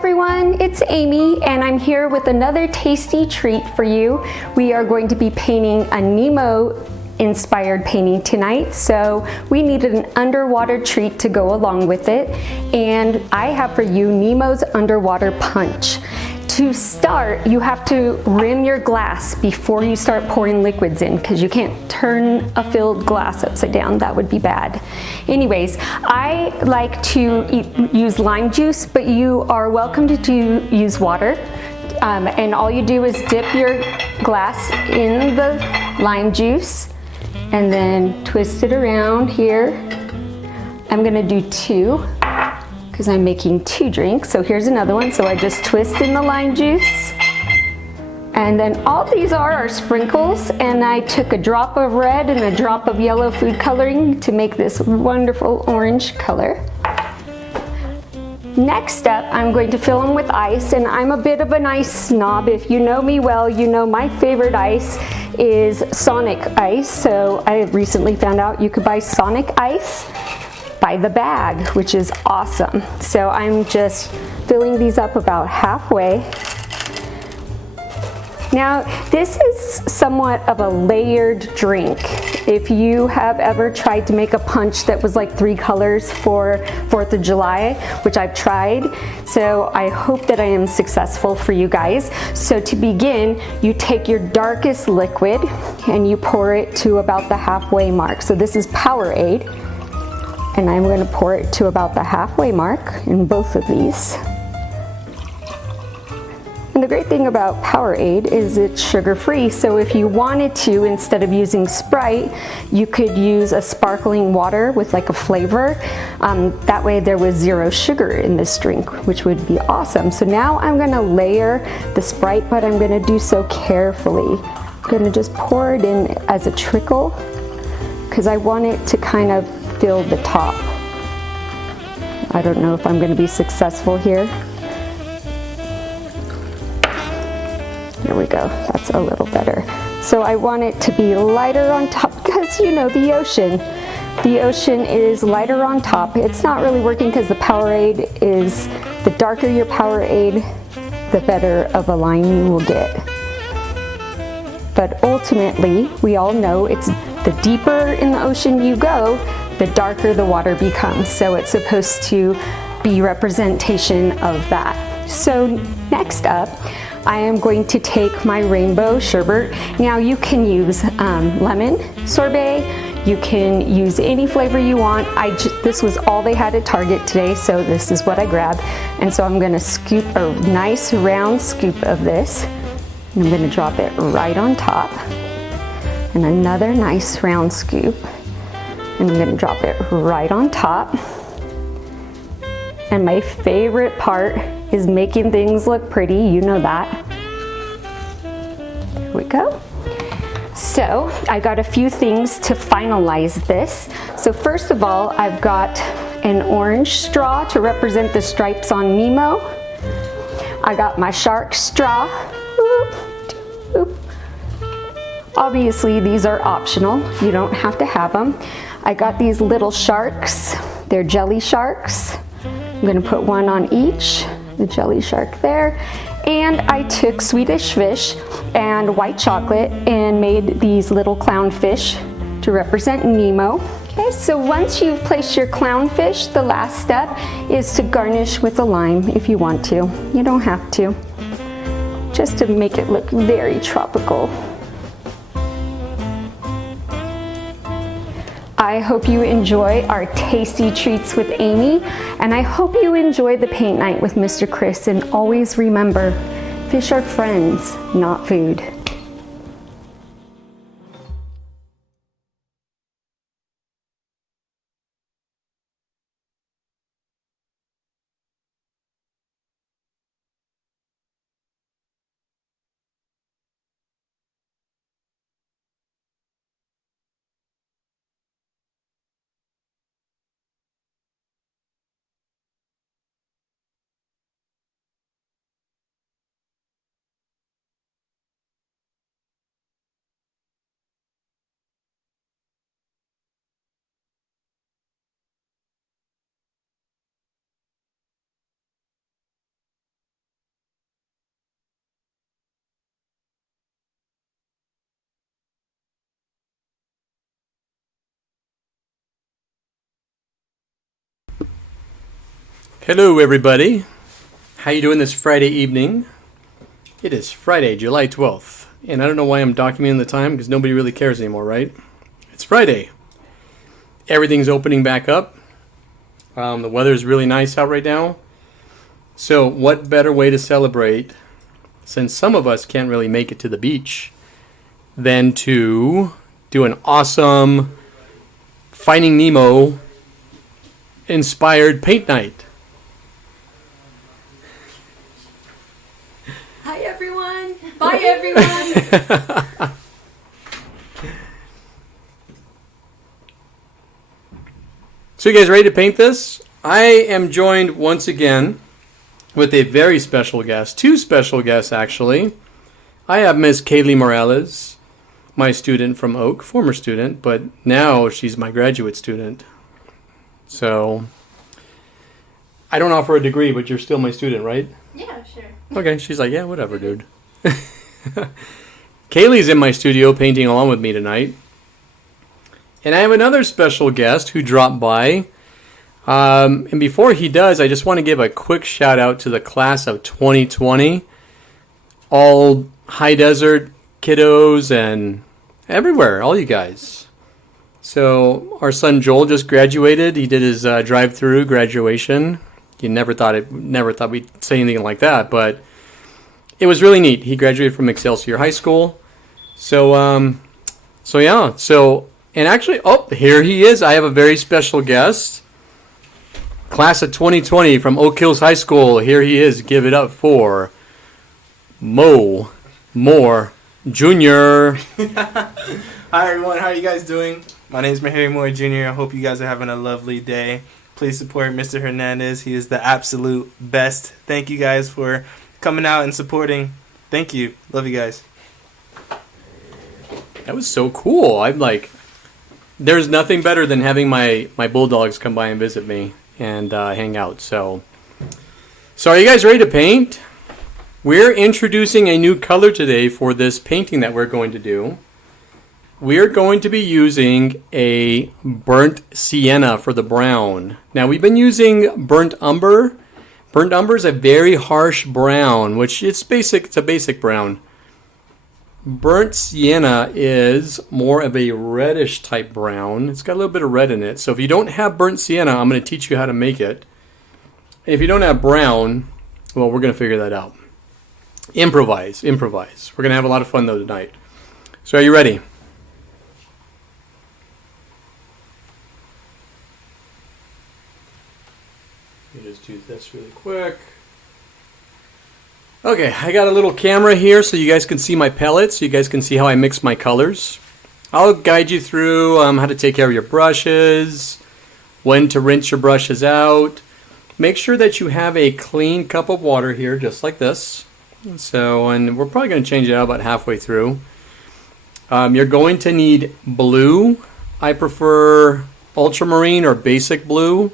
everyone, it's Amy and I'm here with another tasty treat for you. We are going to be painting a Nemo inspired painting tonight, so we needed an underwater treat to go along with it, and I have for you Nemo's underwater punch. To start, you have to rim your glass before you start pouring liquids in, because you can't turn a filled glass upside down. That would be bad. Anyways, I like to use lime juice, but you are welcome to use water. And all you do is dip your glass in the lime juice and then twist it around here. I'm gonna do two, because I'm making 2 drinks. So here's another one. So I just twist in the lime juice. And then all these are sprinkles, and I took a drop of red and a drop of yellow food coloring to make this wonderful orange color. Next up, I'm going to fill them with ice, and I'm a bit of an ice snob. If you know me well, you know my favorite ice is Sonic ice. So I recently found out you could buy Sonic ice by the bag, which is awesome. So I'm just filling these up about halfway. Now, this is somewhat of a layered drink. If you have ever tried to make a punch that was like 3 colors for 4th of July, which I've tried, so I hope that I am successful for you guys. So to begin, you take your darkest liquid and you pour it to about the halfway mark. So this is Powerade, and I'm going to pour it to about the halfway mark in both of these. And the great thing about Powerade is it's sugar-free, so if you wanted to, instead of using Sprite, you could use a sparkling water with like a flavor. That way there was 0 sugar in this drink, which would be awesome. So now I'm going to layer the Sprite, but I'm going to do so carefully. I'm going to just pour it in as a trickle, because I want it to kind of fill the top. I don't know if I'm going to be successful here. There we go, that's a little better. So I want it to be lighter on top, because you know the ocean. The ocean is lighter on top. It's not really working because the Powerade is, the darker your Powerade, the better of a line you will get. But ultimately, we all know it's the deeper in the ocean you go, the darker the water becomes. So it's supposed to be representation of that. So next up, I am going to take my rainbow sherbet. Now you can use lemon sorbet, you can use any flavor you want. This was all they had at Target today, so this is what I grabbed. And so I'm gonna scoop a nice round scoop of this. And I'm gonna drop it right on top. And another nice round scoop. And I'm gonna drop it right on top. And my favorite part is making things look pretty, you know that. There we go. So I got a few things to finalize this. So first of all, I've got an orange straw to represent the stripes on Nemo. I got my shark straw. Obviously, these are optional. You don't have to have them. I got these little sharks. They're jelly sharks. I'm gonna put one on each, the jelly shark there. And I took Swedish fish and white chocolate and made these little clownfish to represent Nemo. Okay, so once you've placed your clownfish, the last step is to garnish with a lime if you want to. You don't have to, just to make it look very tropical. I hope you enjoy our tasty treats with Amy, and I hope you enjoy the paint night with Mr. Chris, and always remember, fish are friends, not food. Hello everybody. How you doing this Friday evening? It is Friday, July 12th. And I don't know why I'm documenting the time because nobody really cares anymore, right? It's Friday. Everything's opening back up. The weather's really nice out right now. So what better way to celebrate, since some of us can't really make it to the beach, than to do an awesome Finding Nemo inspired paint night. Hi everyone. Bye everyone. So you guys ready to paint this? I am joined once again with a very special guest. Two special guests actually. I have Miss Kaylee Morales, my student from Oak, former student, but now she's my graduate student. So I don't offer a degree, but you're still my student, right? Yeah, sure. Okay, she's like, yeah, whatever, dude. Kaylee's in my studio painting along with me tonight. And I have another special guest who dropped by. And before he does, I just want to give a quick shout out to the class of 2020. All high desert kiddos and everywhere, all you guys. So our son Joel just graduated. He did his drive-through graduation. You never thought we'd say anything like that, but it was really neat. He graduated from Excelsior High School. So yeah. And actually, here he is. I have a very special guest. Class of 2020 from Oak Hills High School. Here he is. Give it up for Mo Moore Jr. Hi everyone, how are you guys doing? My name is Mahari Moore Jr. I hope you guys are having a lovely day. Please support Mr. Hernandez. He is the absolute best. Thank you guys for coming out and supporting. Thank you. Love you guys. That was so cool. I'm like, there's nothing better than having my Bulldogs come by and visit me and hang out. So are you guys ready to paint? We're introducing a new color today for this painting that we're going to do. We're going to be using a burnt sienna for the brown. Now we've been using burnt umber. Burnt umber is a very harsh brown, which it's a basic brown. Burnt sienna is more of a reddish type brown. It's got a little bit of red in it. So if you don't have burnt sienna, I'm going to teach you how to make it. And if you don't have brown, well, we're going to figure that out. Improvise. We're going to have a lot of fun though tonight. So are you ready? Let me just do this really quick. Okay, I got a little camera here so you guys can see my palettes, so you guys can see how I mix my colors. I'll guide you through how to take care of your brushes, when to rinse your brushes out. Make sure that you have a clean cup of water here, just like this. And we're probably going to change it out about halfway through. You're going to need blue. I prefer ultramarine or basic blue.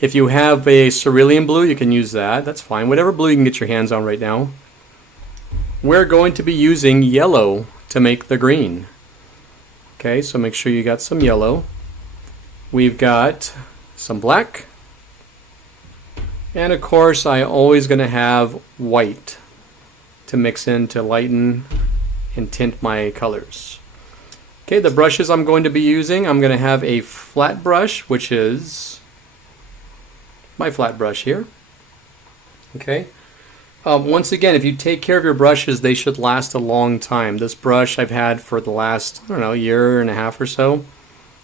If you have a cerulean blue, you can use that. That's fine. Whatever blue you can get your hands on right now. We're going to be using yellow to make the green. Okay, so make sure you got some yellow. We've got some black. And of course, I'm always going to have white to mix in to lighten and tint my colors. Okay, the brushes I'm going to be using, I'm going to have a flat brush, which is my flat brush here. Okay. Once again, if you take care of your brushes, they should last a long time. This brush I've had for the last, year and a half or so.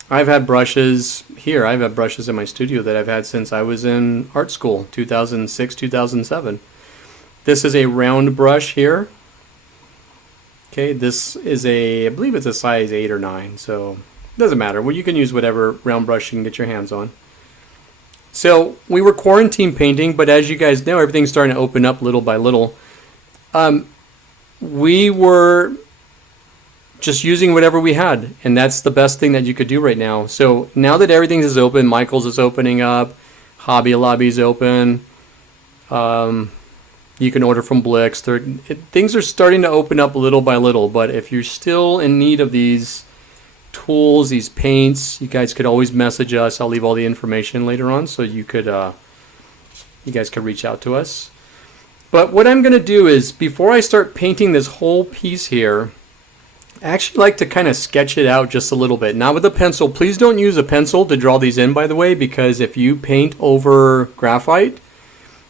I've had brushes here. I've had brushes in my studio that I've had since I was in art school, 2006, 2007. This is a round brush here. Okay, this is I believe it's a size 8 or 9, so it doesn't matter. Well, you can use whatever round brush you can get your hands on. So we were quarantine painting, but as you guys know, everything's starting to open up little by little. We were just using whatever we had, and that's the best thing that you could do right now. So now that everything is open, Michael's is opening up, Hobby Lobby's open. You can order from Blix. Things are starting to open up little by little, but if you're still in need of these tools, these paints, you guys could always message us. I'll leave all the information later on, so you could you guys can reach out to us. But what I'm going to do is, before I start painting this whole piece here, I actually like to kind of sketch it out just a little bit. Not with a pencil. Please don't use a pencil to draw these in, by the way, because if you paint over graphite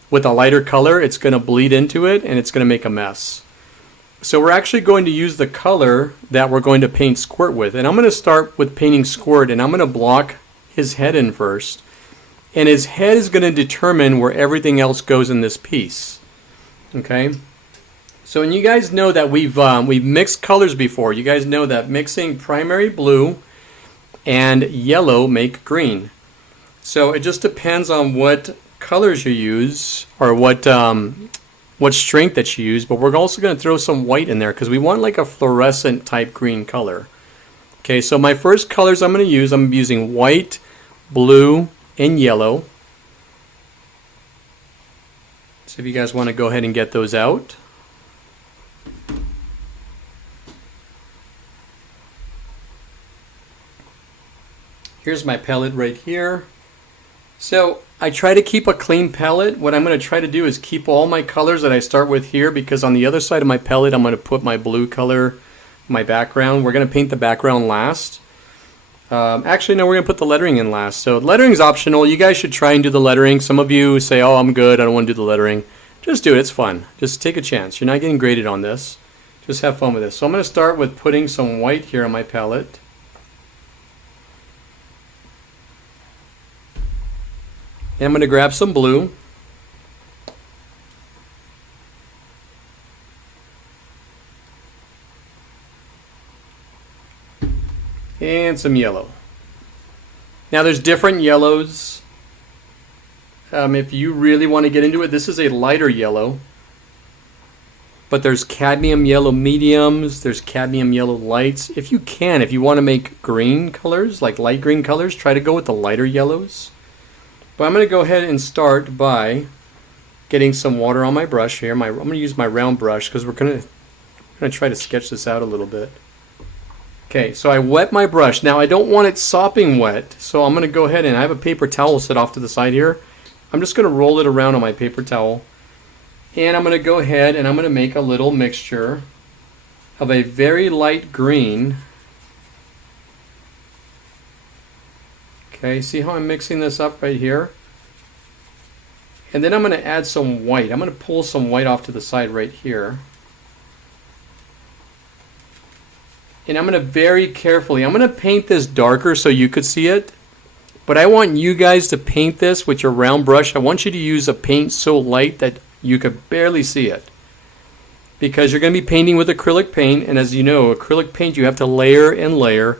with a lighter color, it's going to bleed into it and it's going to make a mess. So we're actually going to use the color that we're going to paint Squirt with. And I'm going to start with painting Squirt, and I'm going to block his head in first. And his head is going to determine where everything else goes in this piece. Okay? So, and you guys know that we've mixed colors before. You guys know that mixing primary blue and yellow make green. So it just depends on what colors you use, or what strength that you use. But we're also going to throw some white in there because we want like a fluorescent type green color. Okay, so my first colors I'm using white, blue, and yellow. So if you guys want to go ahead and get those out. Here's my palette right here. So I try to keep a clean palette. What I'm going to try to do is keep all my colors that I start with here, because on the other side of my palette I'm going to put my blue color, my background. We're going to paint the background last. Actually, no, we're going to put the lettering in last. So lettering is optional. You guys should try and do the lettering. Some of you say, oh, I'm good, I don't want to do the lettering. Just do it. It's fun. Just take a chance. You're not getting graded on this. Just have fun with this. So I'm going to start with putting some white here on my palette. And I'm going to grab some blue. And some yellow. Now there's different yellows. If you really want to get into it, this is a lighter yellow. But there's cadmium yellow mediums, there's cadmium yellow lights. If you want to make green colors, like light green colors, try to go with the lighter yellows. But I'm going to go ahead and start by getting some water on my brush here. I'm going to use my round brush because we're going to try to sketch this out a little bit. Okay, so I wet my brush. Now I don't want it sopping wet, so I'm going to go ahead and I have a paper towel set off to the side here. I'm just going to roll it around on my paper towel. And I'm going to go ahead and I'm going to make a little mixture of a very light green. Okay, see how I'm mixing this up right here? And then I'm going to add some white. I'm going to pull some white off to the side right here. And I'm going to very carefully, I'm going to paint this darker so you could see it. But I want you guys to paint this with your round brush. I want you to use a paint so light that you could barely see it. Because you're going to be painting with acrylic paint. And as you know, acrylic paint, you have to layer and layer.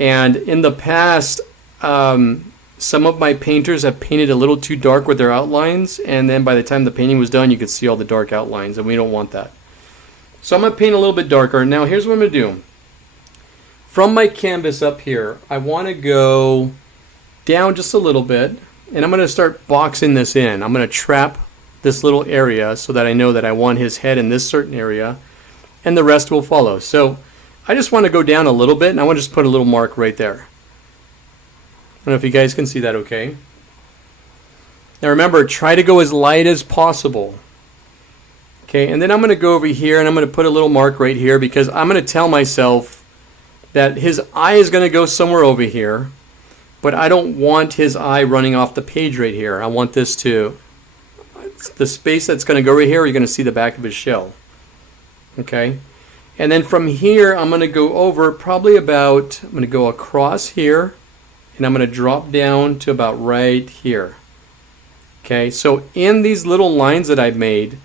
And in the past, some of my painters have painted a little too dark with their outlines, and then by the time the painting was done you could see all the dark outlines, and we don't want that. So I'm going to paint a little bit darker. Now here's what I'm going to do. From my canvas up here, I want to go down just a little bit, and I'm going to start boxing this in. I'm going to trap this little area so that I know that I want his head in this certain area, and the rest will follow. So I just want to go down a little bit, and I want to just put a little mark right there. I don't know if you guys can see that okay. Now remember, try to go as light as possible. Okay, and then I'm going to go over here and I'm going to put a little mark right here because I'm going to tell myself that his eye is going to go somewhere over here, but I don't want his eye running off the page right here. I want this to, the space that's going to go right here, you're going to see the back of his shell. Okay, and then from here I'm going to go over probably about, I'm going to go across here, and I'm going to drop down to about right here. Okay, so in these little lines that I've made,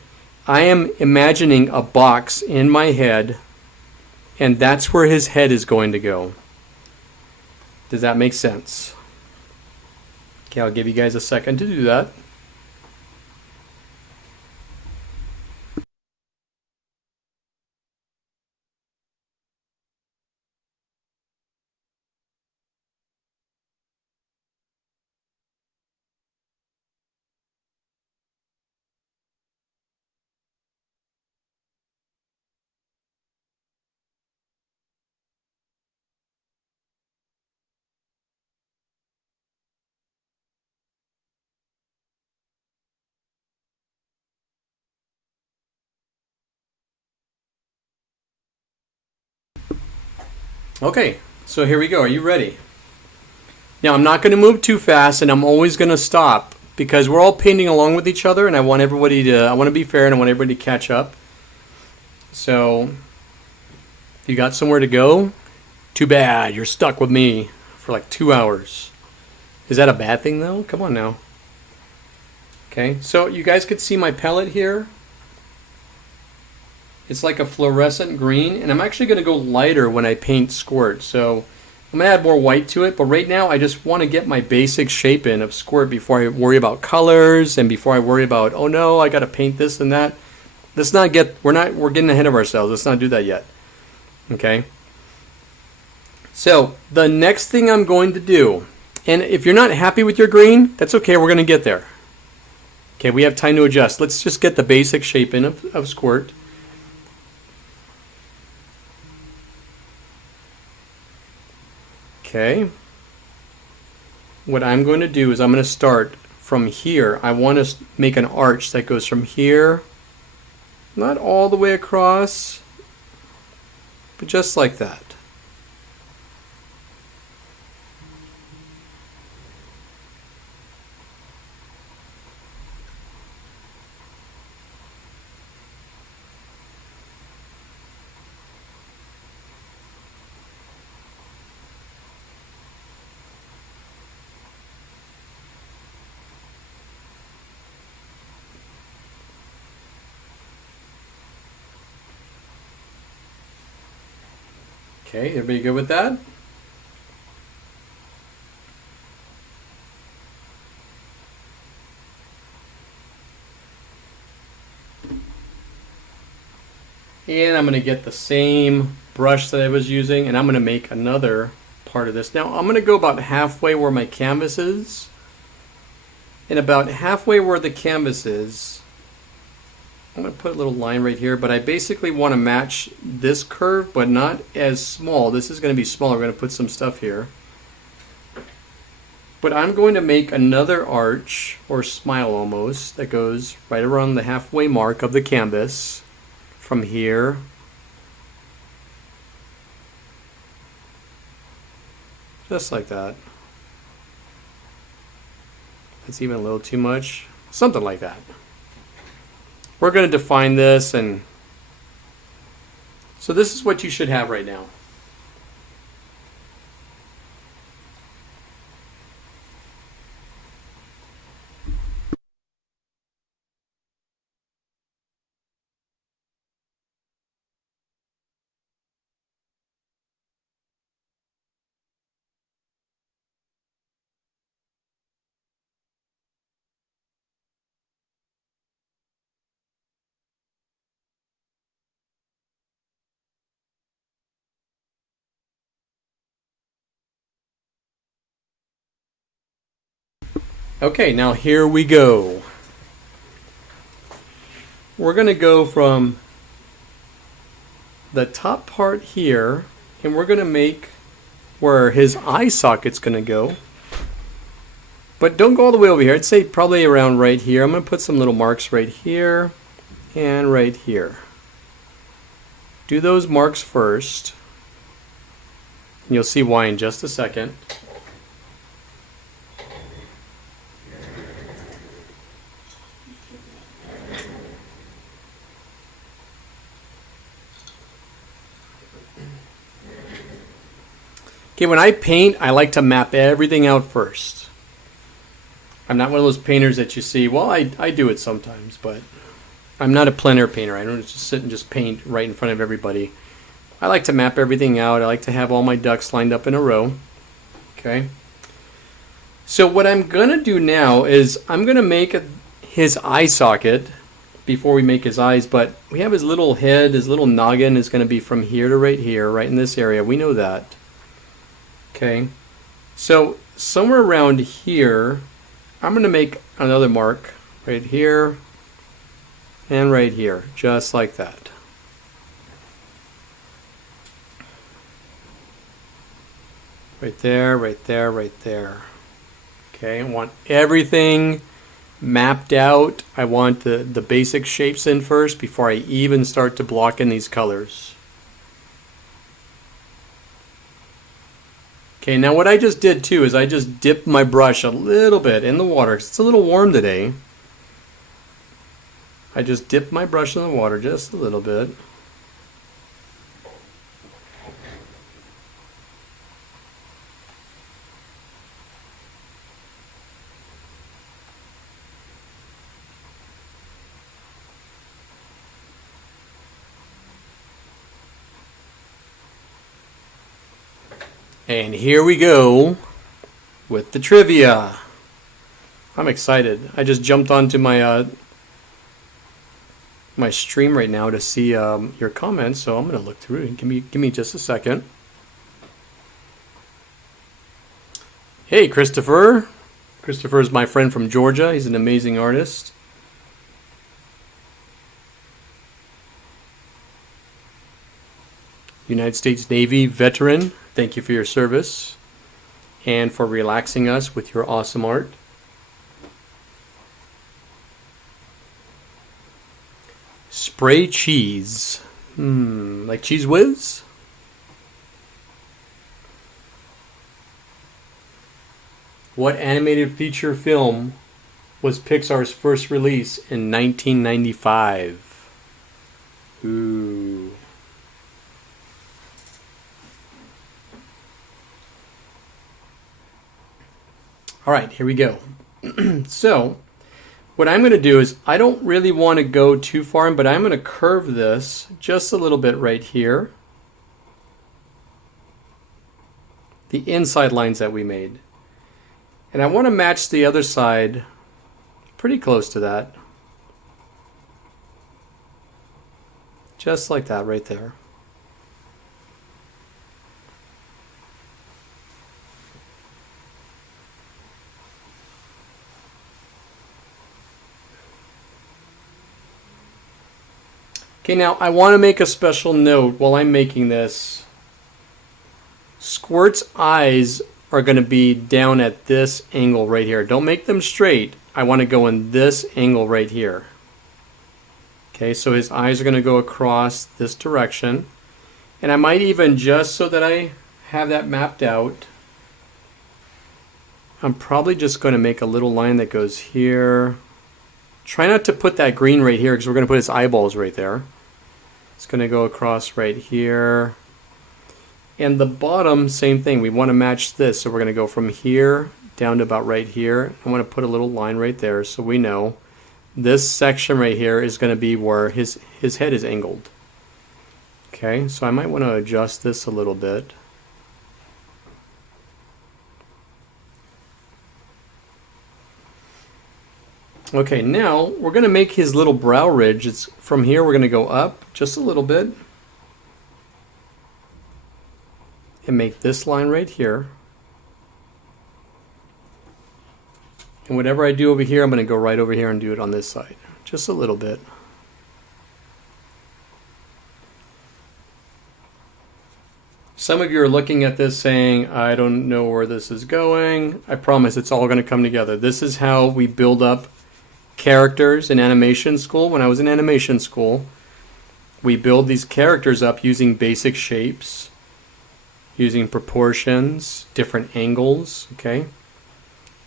I am imagining a box in my head, and that's where his head is going to go. Does that make sense? Okay, I'll give you guys a second to do that. Okay, so here we go. Are you ready? Now I'm not going to move too fast, and I'm always going to stop because we're all painting along with each other, and I want to be fair, and I want everybody to catch up. So if you got somewhere to go, too bad. You're stuck with me for like 2 hours. Is that a bad thing though? Come on now. Okay, so you guys could see my palette here. It's like a fluorescent green, and I'm actually going to go lighter when I paint Squirt. So I'm going to add more white to it, but right now I just want to get my basic shape in of Squirt before I worry about colors and before I worry about, oh no, I got to paint this and that. We're getting ahead of ourselves. Let's not do that yet. Okay? So the next thing I'm going to do, and if you're not happy with your green, that's okay, we're going to get there. Okay, we have time to adjust. Let's just get the basic shape in of Squirt. Okay. What I'm going to do is I'm going to start from here. I want to make an arch that goes from here, not all the way across, but just like that. Okay, everybody good with that? And I'm going to get the same brush that I was using, and I'm going to make another part of this. Now I'm going to go about halfway where my canvas is, and about halfway where the canvas is, I'm going to put a little line right here, but I basically want to match this curve, but not as small. This is going to be smaller. We're going to put some stuff here. But I'm going to make another arch, or smile almost, that goes right around the halfway mark of the canvas from here. Just like that. That's even a little too much. Something like that. We're going to define this, and so this is what you should have right now. Okay, now here we go. We're going to go from the top part here, and we're going to make where his eye socket's going to go. But don't go all the way over here. I'd say probably around right here. I'm going to put some little marks right here and right here. Do those marks first. And you'll see why in just a second. Okay, when I paint, I like to map everything out first. I'm not one of those painters that you see, well, I do it sometimes, but I'm not a plein air painter. I don't just sit and just paint right in front of everybody. I like to map everything out. I like to have all my ducks lined up in a row. Okay. So what I'm going to do now is I'm going to make his eye socket before we make his eyes, but we have his little head, his little noggin is going to be from here to right here, right in this area. We know that. Okay, so somewhere around here, I'm going to make another mark right here and right here, just like that. Right there, right there, right there. Okay, I want everything mapped out. I want the basic shapes in first before I even start to block in these colors. Okay, now what I just did too is I just dipped my brush a little bit in the water. It's a little warm today. I just dipped my brush in the water just a little bit. And here we go with the trivia. I'm excited. I just jumped onto my my stream right now to see your comments, so I'm going to look through it. Give me just a second. Hey, Christopher. Christopher is my friend from Georgia. He's an amazing artist. United States Navy veteran. Thank you for your service and for relaxing us with your awesome art. Spray cheese. Like Cheese Whiz? What animated feature film was Pixar's first release in 1995? Ooh. All right, here we go. So, what I'm going to do is, I don't really want to go too far in, but I'm going to curve this just a little bit right here. The inside lines that we made. And I want to match the other side pretty close to that. Just like that right there. Okay, now I want to make a special note while I'm making this. Squirt's eyes are going to be down at this angle right here. Don't make them straight. I want to go in this angle right here. Okay, so his eyes are going to go across this direction. And I might even, just so that I have that mapped out, I'm probably just going to make a little line that goes here. Try not to put that green right here because we're going to put his eyeballs right there. It's going to go across right here. And the bottom, same thing. We want to match this. So we're going to go from here down to about right here. I want to put a little line right there so we know this section right here is going to be where his head is angled. Okay, so I might want to adjust this a little bit. Okay, now we're going to make his little brow ridge. It's from here we're going to go up just a little bit and make this line right here. And whatever I do over here, I'm going to go right over here and do it on this side. Just a little bit. Some of you are looking at this saying, I don't know where this is going. I promise it's all going to come together. This is how we build up characters in animation school. When I was in animation school, we build these characters up using basic shapes, using proportions, different angles, okay?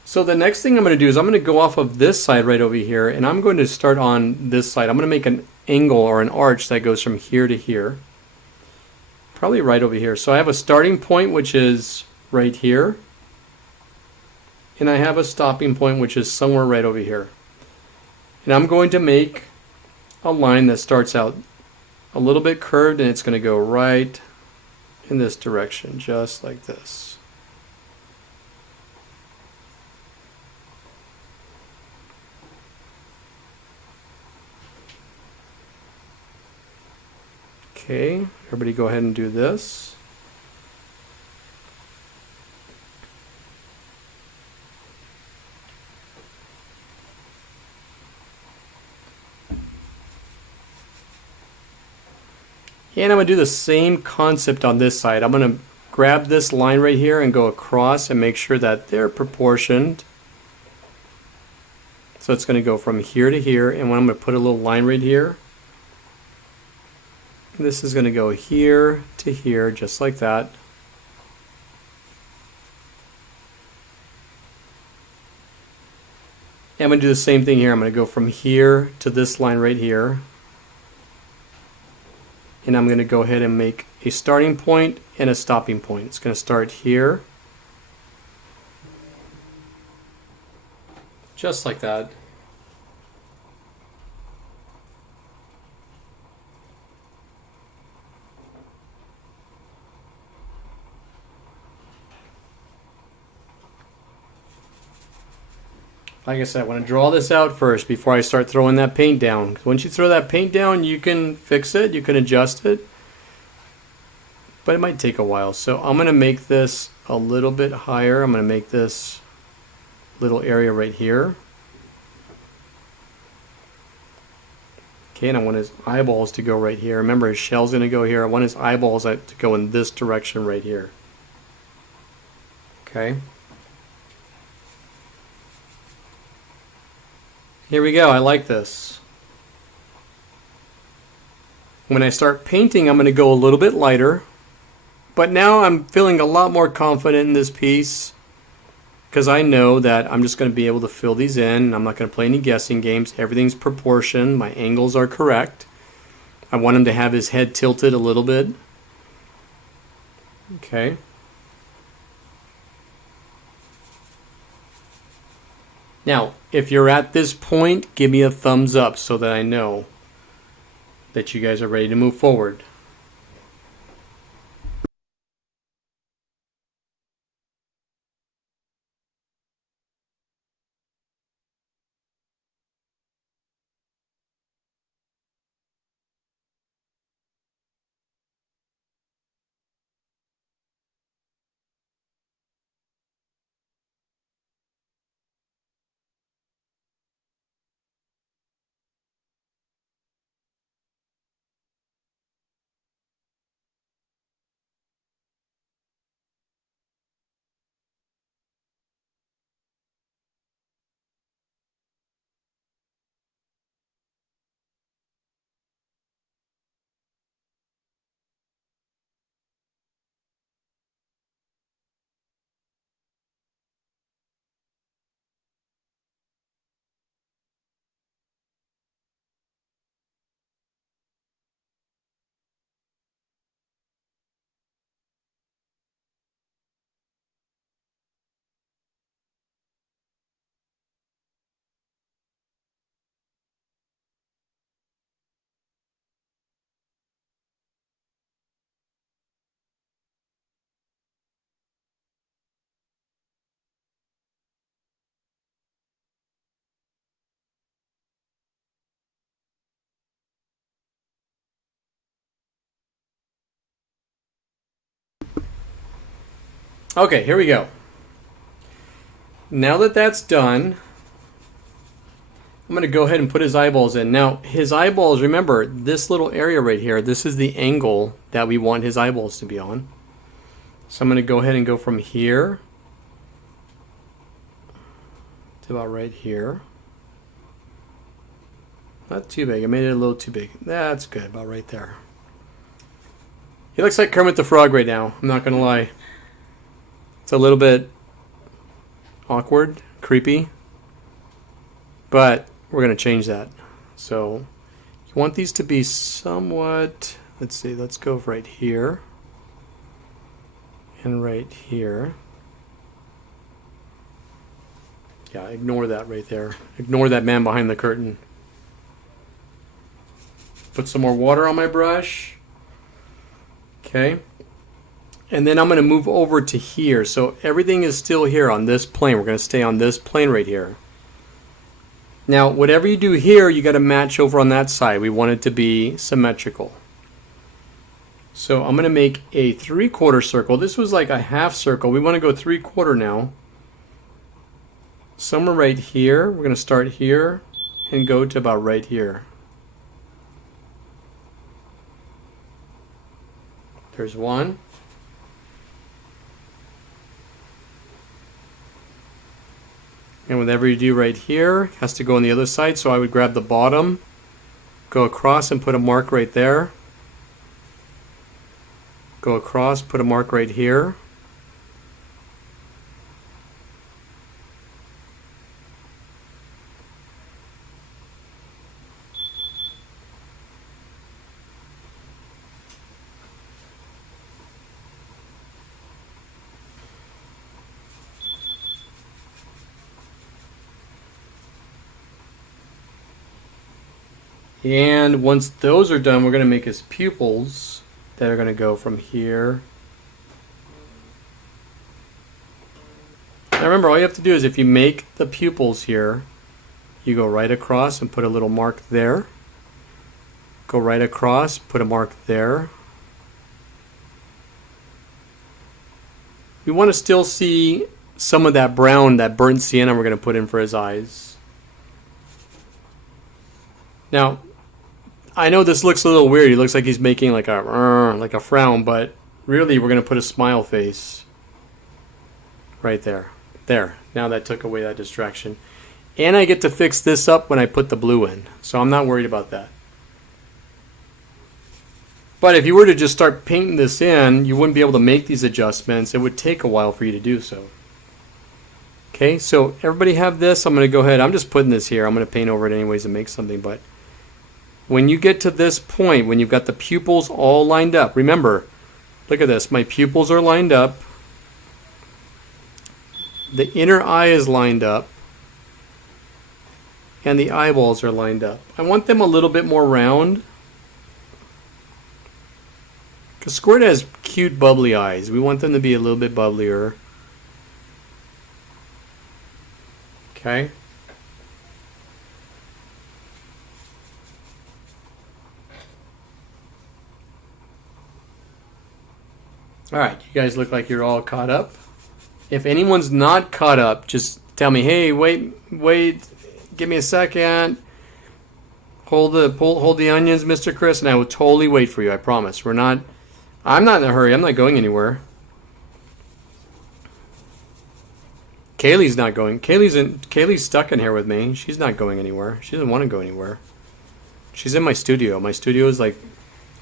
So the next thing I'm going to do is I'm going to go off of this side right over here, and I'm going to start on this side. I'm going to make an angle or an arch that goes from here to here. Probably right over here. So I have a starting point, which is right here. And I have a stopping point, which is somewhere right over here. And I'm going to make a line that starts out a little bit curved, and it's going to go right in this direction, just like this. Okay, everybody go ahead and do this. And I'm going to do the same concept on this side. I'm going to grab this line right here and go across and make sure that they're proportioned. So it's going to go from here to here, and when I'm going to put a little line right here, this is going to go here to here, just like that. And I'm going to do the same thing here. I'm going to go from here to this line right here. And I'm going to go ahead and make a starting point and a stopping point. It's going to start here. Just like that. Like I said, I want to draw this out first before I start throwing that paint down. Once you throw that paint down, you can fix it, you can adjust it, but it might take a while. So I'm going to make this a little bit higher. I'm going to make this little area right here. Okay, and I want his eyeballs to go right here. Remember, his shell's going to go here. I want his eyeballs to go in this direction right here. Okay. Here we go. I like this. When I start painting, I'm going to go a little bit lighter. But now I'm feeling a lot more confident in this piece because I know that I'm just going to be able to fill these in. I'm not going to play any guessing games. Everything's proportioned. My angles are correct. I want him to have his head tilted a little bit. Okay. Now, if you're at this point, give me a thumbs up so that I know that you guys are ready to move forward. Okay, here we go. Now that that's done, I'm going to go ahead and put his eyeballs in. Now, his eyeballs, remember, this little area right here, this is the angle that we want his eyeballs to be on. So I'm going to go ahead and go from here to about right here. Not too big. I made it a little too big. That's good, about right there. He looks like Kermit the Frog right now, I'm not going to lie. It's a little bit awkward, creepy, but we're going to change that. So you want these to be somewhat, let's see, let's go right here and right here. Yeah, ignore that right there. Ignore that man behind the curtain. Put some more water on my brush. Okay. And then I'm going to move over to here. So everything is still here on this plane. We're going to stay on this plane right here. Now, whatever you do here, you got to match over on that side. We want it to be symmetrical. So I'm going to make a 3/4 circle. This was like a half circle. We want to go 3/4 now. Somewhere right here. We're going to start here and go to about right here. There's one. And whatever you do right here has to go on the other side. So I would grab the bottom, go across and put a mark right there. Go across, put a mark right here. And once those are done, we're going to make his pupils that are going to go from here. Now remember, all you have to do is if you make the pupils here, you go right across and put a little mark there. Go right across, put a mark there. We want to still see some of that brown, that burnt sienna we're going to put in for his eyes. Now, I know this looks a little weird. He looks like he's making like a frown, but really we're going to put a smile face right there. There. Now that took away that distraction. And I get to fix this up when I put the blue in. So I'm not worried about that. But if you were to just start painting this in, you wouldn't be able to make these adjustments. It would take a while for you to do so. Okay, so everybody have this. I'm going to go ahead. I'm just putting this here. I'm going to paint over it anyways and make something. But when you get to this point, when you've got the pupils all lined up, remember, look at this. My pupils are lined up. The inner eye is lined up. And the eyeballs are lined up. I want them a little bit more round. Because Squirt has cute bubbly eyes. We want them to be a little bit bubblier. Okay. Alright, you guys look like you're all caught up. If anyone's not caught up, just tell me, hey, wait, give me a second. Hold the onions, Mr. Chris, and I will totally wait for you, I promise. I'm not in a hurry. I'm not going anywhere. Kaylee's not going. Kaylee's stuck in here with me. She's not going anywhere. She doesn't want to go anywhere. She's in my studio. My studio is like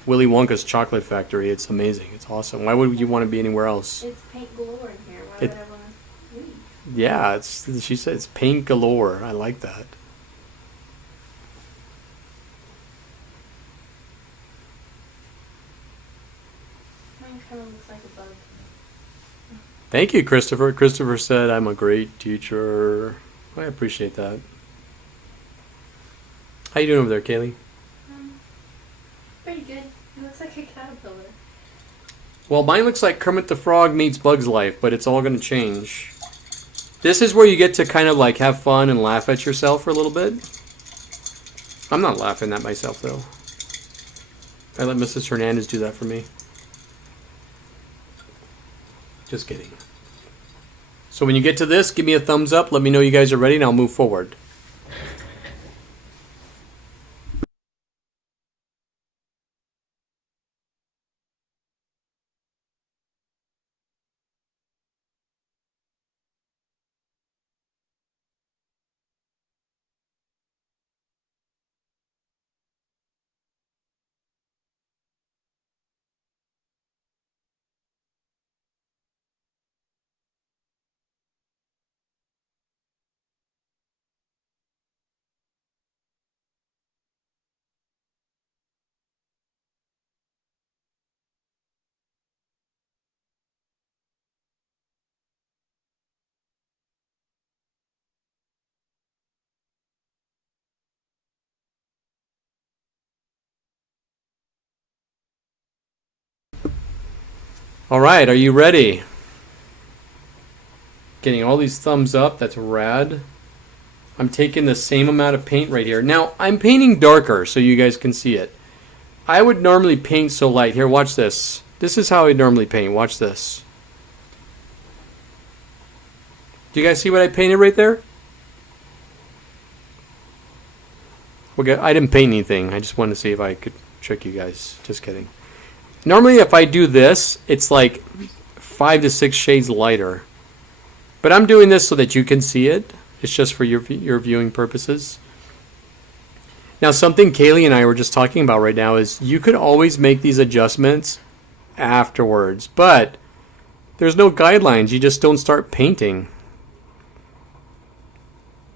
Willy Wonka's chocolate factory. It's amazing. It's awesome. Why would you want to be anywhere else? It's paint galore in here. Why would I want to leave? Yeah, she said it's paint galore. I like that. Mine kind of looks like a bug. Thank you, Christopher. Christopher said I'm a great teacher. I appreciate that. How you doing over there, Kaylee? Pretty good. It looks like a caterpillar. Well, mine looks like Kermit the Frog meets Bug's Life, but it's all going to change. This is where you get to kind of like have fun and laugh at yourself for a little bit. I'm not laughing at myself, though. I let Mrs. Hernandez do that for me. Just kidding. So when you get to this, give me a thumbs up. Let me know you guys are ready, and I'll move forward. All right, are you ready? Getting all these thumbs up, that's rad. I'm taking the same amount of paint right here. Now, I'm painting darker so you guys can see it. I would normally paint so light. Here, watch this. This is how I normally paint. Watch this. Do you guys see what I painted right there? Okay, I didn't paint anything. I just wanted to see if I could trick you guys. Just kidding. Normally, if I do this, it's like 5 to 6 shades lighter. But I'm doing this so that you can see it. It's just for your viewing purposes. Now, something Kaylee and I were just talking about right now is you could always make these adjustments afterwards. But there's no guidelines. You just don't start painting.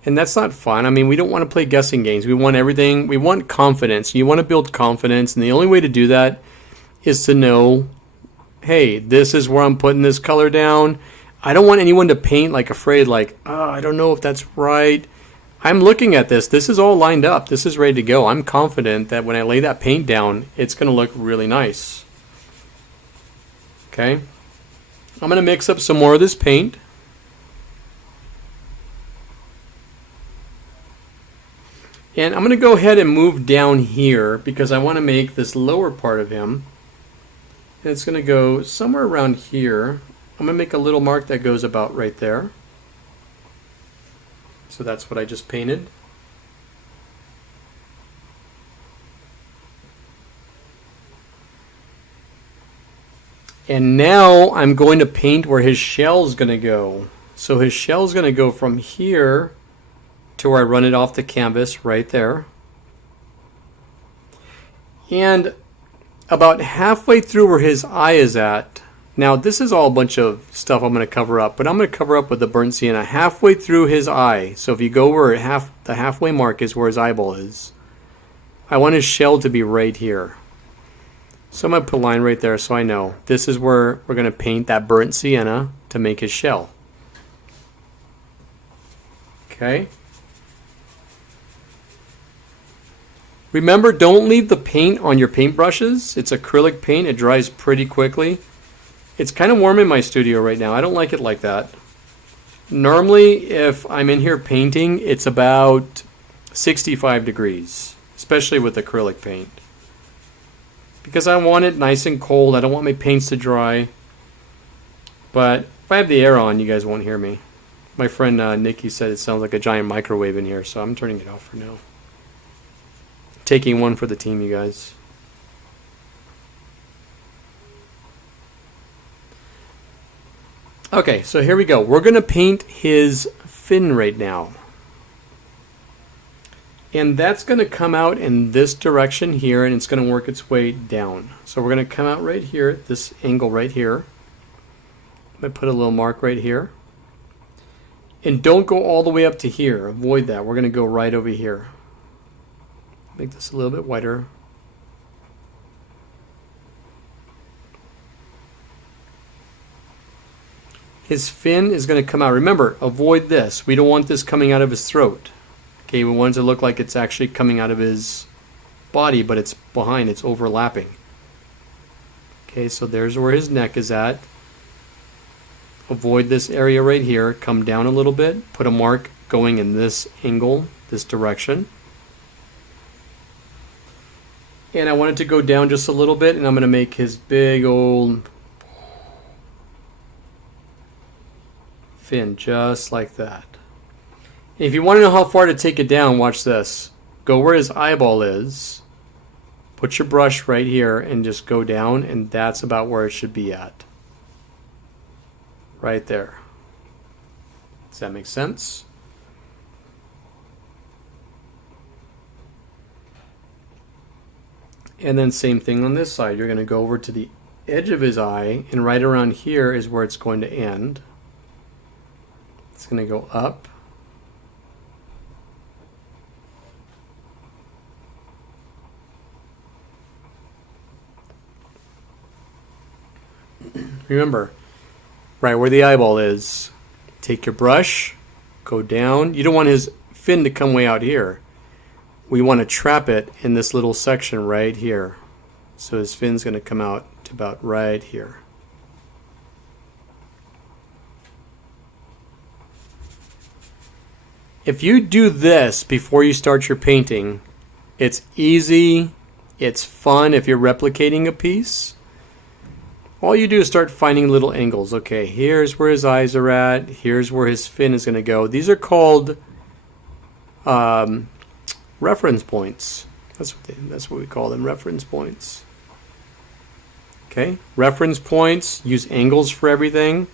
And that's not fun. I mean, we don't want to play guessing games. We want everything. We want confidence. You want to build confidence. And the only way to do that is to know, hey, this is where I'm putting this color down. I don't want anyone to paint like afraid, like, oh, I don't know if that's right. I'm looking at this. This is all lined up. This is ready to go. I'm confident that when I lay that paint down, it's going to look really nice. Okay. I'm going to mix up some more of this paint. And I'm going to go ahead and move down here because I want to make this lower part of him. And it's going to go somewhere around here. I'm going to make a little mark that goes about right there. So that's what I just painted. And now I'm going to paint where his shell is going to go. So his shell is going to go from here to where I run it off the canvas right there. And about halfway through where his eye is at, now this is all a bunch of stuff I'm going to cover up, but I'm going to cover up with the burnt sienna halfway through his eye. So if you go where the halfway mark is where his eyeball is, I want his shell to be right here. So I'm going to put a line right there so I know this is where we're going to paint that burnt sienna to make his shell. Okay. Remember, don't leave the paint on your paintbrushes. It's acrylic paint. It dries pretty quickly. It's kind of warm in my studio right now. I don't like it like that. Normally, if I'm in here painting, it's about 65 degrees, especially with acrylic paint. Because I want it nice and cold. I don't want my paints to dry. But if I have the air on, you guys won't hear me. My friend Nikki said it sounds like a giant microwave in here, so I'm turning it off for now. Taking one for the team, you guys. Okay, so here we go. We're going to paint his fin right now. And that's going to come out in this direction here, and it's going to work its way down. So we're going to come out right here at this angle right here. I'm going to put a little mark right here. And don't go all the way up to here. Avoid that. We're going to go right over here. Make this a little bit wider. His fin is going to come out. Remember, avoid this. We don't want this coming out of his throat. Okay, we want it to look like it's actually coming out of his body, but it's behind, it's overlapping. Okay, so there's where his neck is at. Avoid this area right here. Come down a little bit. Put a mark going in this angle, this direction. And I want it to go down just a little bit, and I'm going to make his big old fin just like that. And if you want to know how far to take it down, watch this. Go where his eyeball is, put your brush right here, and just go down, and that's about where it should be at. Right there. Does that make sense? And then same thing on this side. You're going to go over to the edge of his eye, and right around here is where it's going to end. It's going to go up. Remember, right where the eyeball is, take your brush, go down. You don't want his fin to come way out here. We want to trap it in this little section right here. So his fin's going to come out to about right here. If you do this before you start your painting, it's easy, it's fun if you're replicating a piece. All you do is start finding little angles. Okay, here's where his eyes are at, here's where his fin is going to go. These are called reference points. That's what we call them, reference points. Okay, reference points, use angles for everything.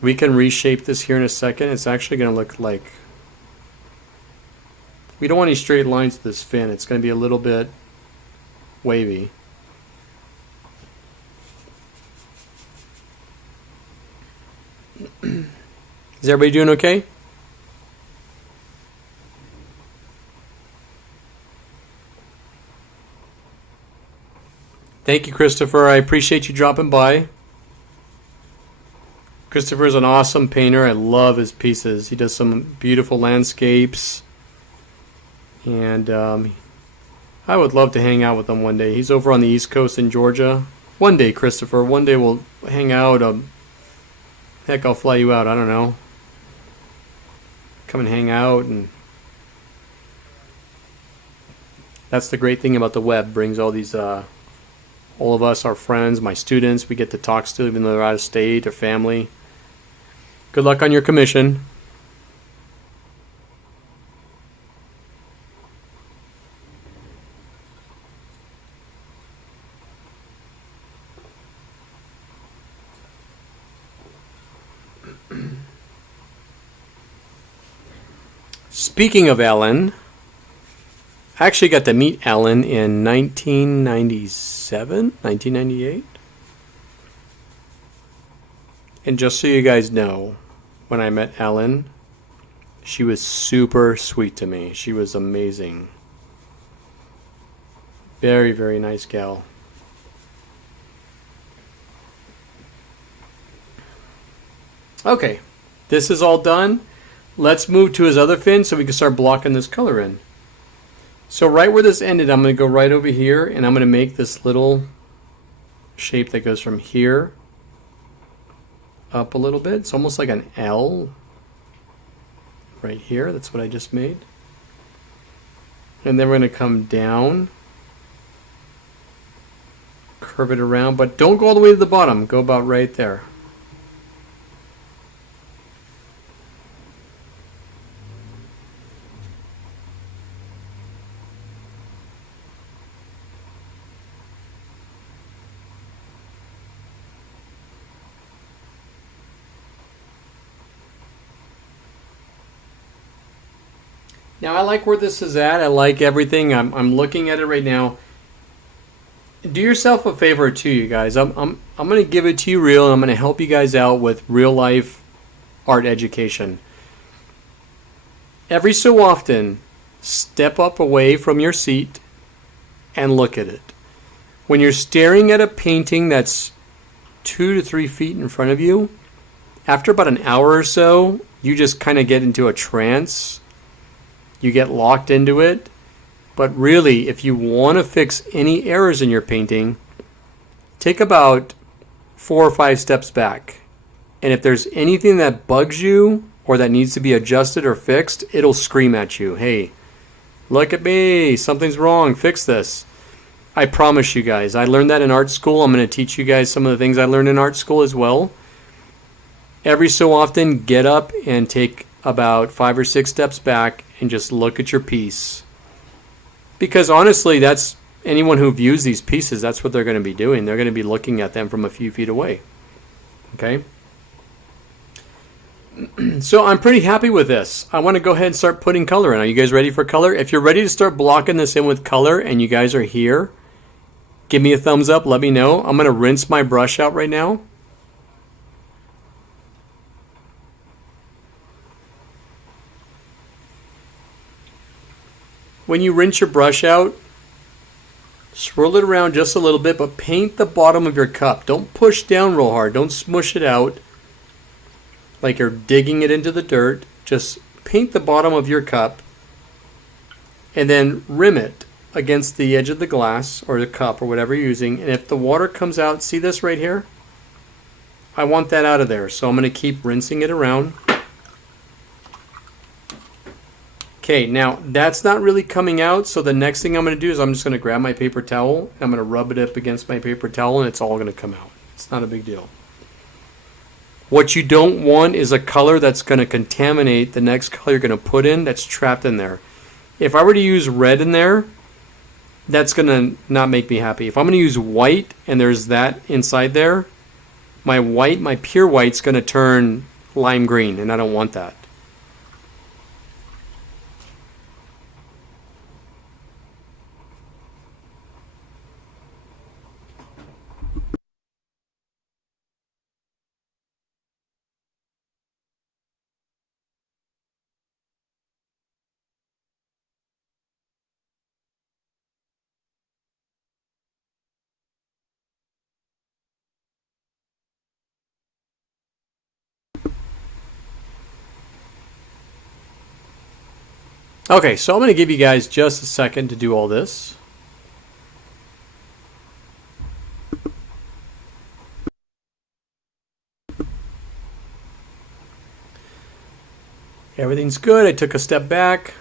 We can reshape this here in a second. It's actually going to look like, we don't want any straight lines to this fin. It's going to be a little bit wavy. Is everybody doing okay? Thank you, Christopher. I appreciate you dropping by. Christopher's an awesome painter. I love his pieces. He does some beautiful landscapes. And I would love to hang out with him one day. He's over on the East Coast in Georgia. One day, Christopher. One day we'll hang out. Heck, I'll fly you out. I don't know. Come and hang out. And that's the great thing about the web. Brings all these, all of us, our friends, my students, we get to talk to, even though they're out of state or family. Good luck on your commission. Speaking of Ellen, I actually got to meet Ellen in 1997, 1998. And just so you guys know, when I met Ellen, she was super sweet to me. She was amazing. Very, very nice gal. Okay, this is all done. Let's move to his other fin so we can start blocking this color in. So right where this ended, I'm going to go right over here and I'm going to make this little shape that goes from here up a little bit. It's almost like an L right here. That's what I just made. And then we're going to come down, curve it around, but don't go all the way to the bottom. Go about right there. Now I like where this is at. I like everything. I'm looking at it right now. Do yourself a favor too, you guys. I'm going to give it to you real, and I'm going to help you guys out with real life art education. Every so often, step up away from your seat and look at it. When you're staring at a painting that's 2 to 3 feet in front of you, after about an hour or so, you just kind of get into a trance. You get locked into it. But really, if you want to fix any errors in your painting, take about 4 or 5 steps back. And if there's anything that bugs you or that needs to be adjusted or fixed, it'll scream at you. Hey, look at me. Something's wrong. Fix this. I promise you guys. I learned that in art school. I'm going to teach you guys some of the things I learned in art school as well. Every so often, get up and take about 5 or 6 steps back and just look at your piece. Because honestly, that's anyone who views these pieces, that's what they're going to be doing. They're going to be looking at them from a few feet away. Okay? So I'm pretty happy with this. I want to go ahead and start putting color in. Are you guys ready for color? If you're ready to start blocking this in with color and you guys are here, give me a thumbs up. Let me know. I'm going to rinse my brush out right now. When you rinse your brush out, swirl it around just a little bit, but paint the bottom of your cup. Don't push down real hard. Don't smush it out like you're digging it into the dirt. Just paint the bottom of your cup and then rim it against the edge of the glass or the cup or whatever you're using. And if the water comes out, see this right here? I want that out of there. So I'm going to keep rinsing it around. Okay, now that's not really coming out, so the next thing I'm going to do is I'm just going to grab my paper towel, and I'm going to rub it up against my paper towel, and it's all going to come out. It's not a big deal. What you don't want is a color that's going to contaminate the next color you're going to put in that's trapped in there. If I were to use red in there, that's going to not make me happy. If I'm going to use white and there's that inside there, my white, my pure white's going to turn lime green, and I don't want that. Okay, so I'm going to give you guys just a second to do all this. Everything's good. I took a step back.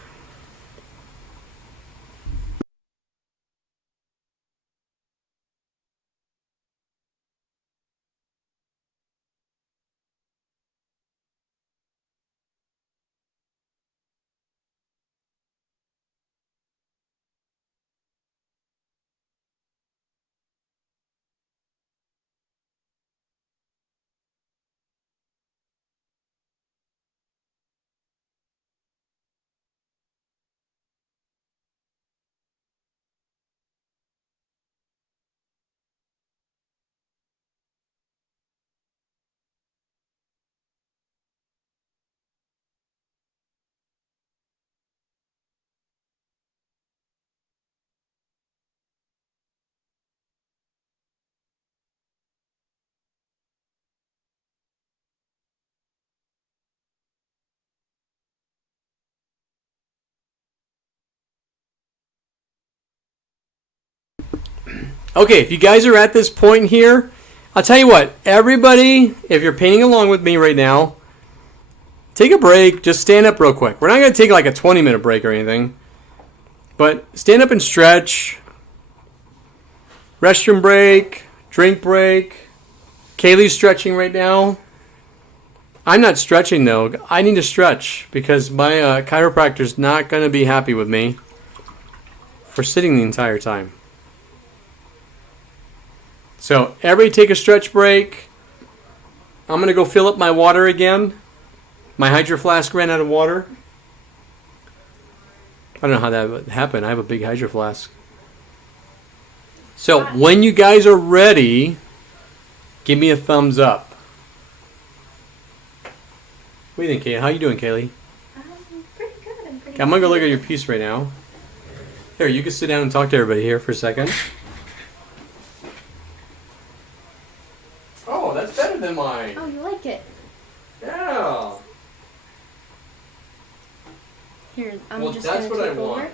Okay, if you guys are at this point here, I'll tell you what, everybody, if you're painting along with me right now, take a break, just stand up real quick. We're not going to take like a 20-minute break or anything, but stand up and stretch. Restroom break, drink break. Kaylee's stretching right now. I'm not stretching though. I need to stretch because my chiropractor's not going to be happy with me for sitting the entire time. So everybody take a stretch break. I'm going to go fill up my water again. My hydro flask ran out of water. I don't know how that would happen. I have a big hydro flask. So when you guys are ready, give me a thumbs up. What do you think, Kaylee? How you doing, Kaylee? Pretty good. I'm pretty Okay, I'm going to go look at your piece right now. Here, you can sit down and talk to everybody here for a second. Oh, that's better than mine. Oh, you like it? Yeah. Here, I'm Well, just that's gonna what I take over. want.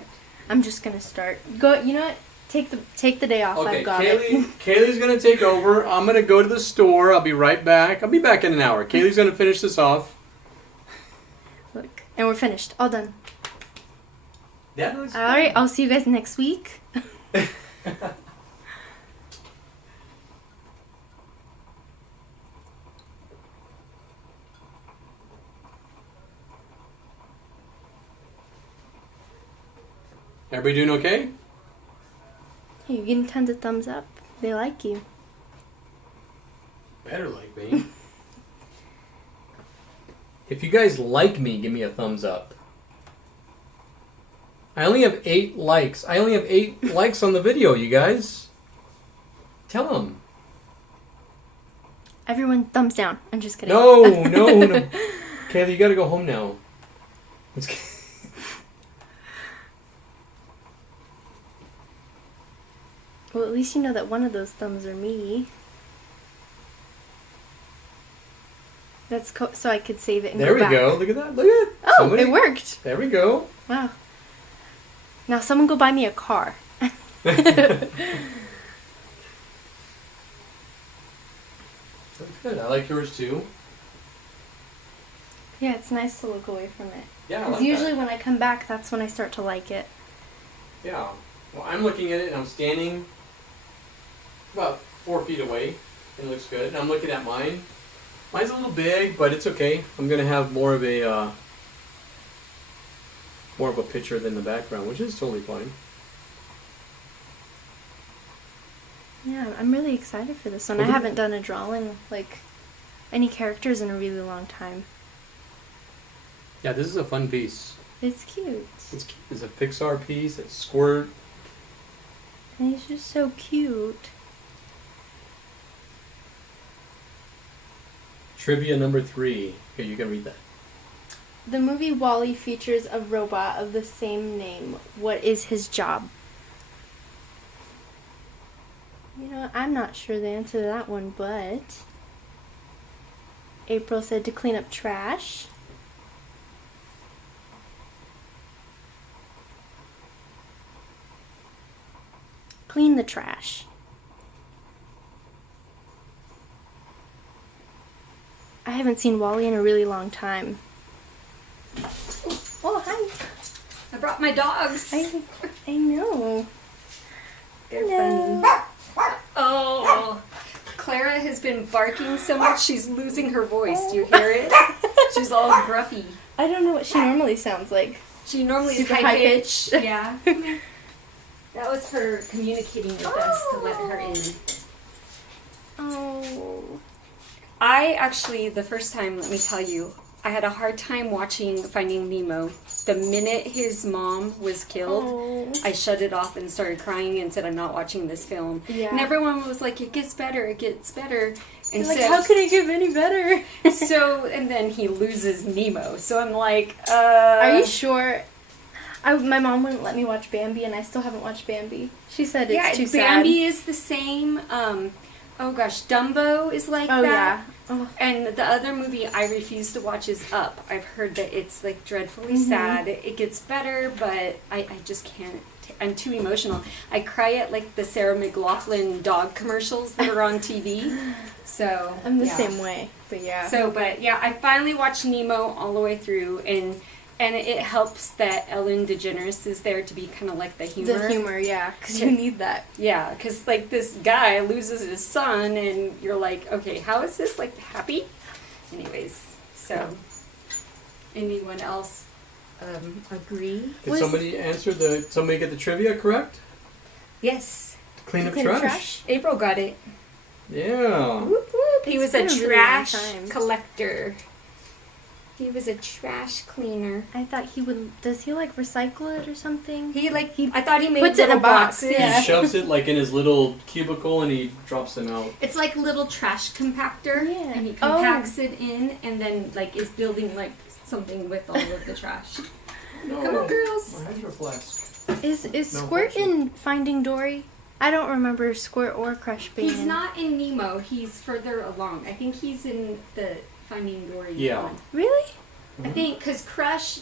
I'm just gonna start. Go. You know what? Take the day off. Okay, I've got it. Kaylee's going to take over. I'm going to go to the store. I'll be right back. I'll be back in an hour. Kaylee's going to finish this off. Look, and we're finished. All done. That looks All right. I'll see you guys next week. Everybody doing okay? Hey, you're getting tons of thumbs up. They like you. Better like me. If you guys like me, give me a thumbs up. I only have 8 likes. I only have 8 likes on the video, you guys. Tell them. Everyone, thumbs down. I'm just kidding. No. Kaylee, you gotta go home now. Well, at least you know that one of those thumbs are me. That's so I could save it and There go we back. go. Look at that. Look at it. Oh, it worked. There we go. Wow. Now someone go buy me a car. That's good. I like yours too. Yeah, it's nice to look away from it. Yeah, I Because like usually that. when I come back, that's when I start to like it. Yeah. Well, I'm looking at it and I'm standing about 4 feet away and it looks good. And I'm looking at mine. Mine's a little big, but it's okay. I'm gonna have more of a picture than the background, which is totally fine. Yeah, I'm really excited for this one. I Okay. haven't done a drawing, like, any characters in a really long time. Yeah, this is a fun piece. It's cute. It's cute. It's a Pixar piece. It's Squirt. And he's just so cute. Trivia number 3. Here, you can read that. The movie WALL-E features a robot of the same name. What is his job? You know, I'm not sure the answer to that one, but April said to clean up trash. Clean the trash. I haven't seen Wally in a really long time. Oh, hi. I brought my dogs. I know. They're No. funny. Oh, Clara has been barking so much she's losing her voice. Do you hear it? She's all gruffy. I don't know what she normally sounds like. She normally is Super high high pitched. Yeah. That was her communicating with us to let her in. Oh. I actually, the first time, let me tell you, I had a hard time watching Finding Nemo. The minute his mom was killed, Oh. I shut it off and started crying and said, I'm not watching this film. Yeah. And everyone was like, it gets better, it gets better. And Like, how could it get any better? and then he loses Nemo. So I'm like, Are you sure? My mom wouldn't let me watch Bambi, and I still haven't watched Bambi. She said it's too sad. Bambi is the same. Oh gosh, Dumbo is like Oh, that. yeah. Oh. And the other movie I refuse to watch is Up. I've heard that it's like dreadfully Mm-hmm. sad. It gets better, but I just can't. I'm too emotional. I cry at like the Sarah McLachlan dog commercials that are on TV. So I'm the yeah. same way, but yeah. So, but yeah, I finally watched Nemo all the way through, and it helps that Ellen DeGeneres is there to be kind of like the humor. The humor, yeah, because you need that. Yeah, because like this guy loses his son, and you're like, okay, how is this like happy? Anyways, so anyone else agree? Did somebody get the trivia correct? Yes, Clean up Clean up trash? April got it. Yeah. Whoop, whoop. He was It's a been a really long trash time. collector. He was a trash cleaner. I thought he would. Does he like recycle it or something? I thought he made puts it in little a box, boxes. yeah. He shoves it like in his little cubicle and he drops them out. It's like a little trash compactor, Yeah. and he Oh. compacts it in, and then like is building like something with all of the trash. No, Come on, girls. My hydro flask. Is No, Squirt in Finding Dory? I don't remember Squirt or Crush being He's in. not in Nemo. He's further along. I think he's in the Finding Dory Yeah. one. Really? I think because Crush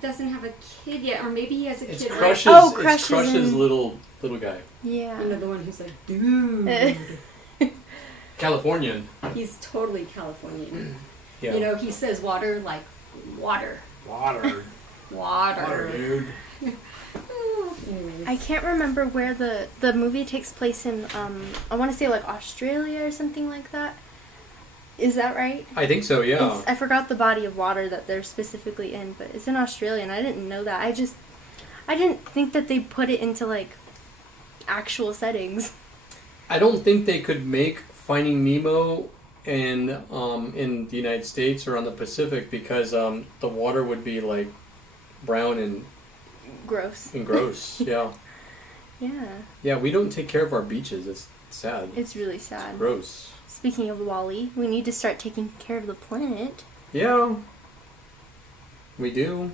doesn't have a kid yet, or maybe he has a It's kid. Crush's, Oh, it's Crush is Crush's in- little guy. Yeah. You know, the one who's like, dude. Californian. He's totally Californian. Yeah. You know, he says water like water. Water. Water. dude. Anyways. I can't remember where the movie takes place in. I want to say like Australia or something like that. Is that right? I think so, yeah. I forgot the body of water that they're specifically in, but it's in Australia, and I didn't know that. I didn't think that they put it into like actual settings. I don't think they could make Finding Nemo in the United States or on the Pacific because the water would be like brown and Gross. gross. Yeah. Yeah, Yeah, we don't take care of our beaches. It's sad. it's really sad. Gross. Speaking of Wally, we need to start taking care of the planet. Yeah. We do.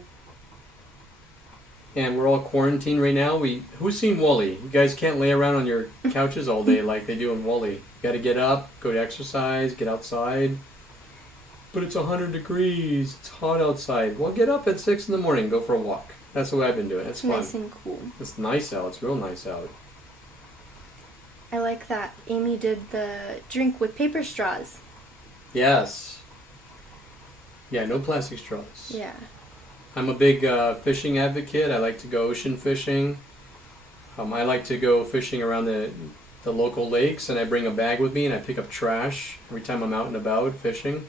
And we're all quarantined right now. Who's seen Wally? You guys can't lay around on your couches all day like they do in Wally. You gotta get up, go to exercise, get outside. But it's 100 degrees. It's hot outside. Well, get up at 6 in the morning, go for a walk. That's what I've been doing. It's It's fun. nice and cool. It's nice out. It's real nice out. I like that Amy did the drink with paper straws. Yes. Yeah, no plastic straws. Yeah. I'm a big fishing advocate. I like to go ocean fishing. I like to go fishing around the local lakes, and I bring a bag with me, and I pick up trash every time I'm out and about fishing.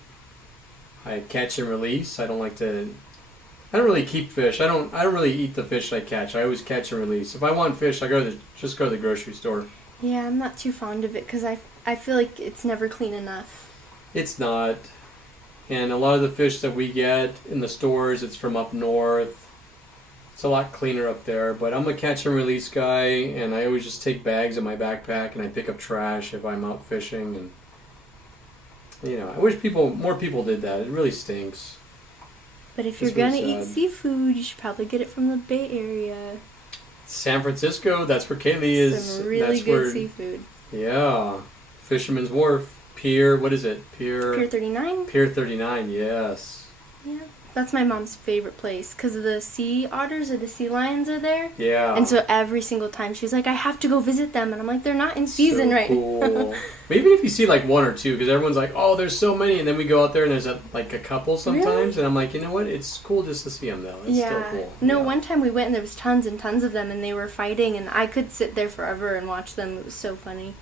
I catch and release. I don't really keep fish. I don't really eat the fish I catch. I always catch and release. If I want fish, I just go to the grocery store. Yeah, I'm not too fond of it because I feel like it's never clean enough. It's not. And a lot of the fish that we get in the stores, it's from up north. It's a lot cleaner up there. But I'm a catch and release guy, and I always just take bags in my backpack and I pick up trash if I'm out fishing. And I wish more people did that. It really stinks. But if you're It's really gonna eat sad. seafood, you should probably get it from the Bay Area. San Francisco, that's where Kaylee is. Some really That's good where, seafood. Yeah. Fisherman's Wharf. Pier, what is it? Pier 39? Pier 39, yes. Yeah. That's my mom's favorite place because the sea otters or the sea lions are there. Yeah. And so every single time she's like, I have to go visit them. And I'm like, they're not in season so right cool. now. But even if you see like one or two, because everyone's like, oh, there's so many. And then we go out there and there's like a couple sometimes. Really? And I'm like, you know what? It's cool just to see them though. It's still cool. No, yeah. one time we went and there was tons and tons of them and they were fighting. And I could sit there forever and watch them. It was so funny.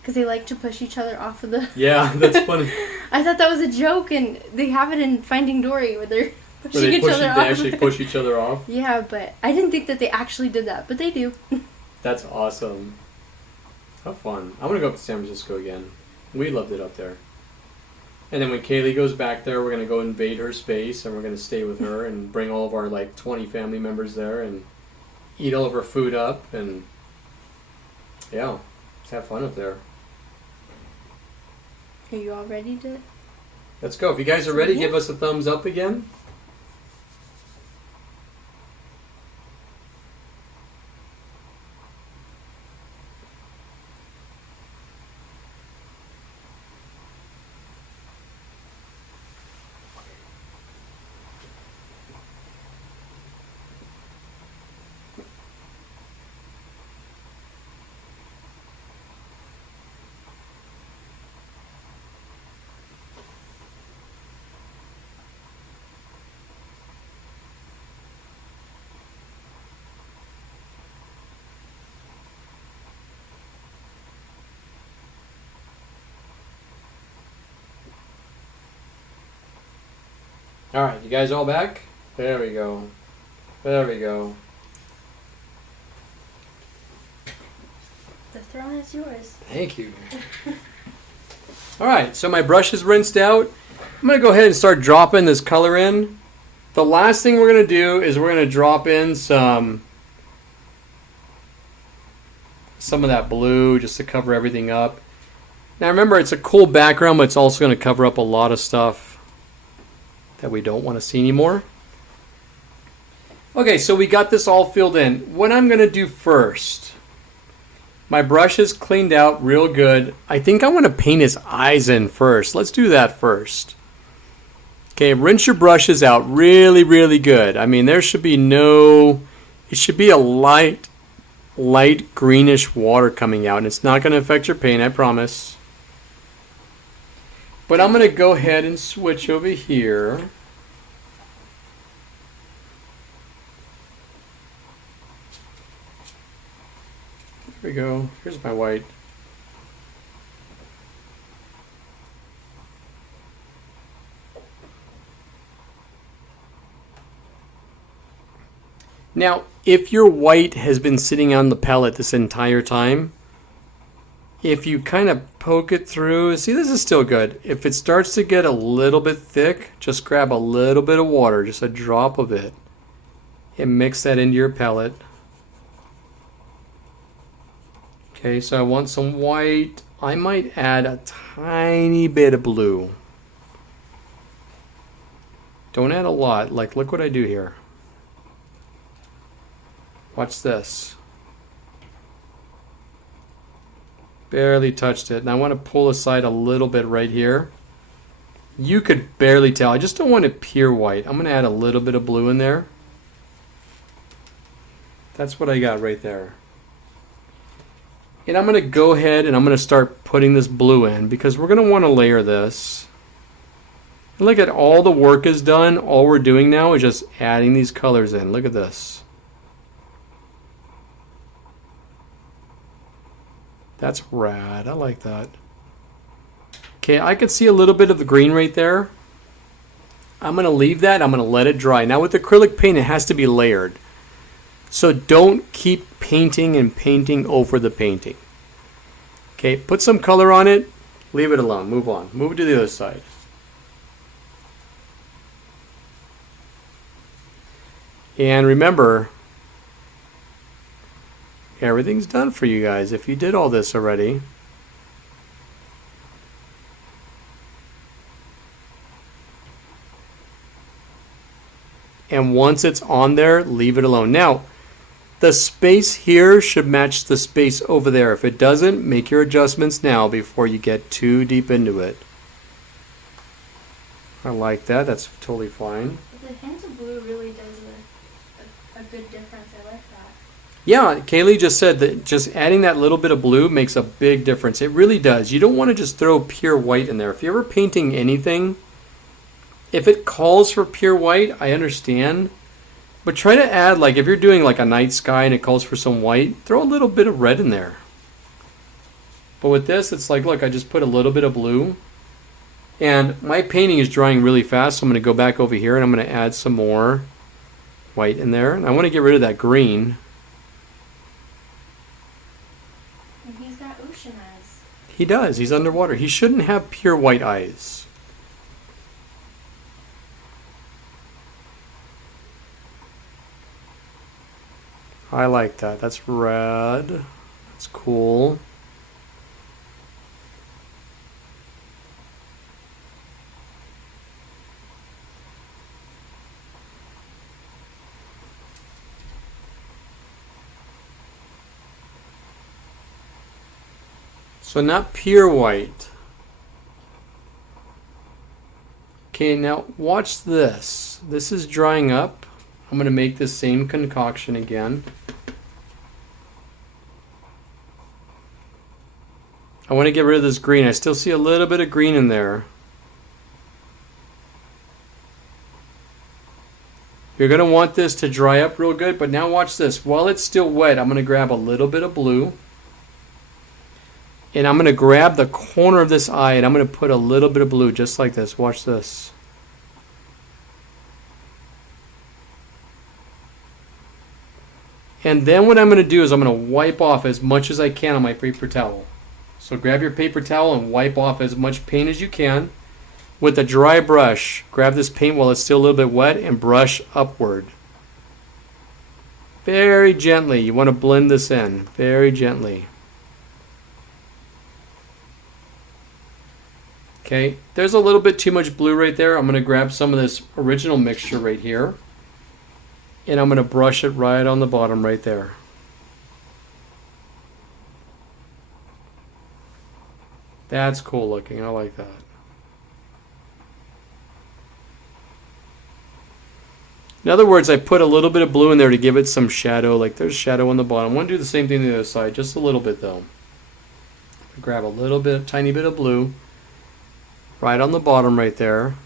Because they like to push each other off of the... Yeah, that's funny. I thought that was a joke, and they have it in Finding Dory where they're pushing They each other off. They actually push each other off? Yeah, but I didn't think that they actually did that, but they do. That's awesome. How fun. I want to go up to San Francisco again. We loved it up there. And then when Kaylee goes back there, we're going to go invade her space, and we're going to stay with her and bring all of our, like, 20 family members there and eat all of her food up, and yeah, just have fun up there. Are you all ready to... Let's go. If you guys are ready, Yeah. give us a thumbs up again. All right, you guys all back? There we go. There we go. The throne is yours. Thank you. All right, so my brush is rinsed out. I'm going to go ahead and start dropping this color in. The last thing we're going to do is we're going to drop in some of that blue just to cover everything up. Now remember, it's a cool background, but it's also going to cover up a lot of stuff that we don't want to see anymore. Okay, so we got this all filled in. What I'm going to do first, my brush is cleaned out real good. I think I want to paint his eyes in first. Let's do that first. Okay, rinse your brushes out really, really good. I mean, there should be no... It should be a light greenish water coming out, and it's not going to affect your paint, I promise. But I'm going to go ahead and switch over here. There we go. Here's my white. Now, if your white has been sitting on the palette this entire time, if you kind of poke it through, see, this is still good. If it starts to get a little bit thick, just grab a little bit of water, just a drop of it, and mix that into your palette. Okay, so I want some white. I might add a tiny bit of blue. Don't add a lot. Like, look what I do here. Watch this. Barely touched it. And I want to pull aside a little bit right here. You could barely tell. I just don't want it pure white. I'm going to add a little bit of blue in there. That's what I got right there. And I'm going to go ahead and I'm going to start putting this blue in because we're going to want to layer this. And look at all the work is done. All we're doing now is just adding these colors in. Look at this. That's rad. I like that. Okay, I could see a little bit of the green right there. I'm going to leave that. I'm going to let it dry. Now with acrylic paint, it has to be layered. So don't keep painting and painting over the painting. Okay, put some color on it. Leave it alone. Move on. Move it to the other side. And remember, everything's done for you guys if you did all this already. And once it's on there, leave it alone. Now, the space here should match the space over there. If it doesn't, make your adjustments now before you get too deep into it. I like that. That's totally fine. But the hint of blue really does a good difference. I like that. Yeah, Kaylee just said that just adding that little bit of blue makes a big difference. It really does. You don't want to just throw pure white in there. If you're ever painting anything, if it calls for pure white, I understand. But try to add, like if you're doing like a night sky and it calls for some white, throw a little bit of red in there. But with this, it's like, look, I just put a little bit of blue. And my painting is drying really fast, so I'm going to go back over here and I'm going to add some more white in there. And I want to get rid of that green. And he's got ocean eyes. He does. He's underwater. He shouldn't have pure white eyes. I like that. That's red. That's cool. So not pure white. Okay, now watch this. This is drying up. I'm going to make the same concoction again. I want to get rid of this green. I still see a little bit of green in there. You're going to want this to dry up real good, but now watch this. While it's still wet, I'm going to grab a little bit of blue. And I'm going to grab the corner of this eye and I'm going to put a little bit of blue just like this. Watch this. And then what I'm going to do is I'm going to wipe off as much as I can on my paper towel. So grab your paper towel and wipe off as much paint as you can. With a dry brush, grab this paint while it's still a little bit wet and brush upward. Very gently. You want to blend this in. Very gently. Okay, there's a little bit too much blue right there. I'm going to grab some of this original mixture right here. And I'm going to brush it right on the bottom right there. That's cool looking. I like that. In other words, I put a little bit of blue in there to give it some shadow. Like there's shadow on the bottom. I want to do the same thing to the other side. Just a little bit though. Grab a little bit, tiny bit of blue. Right on the bottom right there.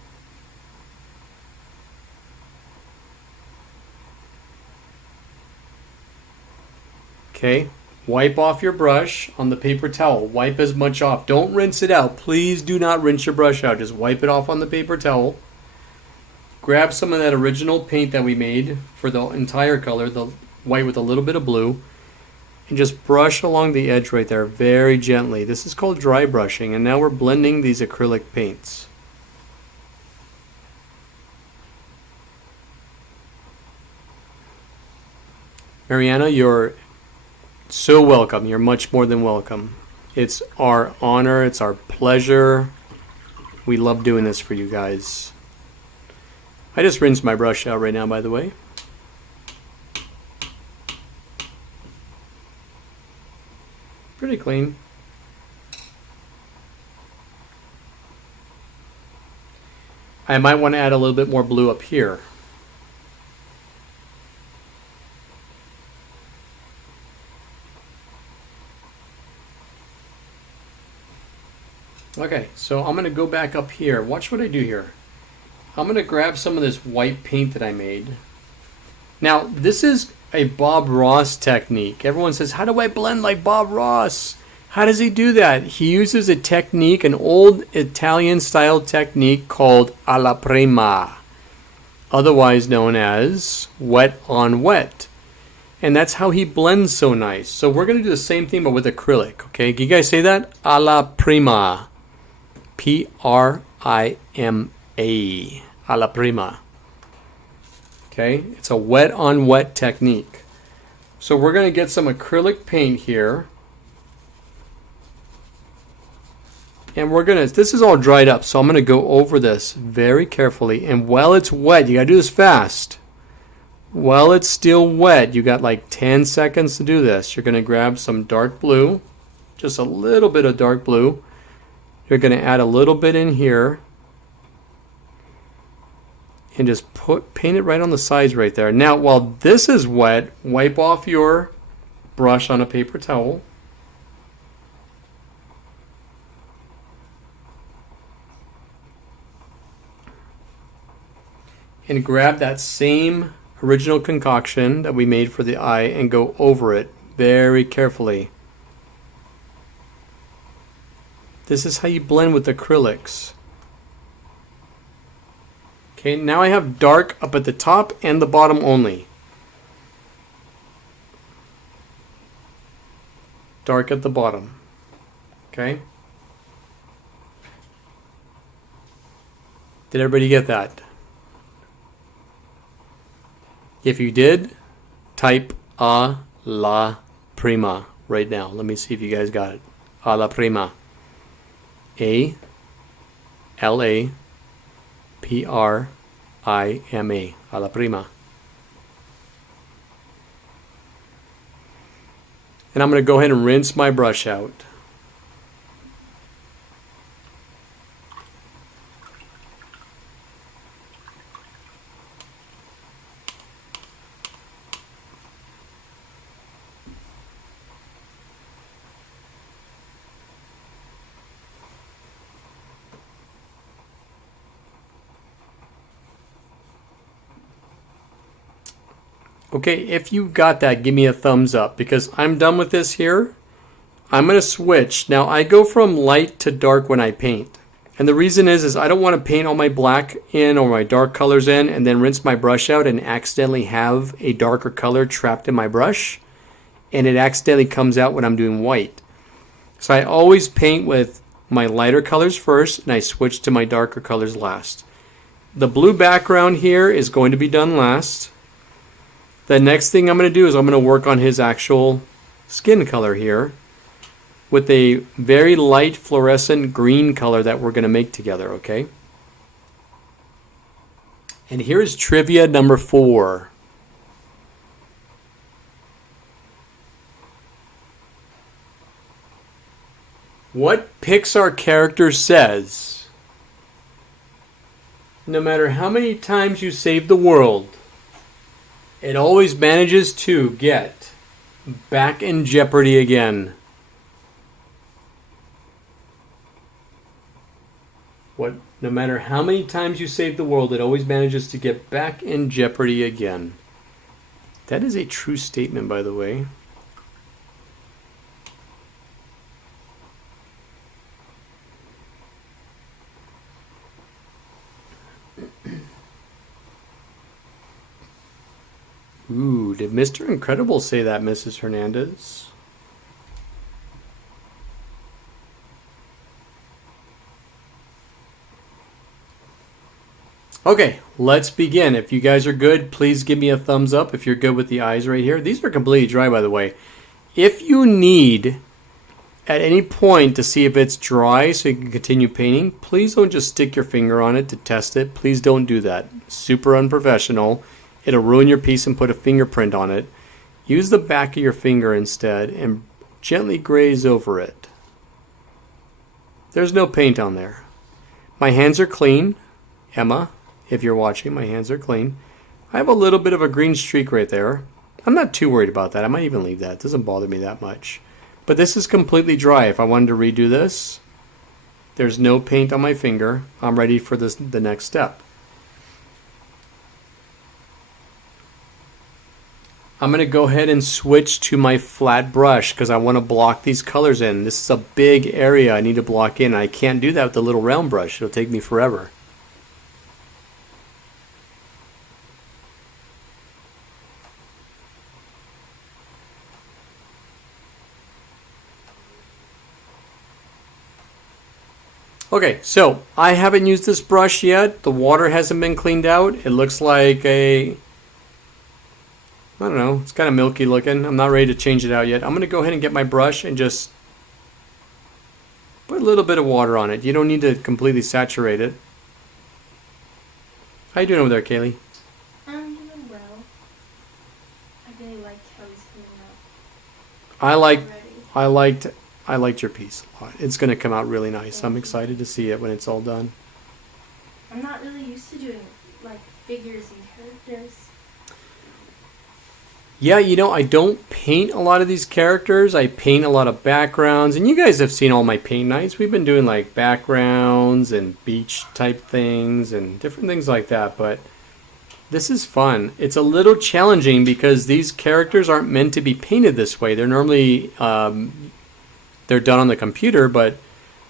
Okay, wipe off your brush on the paper towel. Wipe as much off. Don't rinse it out. Please do not rinse your brush out. Just wipe it off on the paper towel. Grab some of that original paint that we made for the entire color, the white with a little bit of blue. And just brush along the edge right there very gently. This is called dry brushing, and now we're blending these acrylic paints. Mariana, you're so welcome. You're much more than welcome. It's our honor, it's our pleasure. We love doing this for you guys. I just rinsed my brush out right now, by the way. Pretty clean. I might want to add a little bit more blue up here. Okay, so I'm going to go back up here. Watch what I do here. I'm going to grab some of this white paint that I made. Now, this is a Bob Ross technique. Everyone says, how do I blend like Bob Ross? How does he do that? He uses a technique, an old Italian style technique called alla prima, otherwise known as wet on wet. And that's how he blends so nice. So we're going to do the same thing but with acrylic, okay? Can you guys say that? Alla prima. P-R-I-M-A. Alla prima. Okay, it's a wet on wet technique. So we're going to get some acrylic paint here. And we're going to, this is all dried up, so I'm going to go over this very carefully. And while it's wet, you got to do this fast. While it's still wet, you got like 10 seconds to do this. You're going to grab some dark blue, just a little bit of dark blue. You're going to add a little bit in here. and just paint it right on the sides right there. Now, while this is wet, wipe off your brush on a paper towel. And grab that same original concoction that we made for the eye and go over it very carefully. This is how you blend with acrylics. Okay, now I have dark up at the top and the bottom only. Dark at the bottom. Okay? Did everybody get that? If you did, type a la prima right now. Let me see if you guys got it. A la prima. A L A P R I M A. A la prima. And I'm going to go ahead and rinse my brush out. Okay, if you got that, give me a thumbs up because I'm done with this here. I'm going to switch. Now, I go from light to dark when I paint. And the reason is I don't want to paint all my black in or my dark colors in and then rinse my brush out and accidentally have a darker color trapped in my brush. And it accidentally comes out when I'm doing white. So I always paint with my lighter colors first and I switch to my darker colors last. The blue background here is going to be done last. The next thing I'm going to do is I'm going to work on his actual skin color here with a very light fluorescent green color that we're going to make together, okay? And here's trivia number 4. What Pixar character says, no matter how many times you save the world, it always manages to get back in jeopardy again? What? No matter how many times you save the world, it always manages to get back in jeopardy again. That is a true statement, by the way. Ooh, did Mr. Incredible say that, Mrs. Hernandez? Okay, let's begin. If you guys are good, please give me a thumbs up if you're good with the eyes right here. These are completely dry, by the way. If you need at any point to see if it's dry so you can continue painting, please don't just stick your finger on it to test it. Please don't do that. Super unprofessional. It'll ruin your piece and put a fingerprint on it. Use the back of your finger instead and gently graze over it. There's no paint on there. My hands are clean. Emma, if you're watching, my hands are clean. I have a little bit of a green streak right there. I'm not too worried about that. I might even leave that. It doesn't bother me that much. But this is completely dry. If I wanted to redo this, there's no paint on my finger. I'm ready for the next step. I'm going to go ahead and switch to my flat brush because I want to block these colors in. This is a big area I need to block in. I can't do that with the little round brush. It'll take me forever. Okay, so I haven't used this brush yet. The water hasn't been cleaned out. It looks like I don't know, it's kind of milky looking. I'm not ready to change it out yet. I'm going to go ahead and get my brush and just put a little bit of water on it. You don't need to completely saturate it. How you doing over there, Kaylee? I'm doing well. I really liked how he's coming out. I liked your piece a lot. It's going to come out really nice. I'm excited to see it when it's all done. I'm not really used to doing like figures and characters. Yeah, you know, I don't paint a lot of these characters. I paint a lot of backgrounds. And you guys have seen all my paint nights. We've been doing like backgrounds and beach type things and different things like that. But this is fun. It's a little challenging because these characters aren't meant to be painted this way. They're normally, they're done on the computer. But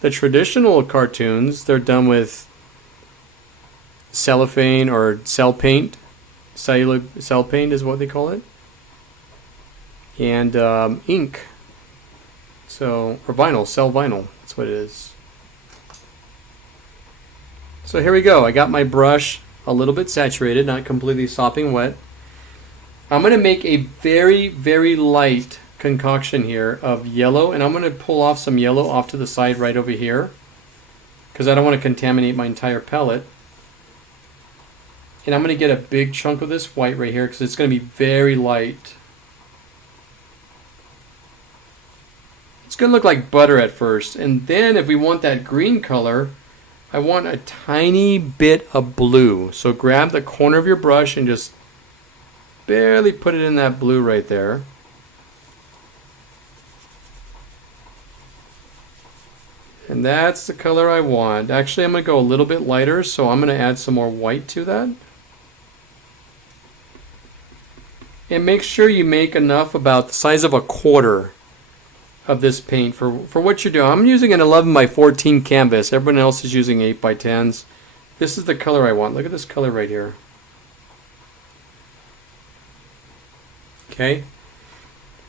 the traditional cartoons, they're done with cellophane or cell paint. Cell paint is what they call it. And ink, or vinyl, cell vinyl, that's what it is. So here we go. I got my brush a little bit saturated, not completely sopping wet. I'm going to make a very, very light concoction here of yellow, and I'm going to pull off some yellow off to the side right over here because I don't want to contaminate my entire palette. And I'm going to get a big chunk of this white right here because it's going to be very light. It's going to look like butter at first, and then if we want that green color, I want a tiny bit of blue. So grab the corner of your brush and just barely put it in that blue right there. And that's the color I want. Actually, I'm going to go a little bit lighter, so I'm going to add some more white to that. And make sure you make enough about the size of a quarter of this paint for what you're doing. I'm using an 11 by 14 canvas. Everyone else is using 8 by 10s. This is the color I want. Look at this color right here. Okay.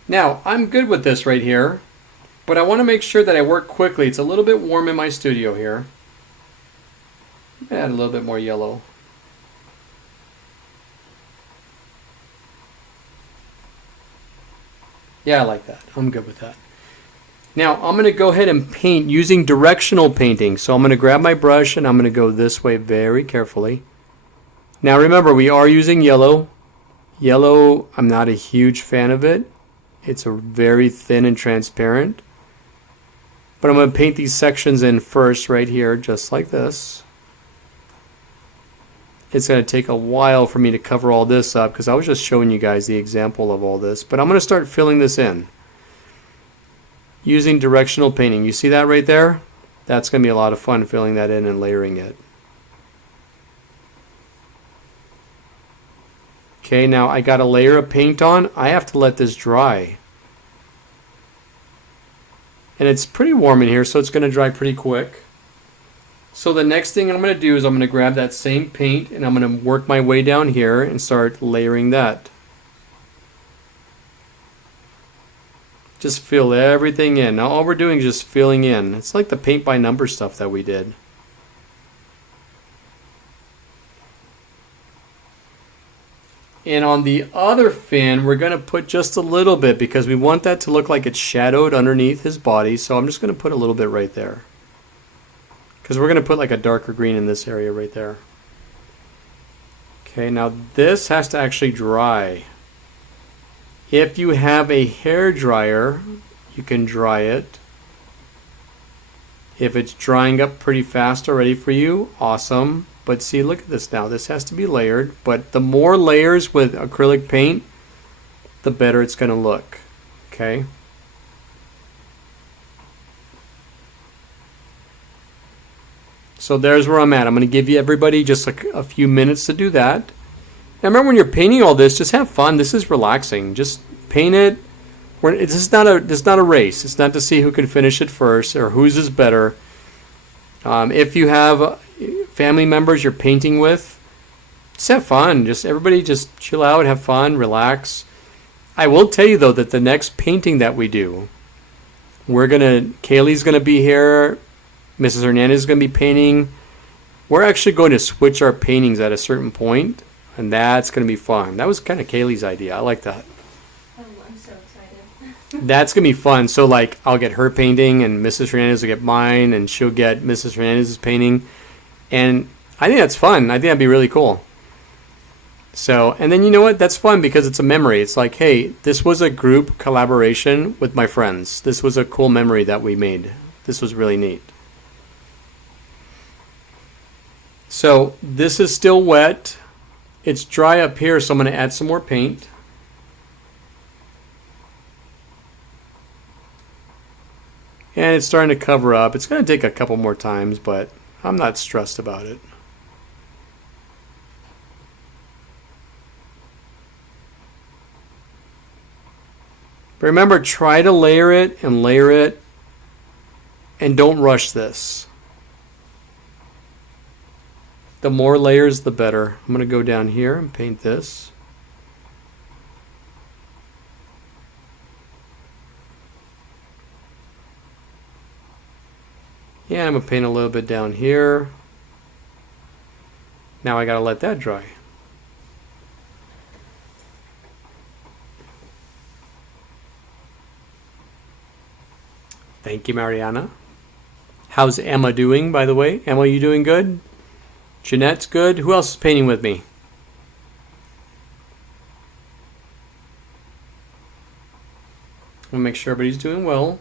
Now, I'm good with this right here, but I want to make sure that I work quickly. It's a little bit warm in my studio here. Add a little bit more yellow. Yeah, I like that. I'm good with that. Now, I'm going to go ahead and paint using directional painting. So I'm going to grab my brush and I'm going to go this way very carefully. Now remember, we are using yellow. Yellow, I'm not a huge fan of it. It's a very thin and transparent. But I'm going to paint these sections in first right here, just like this. It's going to take a while for me to cover all this up because I was just showing you guys the example of all this. But I'm going to start filling this in using directional painting. You see that right there? That's going to be a lot of fun filling that in and layering it. Okay, now I got a layer of paint on. I have to let this dry. And it's pretty warm in here, so it's going to dry pretty quick. So the next thing I'm going to do is I'm going to grab that same paint and I'm going to work my way down here and start layering that. Just fill everything in. Now all we're doing is just filling in. It's like the paint by number stuff that we did. And on the other fin, we're going to put just a little bit because we want that to look like it's shadowed underneath his body. So I'm just going to put a little bit right there. Because we're going to put like a darker green in this area right there. Okay, now this has to actually dry. If you have a hair dryer, you can dry it. If it's drying up pretty fast already for you, awesome. But see, look at this now. This has to be layered. But the more layers with acrylic paint, the better it's going to look. Okay. So there's where I'm at. I'm going to give you everybody just a few minutes to do that. Now remember, when you're painting all this, just have fun. This is relaxing. Just paint it. This is not a race. It's not to see who can finish it first or whose is better. If you have family members you're painting with, just have fun. Everybody just chill out, have fun, relax. I will tell you though that the next painting that we do, Kaylee's gonna be here, Mrs. Hernandez is gonna be painting. We're actually going to switch our paintings at a certain point, and that's gonna be fun. That was kind of Kaylee's idea. I like that. Oh, I'm so excited. That's gonna be fun. So like, I'll get her painting, and Mrs. Hernandez will get mine, and she'll get Mrs. Hernandez's painting. And I think that's fun. I think that'd be really cool. So, and then you know what? That's fun because it's a memory. It's like, hey, this was a group collaboration with my friends. This was a cool memory that we made. This was really neat. So this is still wet. It's dry up here, so I'm going to add some more paint. And it's starting to cover up. It's going to take a couple more times, but I'm not stressed about it. But remember, try to layer it, and don't rush this. The more layers, the better. I'm going to go down here and paint this. Yeah, I'm going to paint a little bit down here. Now I got to let that dry. Thank you, Mariana. How's Emma doing, by the way? Emma, you doing good? Jeanette's good. Who else is painting with me? We'll make sure everybody's doing well.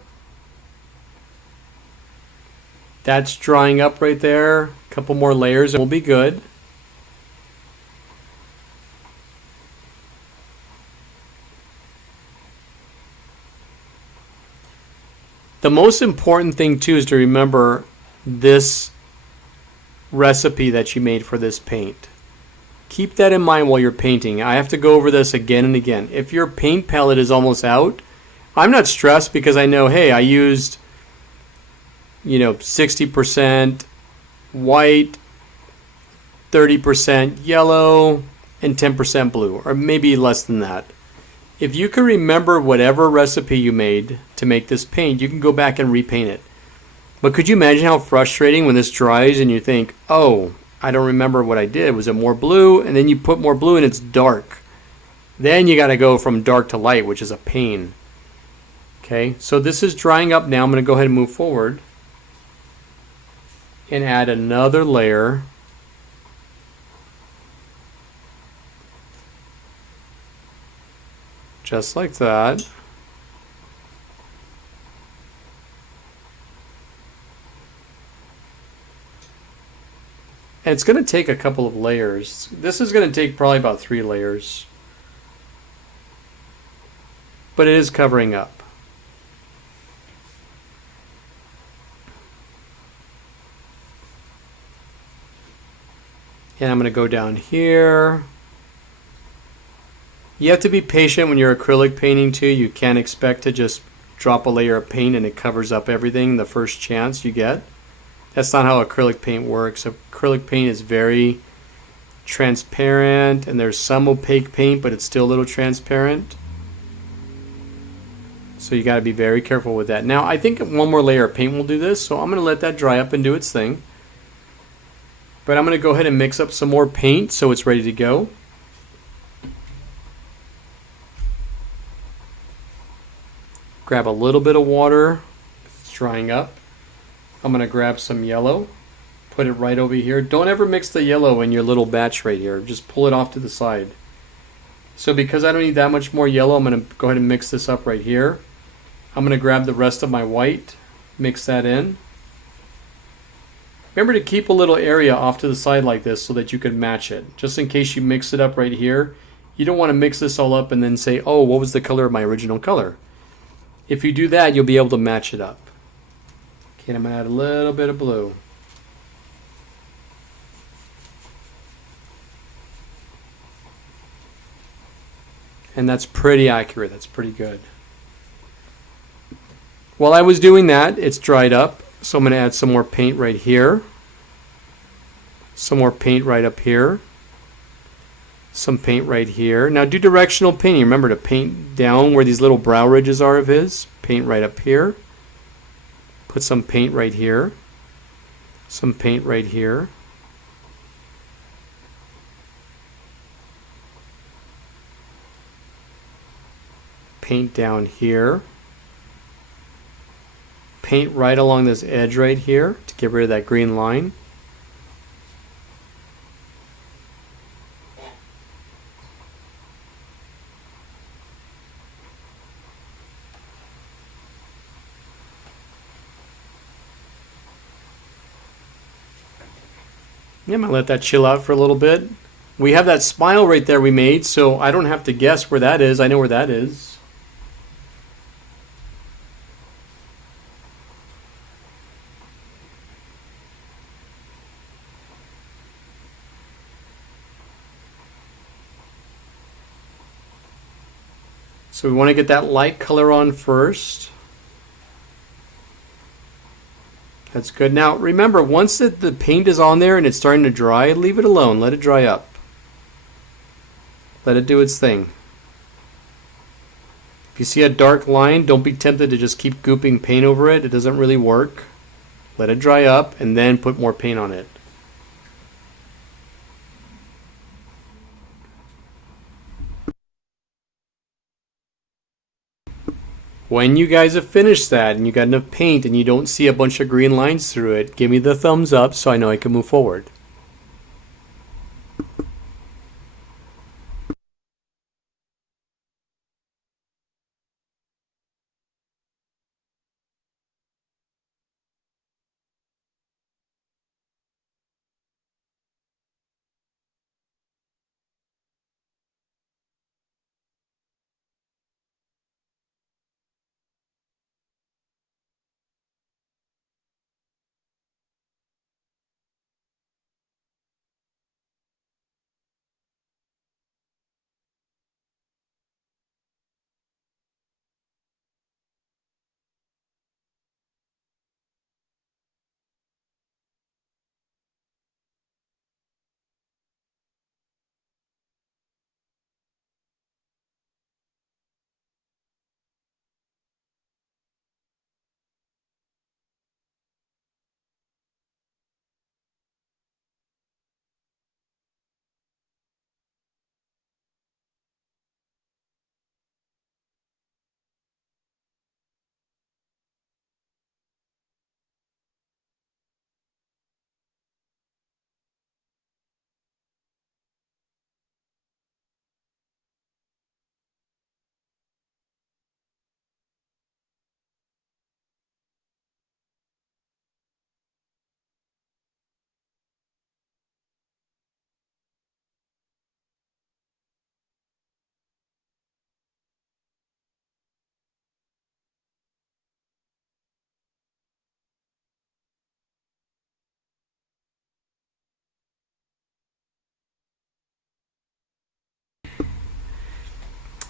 That's drying up right there. A couple more layers and we'll be good. The most important thing too is to remember this recipe that you made for this paint. Keep that in mind while you're painting. I have to go over this again and again. If your paint palette is almost out, I'm not stressed because I know, hey, I used 60% white, 30% yellow, and 10% blue, or maybe less than that. If you can remember whatever recipe you made to make this paint, you can go back and repaint it. But could you imagine how frustrating when this dries and you think, oh, I don't remember what I did. Was it more blue? And then you put more blue and it's dark. Then you got to go from dark to light, which is a pain. Okay, so this is drying up now. I'm going to go ahead and move forward and add another layer. Just like that. And it's going to take a couple of layers. This is going to take probably about 3 layers. But it is covering up. And I'm going to go down here. You have to be patient when you're acrylic painting too. You can't expect to just drop a layer of paint and it covers up everything the first chance you get. That's not how acrylic paint works. Acrylic paint is very transparent and there's some opaque paint, but it's still a little transparent. So you got to be very careful with that. Now I think one more layer of paint will do this, so I'm going to let that dry up and do its thing. But I'm going to go ahead and mix up some more paint so it's ready to go. Grab a little bit of water. It's drying up. I'm going to grab some yellow. Put it right over here. Don't ever mix the yellow in your little batch right here. Just pull it off to the side. So because I don't need that much more yellow, I'm going to go ahead and mix this up right here. I'm going to grab the rest of my white. Mix that in. Remember to keep a little area off to the side like this so that you can match it. Just in case you mix it up right here. You don't want to mix this all up and then say, oh, what was the color of my original color? If you do that, you'll be able to match it up. Okay, I'm going to add a little bit of blue. And that's pretty accurate. That's pretty good. While I was doing that, it's dried up. So I'm going to add some more paint right here. Some more paint right up here. Some paint right here. Now do directional painting. Remember to paint down where these little brow ridges are of his. Paint right up here. Put some paint right here. Some paint right here. Paint down here. Paint right along this edge right here to get rid of that green line. Yeah, I'm going to let that chill out for a little bit. We have that smile right there we made, so I don't have to guess where that is. I know where that is. So we want to get that light color on first. That's good. Now remember, once the paint is on there and it's starting to dry, leave it alone. Let it dry up. Let it do its thing. If you see a dark line, don't be tempted to just keep gooping paint over it. It doesn't really work. Let it dry up and then put more paint on it. When you guys have finished that and you got enough paint and you don't see a bunch of green lines through it, give me the thumbs up so I know I can move forward.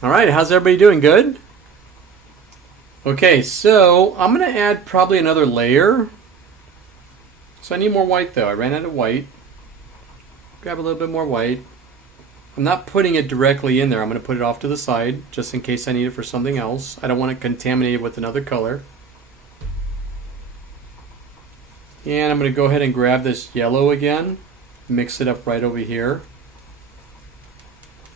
All right, how's everybody doing? Good? Okay, so I'm going to add probably another layer. So I need more white though. I ran out of white. Grab a little bit more white. I'm not putting it directly in there. I'm going to put it off to the side just in case I need it for something else. I don't want to contaminate it with another color. And I'm going to go ahead and grab this yellow again. Mix it up right over here.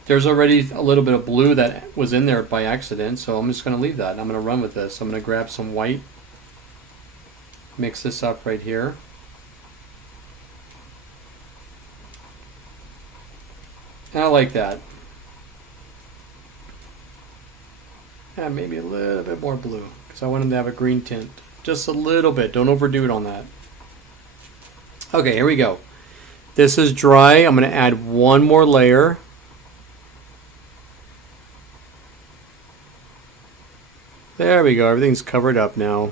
There's already a little bit of blue that was in there by accident, so I'm just going to leave that. I'm going to run with this. I'm going to grab some white, mix this up right here. And I like that. Yeah, maybe a little bit more blue, because I want them to have a green tint. Just a little bit. Don't overdo it on that. Okay, here we go. This is dry. I'm going to add one more layer. There we go. Everything's covered up now.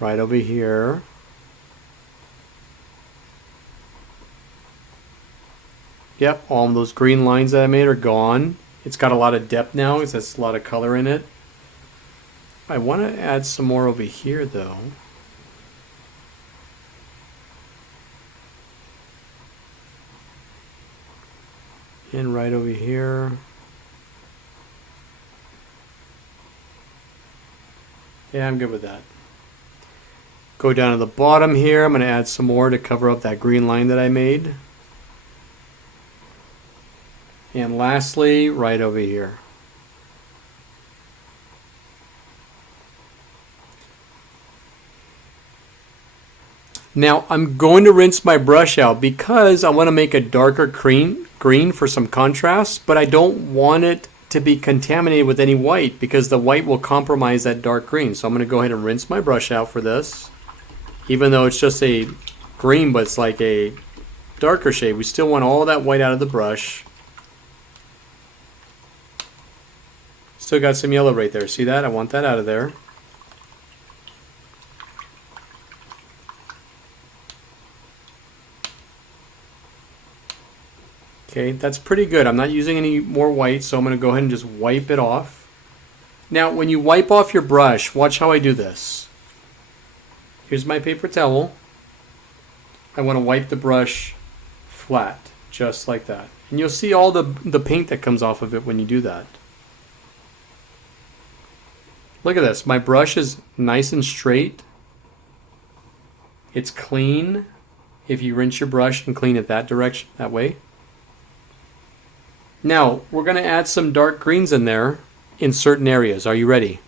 Right over here. Yep, all of those green lines that I made are gone. It's got a lot of depth now because there's a lot of color in it. I want to add some more over here though. And right over here. Yeah, I'm good with that. Go down to the bottom here. I'm going to add some more to cover up that green line that I made. And lastly, right over here. Now I'm going to rinse my brush out because I want to make a darker green for some contrast, but I don't want it to be contaminated with any white because the white will compromise that dark green. So I'm going to go ahead and rinse my brush out for this. Even though it's just a green, but it's like a darker shade. We still want all that white out of the brush. Still got some yellow right there. See that? I want that out of there. Okay, that's pretty good. I'm not using any more white, so I'm going to go ahead and just wipe it off. Now, when you wipe off your brush, watch how I do this. Here's my paper towel. I want to wipe the brush flat, just like that. And you'll see all the paint that comes off of it when you do that. Look at this. My brush is nice and straight. It's clean. If you rinse your brush and clean it that direction, that way. Now, we're going to add some dark greens in there in certain areas. Are you ready?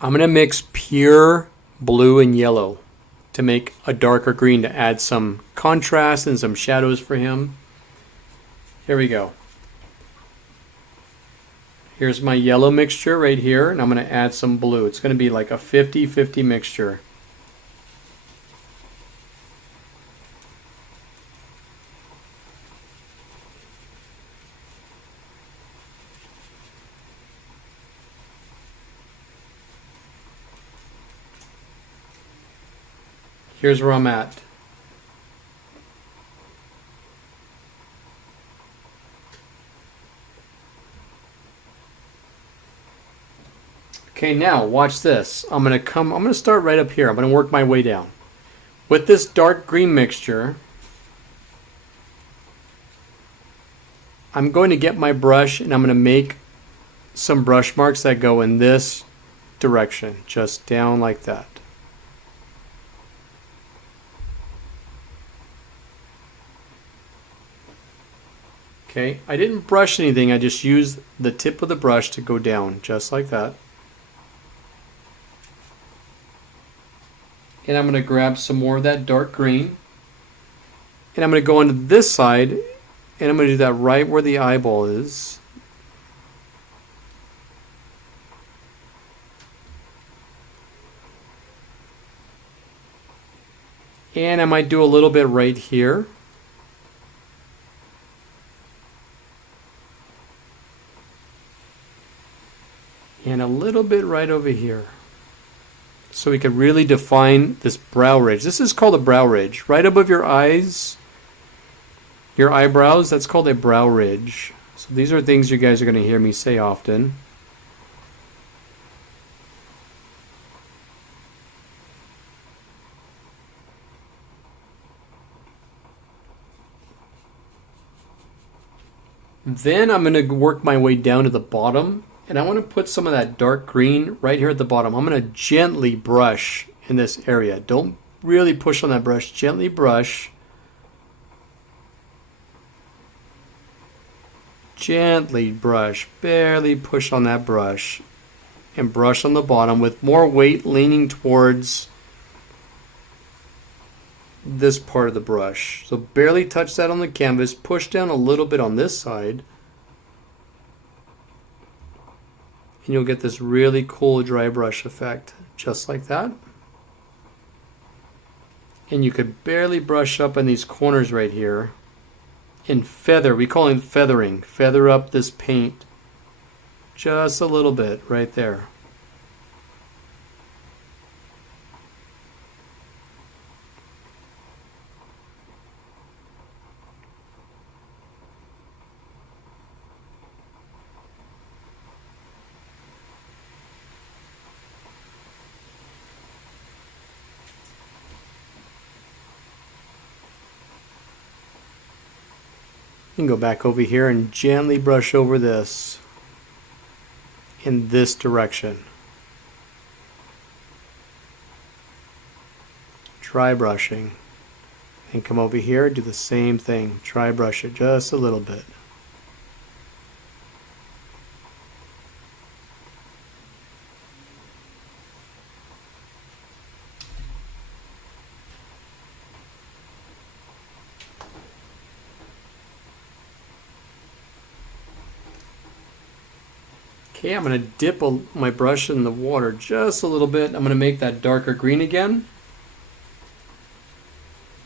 I'm going to mix pure blue and yellow to make a darker green to add some contrast and some shadows for him. Here we go. Here's my yellow mixture right here, and I'm going to add some blue. It's going to be like a 50-50 mixture. Here's where I'm at. Okay, now watch this. I'm gonna start right up here. I'm gonna work my way down. With this dark green mixture, I'm going to get my brush and I'm gonna make some brush marks that go in this direction, just down like that. Okay, I didn't brush anything, I just used the tip of the brush to go down, just like that. And I'm going to grab some more of that dark green. And I'm going to go onto this side, and I'm going to do that right where the eyeball is. And I might do a little bit right here. And a little bit right over here. So we can really define this brow ridge. This is called a brow ridge. Right above your eyes, your eyebrows, that's called a brow ridge. So these are things you guys are going to hear me say often. Then I'm going to work my way down to the bottom. And I want to put some of that dark green right here at the bottom. I'm going to gently brush in this area. Don't really push on that brush. Gently brush. Gently brush. Barely push on that brush. And brush on the bottom with more weight leaning towards this part of the brush. So barely touch that on the canvas. Push down a little bit on this side. And you'll get this really cool dry brush effect, just like that. And you could barely brush up in these corners right here. And feather, we call it feathering. Feather up this paint just a little bit right there. You can go back over here and gently brush over this in this direction. Dry brushing. And come over here, do the same thing. Dry brush it just a little bit. Okay, I'm going to dip my brush in the water just a little bit. I'm going to make that darker green again.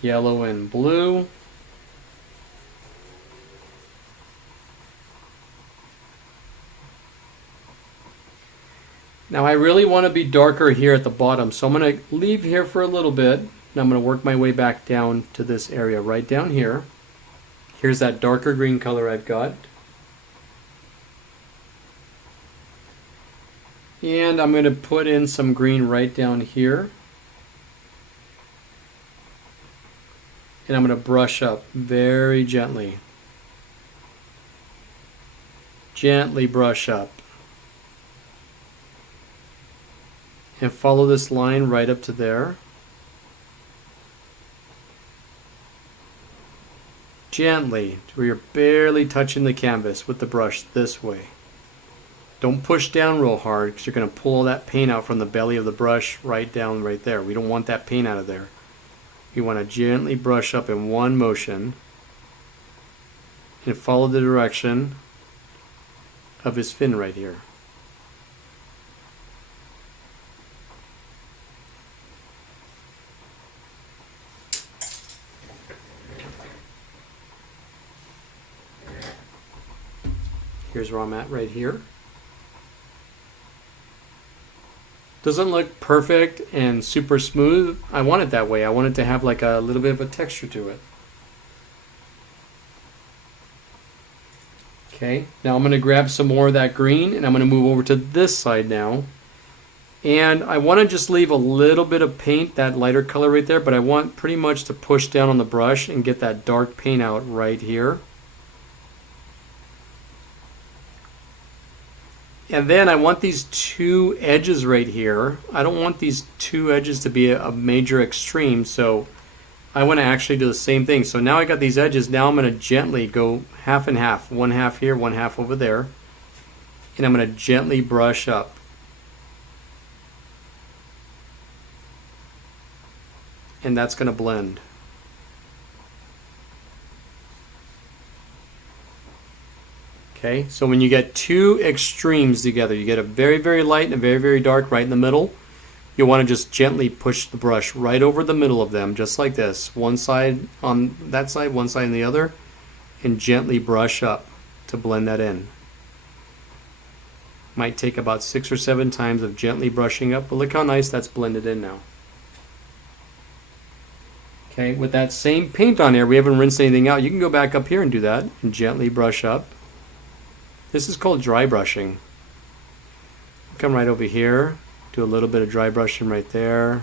yellow and blue. Now I really want to be darker here at the bottom, so I'm going to leave here for a little bit, and I'm going to work my way back down to this area right down here. Here's that darker green color I've got. And I'm going to put in some green right down here. And I'm going to brush up very gently. Gently brush up. And follow this line right up to there. Gently, to where you're barely touching the canvas with the brush this way. Don't push down real hard because you're going to pull all that paint out from the belly of the brush right down right there. We don't want that paint out of there. You want to gently brush up in one motion and follow the direction of his fin right here. Here's where I'm at right here. Doesn't look perfect and super smooth. I want it that way. I want it to have like a little bit of a texture to it. Okay, now I'm going to grab some more of that green and I'm going to move over to this side now. And I want to just leave a little bit of paint, that lighter color right there, but I want pretty much to push down on the brush and get that dark paint out right here. And then I want these two edges right here. I don't want these two edges to be a major extreme, so I want to actually do the same thing. So now I got these edges. Now I'm going to gently go half and half. One half here, one half over there. And I'm going to gently brush up. And that's going to blend. Okay, so when you get two extremes together, you get a very, very light and a very, very dark right in the middle. You want to just gently push the brush right over the middle of them, just like this. One side on that side, one side on the other, and gently brush up to blend that in. Might take about 6 or 7 times of gently brushing up, but look how nice that's blended in now. Okay, with that same paint on here, we haven't rinsed anything out. You can go back up here and do that and gently brush up. This is called dry brushing. Come right over here, do a little bit of dry brushing right there,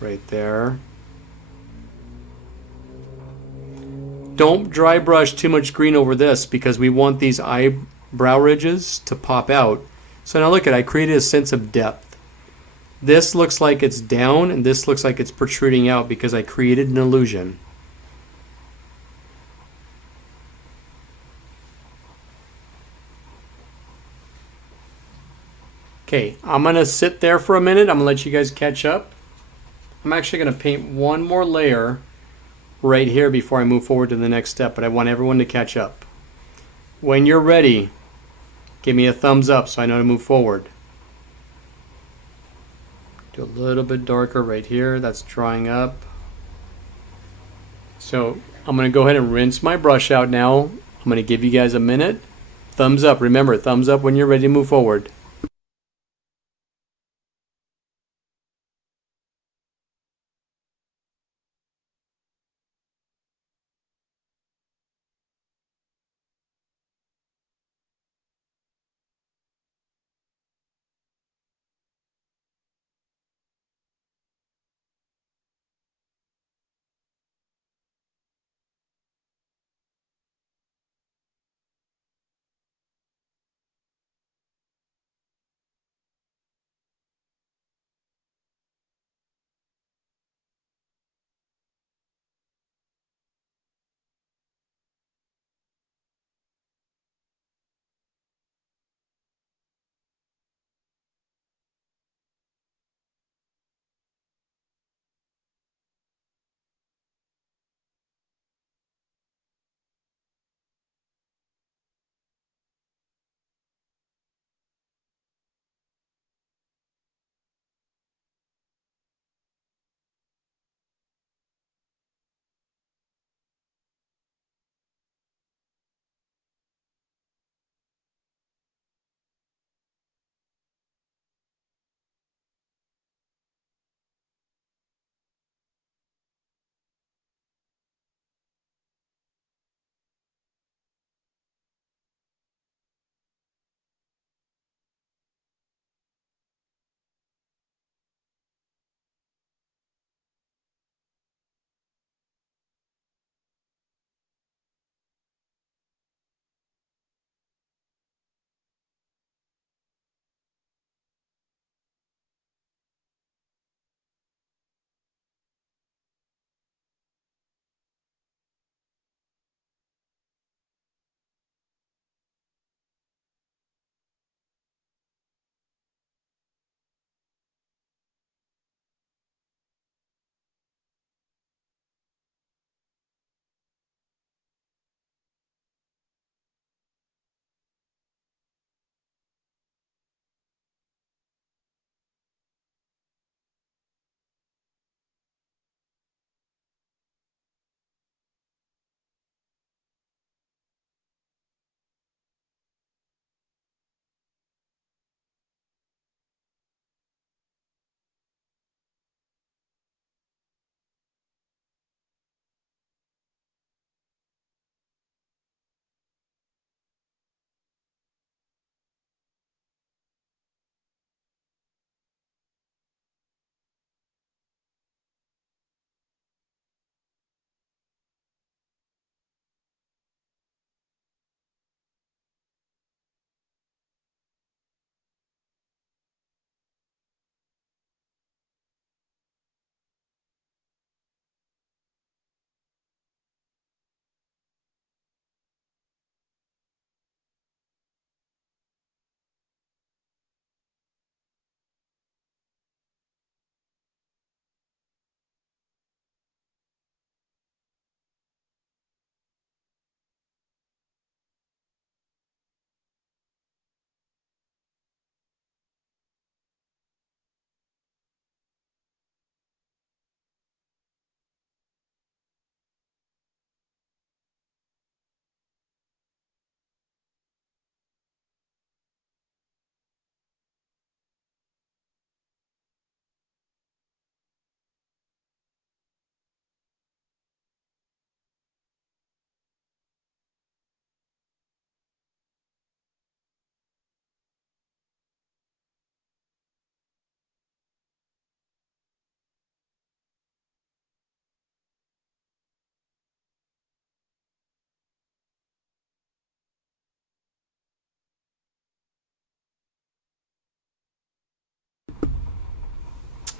right there. Don't dry brush too much green over this because we want these eyebrow ridges to pop out. So now look at, I created a sense of depth. This looks like it's down and this looks like it's protruding out because I created an illusion. Okay, I'm going to sit there for a minute. I'm going to let you guys catch up. I'm actually going to paint one more layer right here before I move forward to the next step, but I want everyone to catch up. When you're ready, give me a thumbs up so I know to move forward. Do a little bit darker right here. That's drying up. So I'm going to go ahead and rinse my brush out now. I'm going to give you guys a minute. Thumbs up. Remember, thumbs up when you're ready to move forward.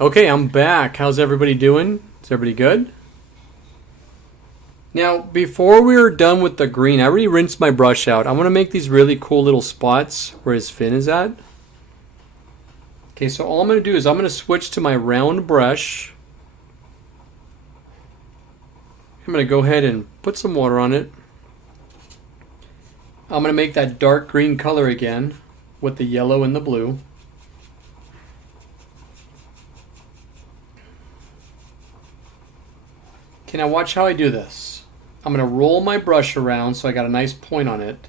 Okay, I'm back. How's everybody doing? Is everybody good? Now, before we are done with the green, I already rinsed my brush out. I want to make these really cool little spots where his fin is at. Okay, so all I'm going to do is I'm going to switch to my round brush. I'm going to go ahead and put some water on it. I'm going to make that dark green color again with the yellow and the blue. Okay, now watch how I do this. I'm going to roll my brush around so I got a nice point on it.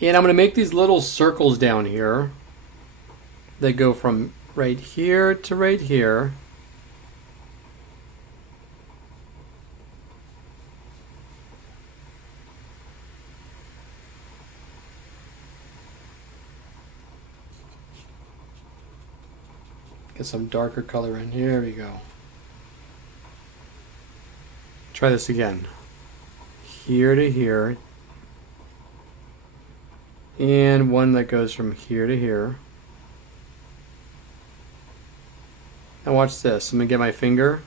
And I'm going to make these little circles down here. They go from right here to right here. Get some darker color in here. There we go. Try this again. Here to here. And one that goes from here to here. Now watch this. I'm going to get my finger.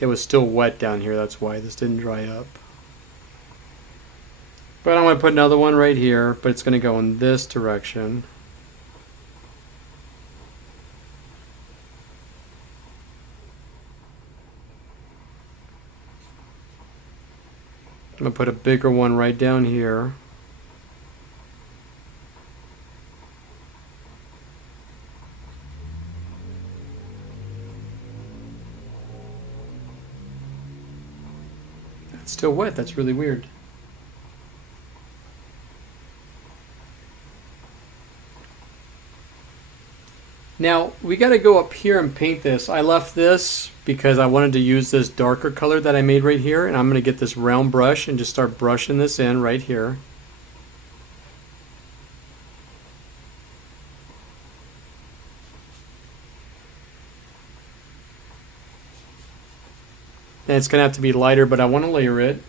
It was still wet down here. That's why this didn't dry up. But I'm going to put another one right here. But it's going to go in this direction. I'm going to put a bigger one right down here. It's still wet. That's really weird. Now, we got to go up here and paint this. I left this because I wanted to use this darker color that I made right here. And I'm going to get this round brush and just start brushing this in right here. And it's going to have to be lighter, but I want to layer it.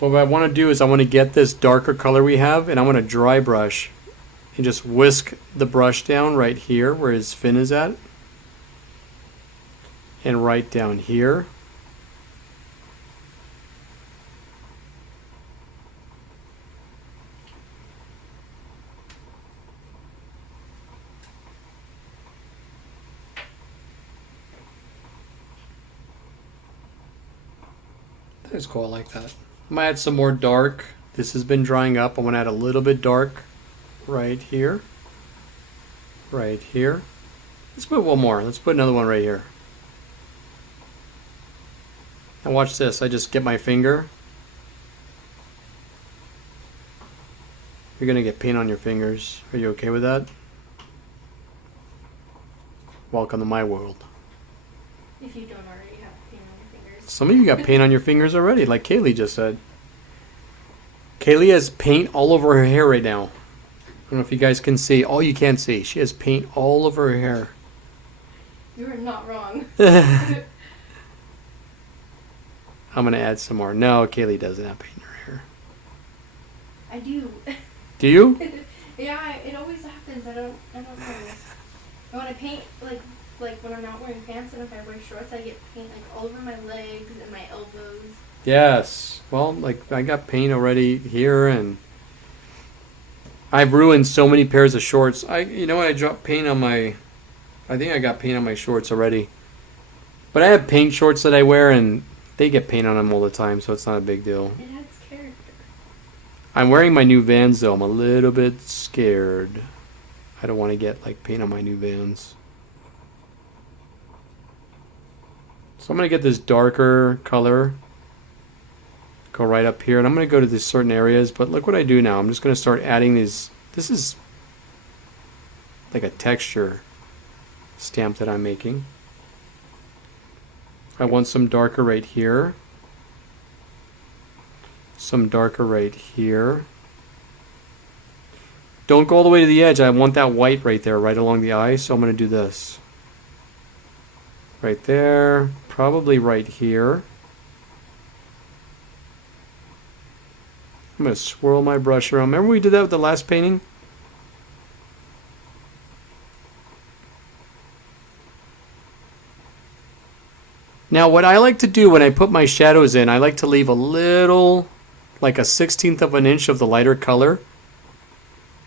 But what I want to do is I want to get this darker color we have, and I want to dry brush and just whisk the brush down right here where his fin is at. And right down here. That's cool, I like that. I'm gonna add some more dark. This has been drying up. I'm gonna add a little bit dark right here. Right here. Let's put one more. Let's put another one right here. Now watch this. I just get my finger. You're gonna get paint on your fingers. Are you okay with that? Welcome to my world. If you don't already have paint on your fingers. Some of you got paint on your fingers already, like Kaylee just said. Kaylee has paint all over her hair right now. I don't know if you guys can see. Oh, you can't see. She has paint all over her hair. You are not wrong. I'm going to add some more. No, Kaylee doesn't have paint in her hair. I do. Do you? Yeah, it always happens. I don't know. And when I paint, like when I'm not wearing pants and if I wear shorts, I get paint like all over my legs and my elbows. Yes. Well, like I got paint already here, and I've ruined so many pairs of shorts. You know what? I dropped paint on my. I think I got paint on my shorts already. But I have paint shorts that I wear, and they get paint on them all the time, so it's not a big deal. It adds character. I'm wearing my new Vans, though. I'm a little bit scared. I don't want to get like paint on my new Vans. So I'm going to get this darker color. Go right up here, and I'm going to go to these certain areas, but look what I do now. I'm just going to start adding these. This is like a texture stamp that I'm making. I want some darker right here. Some darker right here. Don't go all the way to the edge. I want that white right there, right along the eye, so I'm going to do this. Right there, probably right here. I'm going to swirl my brush around. Remember we did that with the last painting? Now what I like to do when I put my shadows in, I like to leave a little, like a 1/16 of an inch of the lighter color.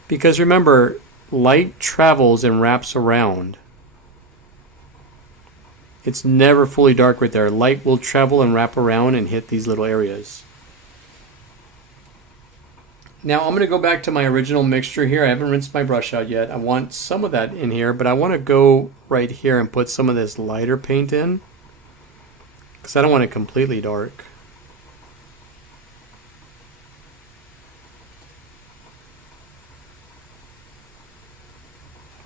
Because remember, light travels and wraps around. It's never fully dark right there. Light will travel and wrap around and hit these little areas. Now I'm going to go back to my original mixture here. I haven't rinsed my brush out yet. I want some of that in here, but I want to go right here and put some of this lighter paint in, because I don't want it completely dark.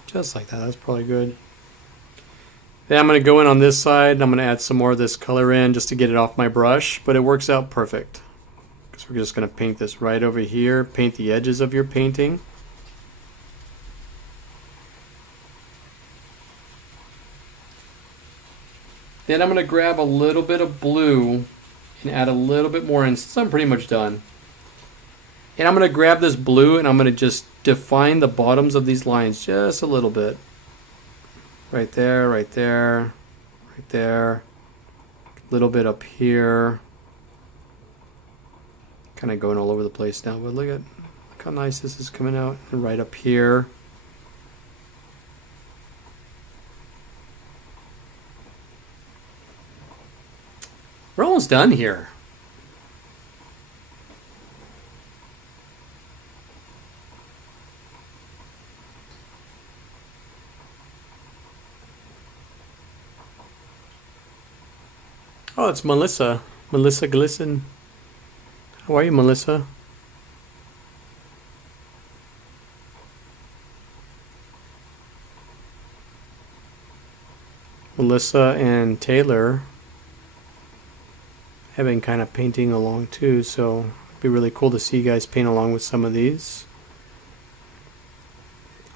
Just like that. That's probably good. Then I'm going to go in on this side and I'm going to add some more of this color in just to get it off my brush, but it works out perfect. Because we're just going to paint this right over here, paint the edges of your painting. Then I'm going to grab a little bit of blue and add a little bit more in since I'm pretty much done. And I'm going to grab this blue and I'm going to just define the bottoms of these lines just a little bit. Right there, right there, right there. A little bit up here. Kind of going all over the place now, but look how nice this is coming out. And right up here. We're almost done here. Oh, it's Melissa. Melissa Glisson. How are you, Melissa? Melissa and Taylor have been kind of painting along too, so it'd be really cool to see you guys paint along with some of these.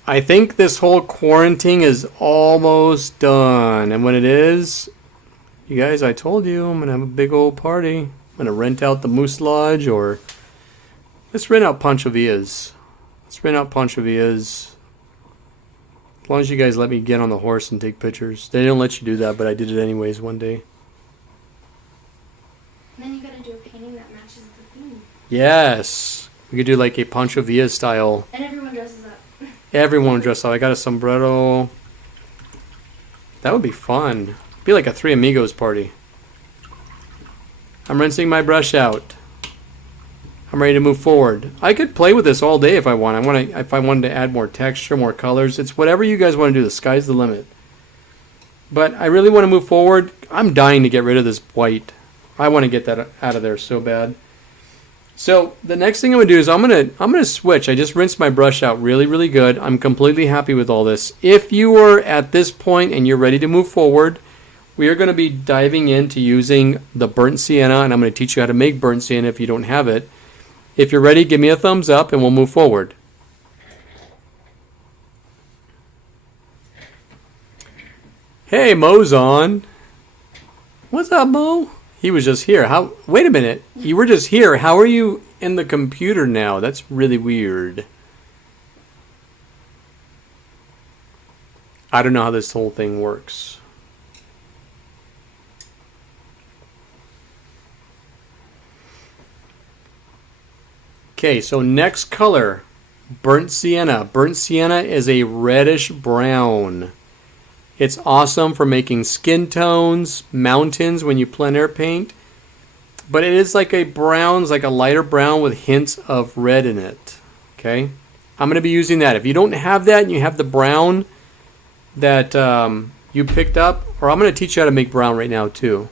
I think this whole quarantine is almost done, and when it is, you guys, I told you I'm gonna have a big old party. I'm gonna rent out the Moose Lodge, or let's rent out Pancho Villa's. Let's rent out Pancho Villa's. As long as you guys let me get on the horse and take pictures. They didn't let you do that, but I did it anyways one day. And then you gotta do a painting that matches the theme. Yes, we could do like a Pancho Villa style. And everyone dresses up. Everyone dress up. I got a sombrero. That would be fun. Be like a Three Amigos party. I'm rinsing my brush out. I'm ready to move forward. I could play with this all day if I want. If I wanted to add more texture, more colors. It's whatever you guys want to do. The sky's the limit. But I really want to move forward. I'm dying to get rid of this white. I want to get that out of there so bad. So the next thing I'm gonna do is I'm gonna switch. I just rinsed my brush out really, really good. I'm completely happy with all this. If you are at this point and you're ready to move forward, we are going to be diving into using the burnt sienna, and I'm going to teach you how to make burnt sienna if you don't have it. If you're ready, give me a thumbs up and we'll move forward. Hey, Mo's on. What's up, Mo? He was just here. Wait a minute. You were just here. How are you in the computer now? That's really weird. I don't know how this whole thing works. Okay, so next color, burnt sienna. Burnt sienna is a reddish brown. It's awesome for making skin tones, mountains when you plein air paint. But it is like a brown, like a lighter brown with hints of red in it. Okay, I'm going to be using that. If you don't have that and you have the brown that you picked up, or I'm going to teach you how to make brown right now too.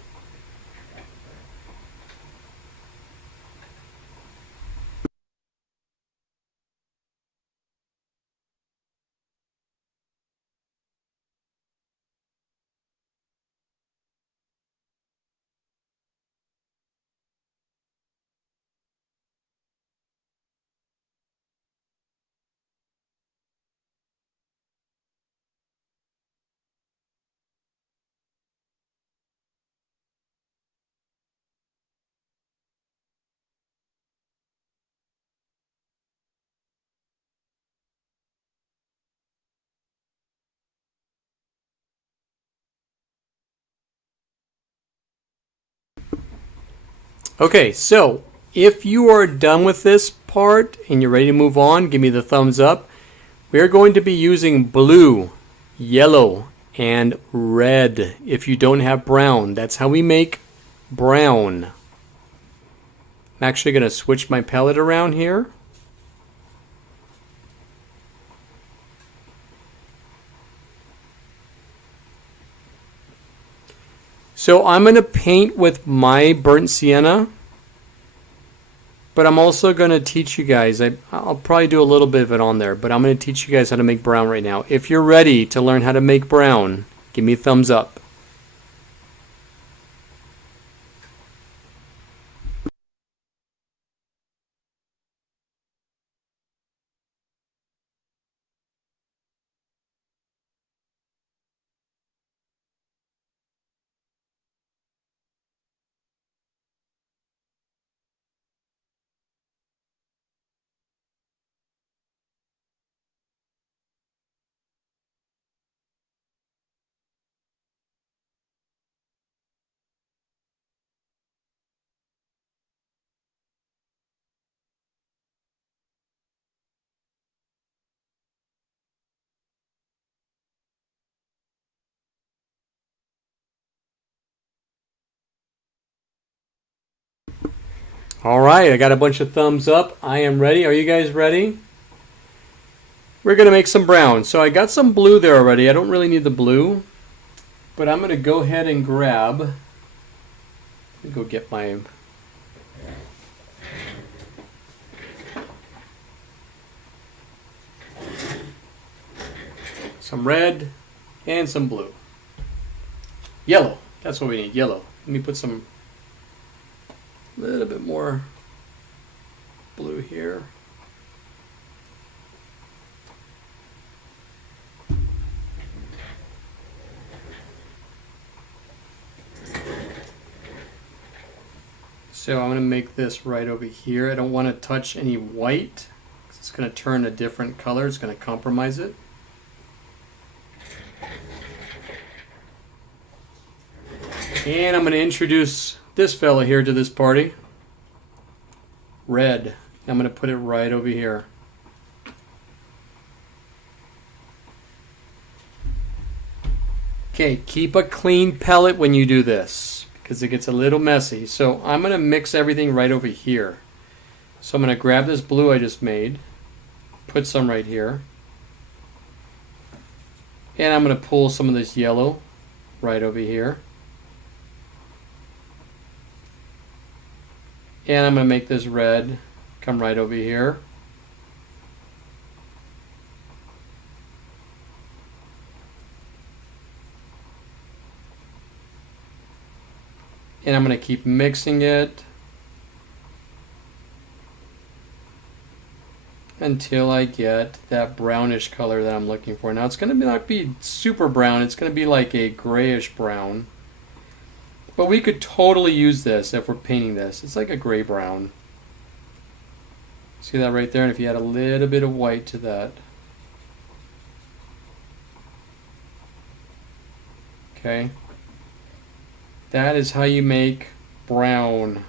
Okay, so if you are done with this part and you're ready to move on, give me the thumbs up. We're going to be using blue, yellow, and red if you don't have brown. That's how we make brown. I'm actually going to switch my palette around here. So I'm going to paint with my burnt sienna, but I'm also going to teach you guys. I'll probably do a little bit of it on there, but I'm going to teach you guys how to make brown right now. If you're ready to learn how to make brown, give me a thumbs up. All right, I got a bunch of thumbs up. I am ready. Are you guys ready? We're going to make some brown. So I got some blue there already. I don't really need the blue, but I'm going to go ahead and grab. Let me go get my. Some red and some blue. Yellow. That's what we need. Yellow. Let me put some. A little bit more blue here. So I'm going to make this right over here. I don't want to touch any white. It's going to turn a different color. It's going to compromise it. And I'm going to introduce this fella here to this party. Red. I'm going to put it right over here. Okay, keep a clean palette when you do this because it gets a little messy. So I'm going to mix everything right over here. So I'm going to grab this blue I just made, put some right here, and I'm going to pull some of this yellow right over here. And I'm going to make this red come right over here. And I'm going to keep mixing it until I get that brownish color that I'm looking for. Now it's going to not be super brown. It's going to be like a grayish brown. But we could totally use this if we're painting this. It's like a gray brown. See that right there? And if you add a little bit of white to that. Okay. That is how you make brown.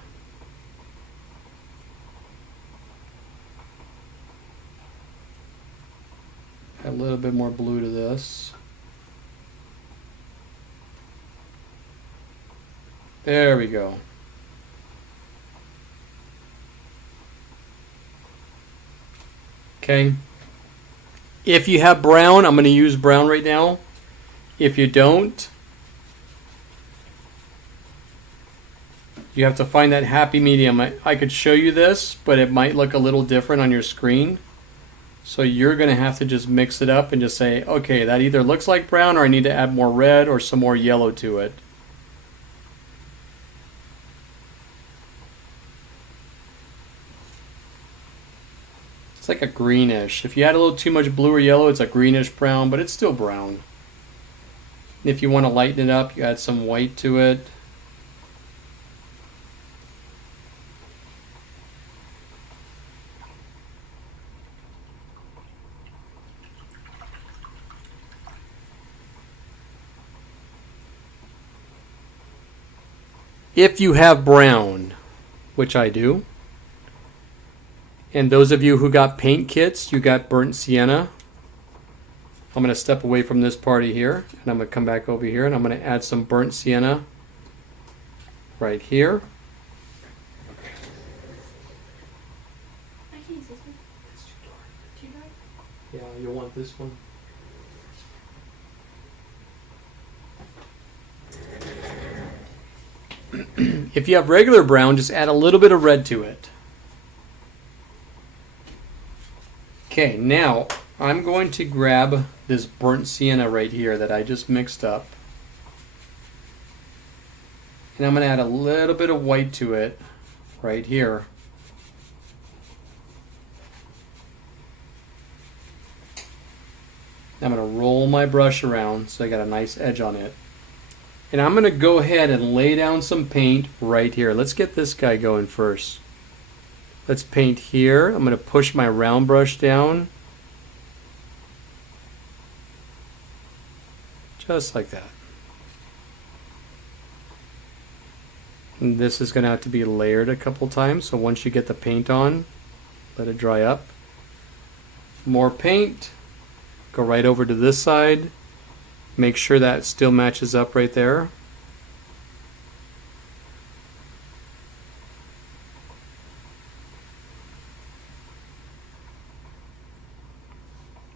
Add a little bit more blue to this. There we go. Okay. If you have brown, I'm going to use brown right now. If you don't, you have to find that happy medium. I could show you this, but it might look a little different on your screen. So you're going to have to just mix it up and just say, okay, that either looks like brown or I need to add more red or some more yellow to it. It's like a greenish. If you add a little too much blue or yellow, it's a greenish brown, but it's still brown. If you want to lighten it up, you add some white to it. If you have brown, which I do. And those of you who got paint kits, you got burnt sienna. I'm going to step away from this party here, and I'm going to come back over here, and I'm going to add some burnt sienna right here. I can use this one. It's too dark. Too dark? Yeah, you'll want this one. If you have regular brown, just add a little bit of red to it. Okay, now I'm going to grab this burnt sienna right here that I just mixed up. And I'm going to add a little bit of white to it right here. I'm going to roll my brush around so I got a nice edge on it. And I'm going to go ahead and lay down some paint right here. Let's get this guy going first. Let's paint here. I'm going to push my round brush down. Just like that. And this is going to have to be layered a couple times. So once you get the paint on, let it dry up. More paint. Go right over to this side. Make sure that still matches up right there.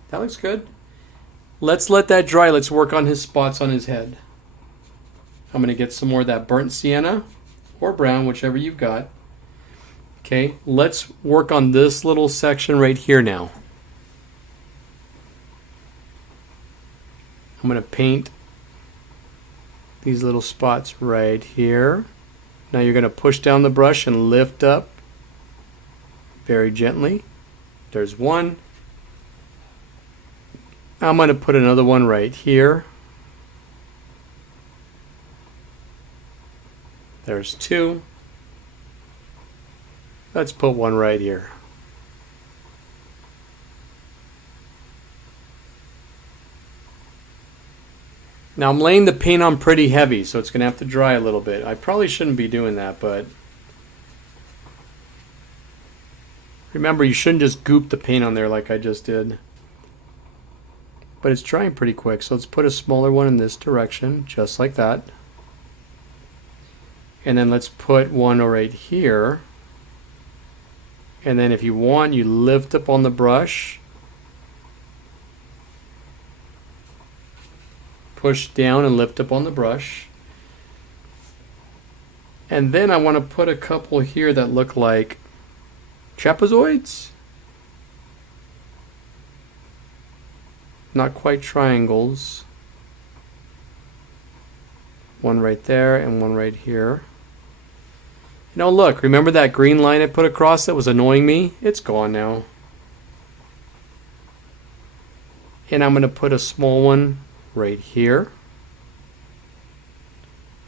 That looks good. Let's let that dry. Let's work on his spots on his head. I'm going to get some more of that burnt sienna or brown, whichever you've got. Okay, let's work on this little section right here now. I'm going to paint these little spots right here. Now you're going to push down the brush and lift up very gently. There's one. I'm going to put another one right here. There's two. Let's put one right here. Now I'm laying the paint on pretty heavy, so it's going to have to dry a little bit. I probably shouldn't be doing that, but remember, you shouldn't just goop the paint on there like I just did. But it's drying pretty quick, so let's put a smaller one in this direction, just like that. And then let's put one right here. And then if you want, you lift up on the brush. Push down and lift up on the brush. And then I want to put a couple here that look like trapezoids. Not quite triangles. One right there and one right here. Now look, remember that green line I put across that was annoying me? It's gone now. And I'm going to put a small one right here.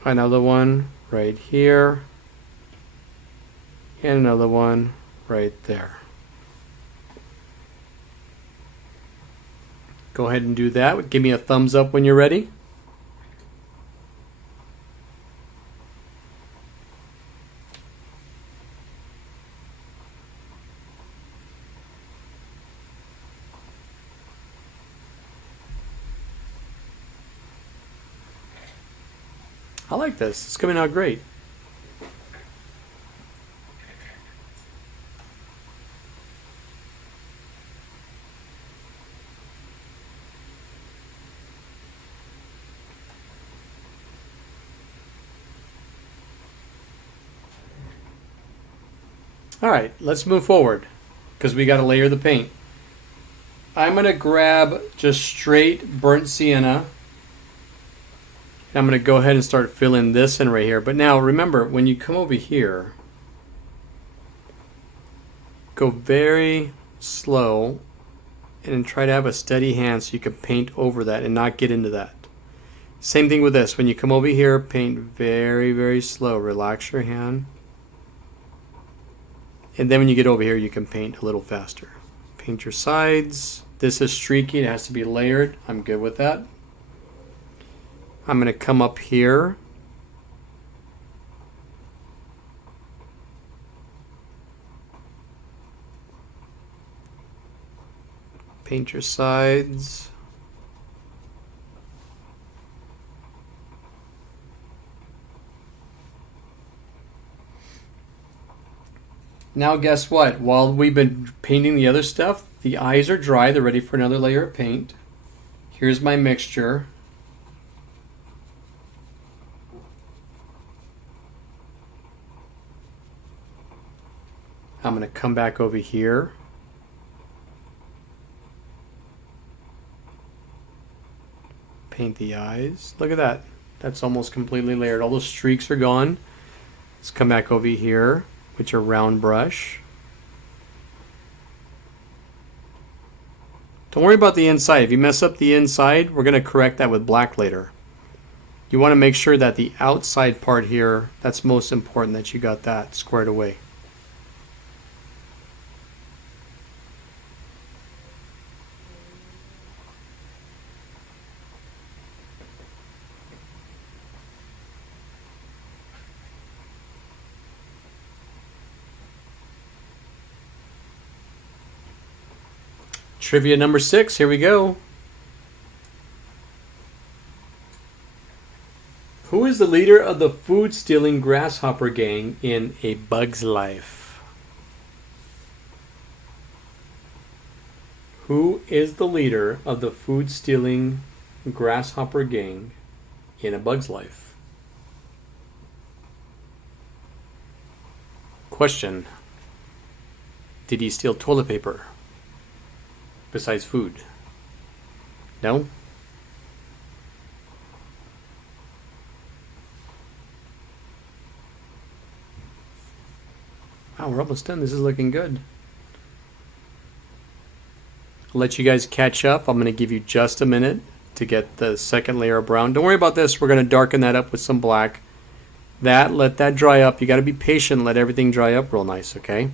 Another one right here. And another one right there. Go ahead and do that. Give me a thumbs up when you're ready. I like this. It's coming out great. All right, let's move forward because we got to layer the paint. I'm going to grab just straight burnt sienna. I'm going to go ahead and start filling this in right here. But now remember, when you come over here, go very slow and try to have a steady hand so you can paint over that and not get into that. Same thing with this. When you come over here, paint very, very slow. Relax your hand. And then when you get over here, you can paint a little faster. Paint your sides. This is streaky. It has to be layered. I'm good with that. I'm going to come up here. Paint your sides. Now guess what? While we've been painting the other stuff, the eyes are dry. They're ready for another layer of paint. Here's my mixture. I'm going to come back over here. Paint the eyes. Look at that. That's almost completely layered. All those streaks are gone. Let's come back over here with your round brush. Don't worry about the inside. If you mess up the inside, we're going to correct that with black later. You want to make sure that the outside part here, that's most important, that you got that squared away. Trivia number 6, here we go. Who is the leader of the food-stealing grasshopper gang in A Bug's Life? Who is the leader of the food-stealing grasshopper gang in A Bug's Life? Question. Did he steal toilet paper? Besides food? No? Wow, we're almost done. This is looking good. I'll let you guys catch up. I'm going to give you just a minute to get the second layer of brown. Don't worry about this. We're going to darken that up with some black. Let that dry up. You got to be patient. Let everything dry up real nice, okay?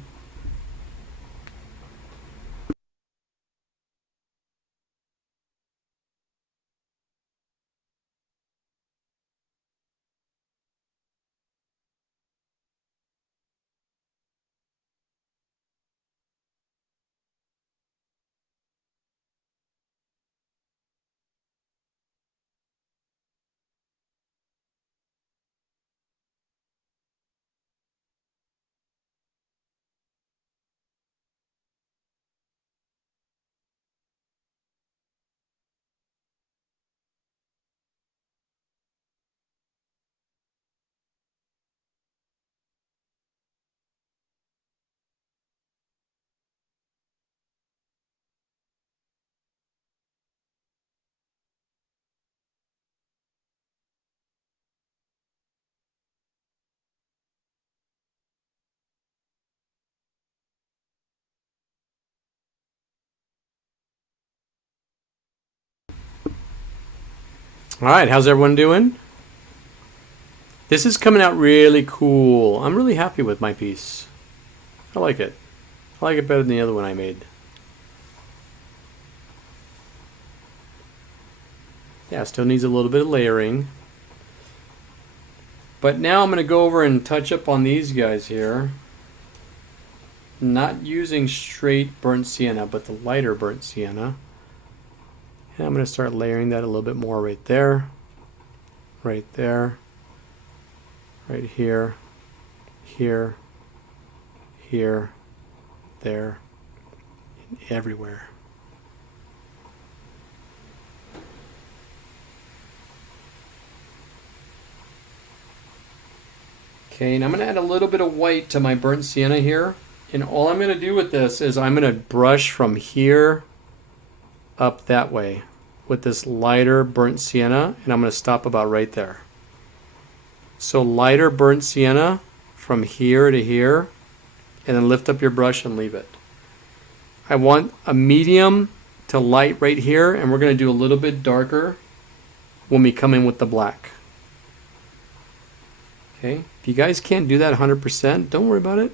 Alright, how's everyone doing? This is coming out really cool. I'm really happy with my piece. I like it. I like it better than the other one I made. Yeah, still needs a little bit of layering. But now I'm going to go over and touch up on these guys here. Not using straight burnt sienna, but the lighter burnt sienna. And I'm going to start layering that a little bit more right there, right here, here, here, there, and everywhere. Okay, and I'm going to add a little bit of white to my burnt sienna here. And all I'm going to do with this is I'm going to brush from here up that way with this lighter burnt sienna, and I'm going to stop about right there. So lighter burnt sienna from here to here, and then lift up your brush and leave it. I want a medium to light right here, and we're going to do a little bit darker when we come in with the black. Okay, if you guys can't do that 100%, don't worry about it.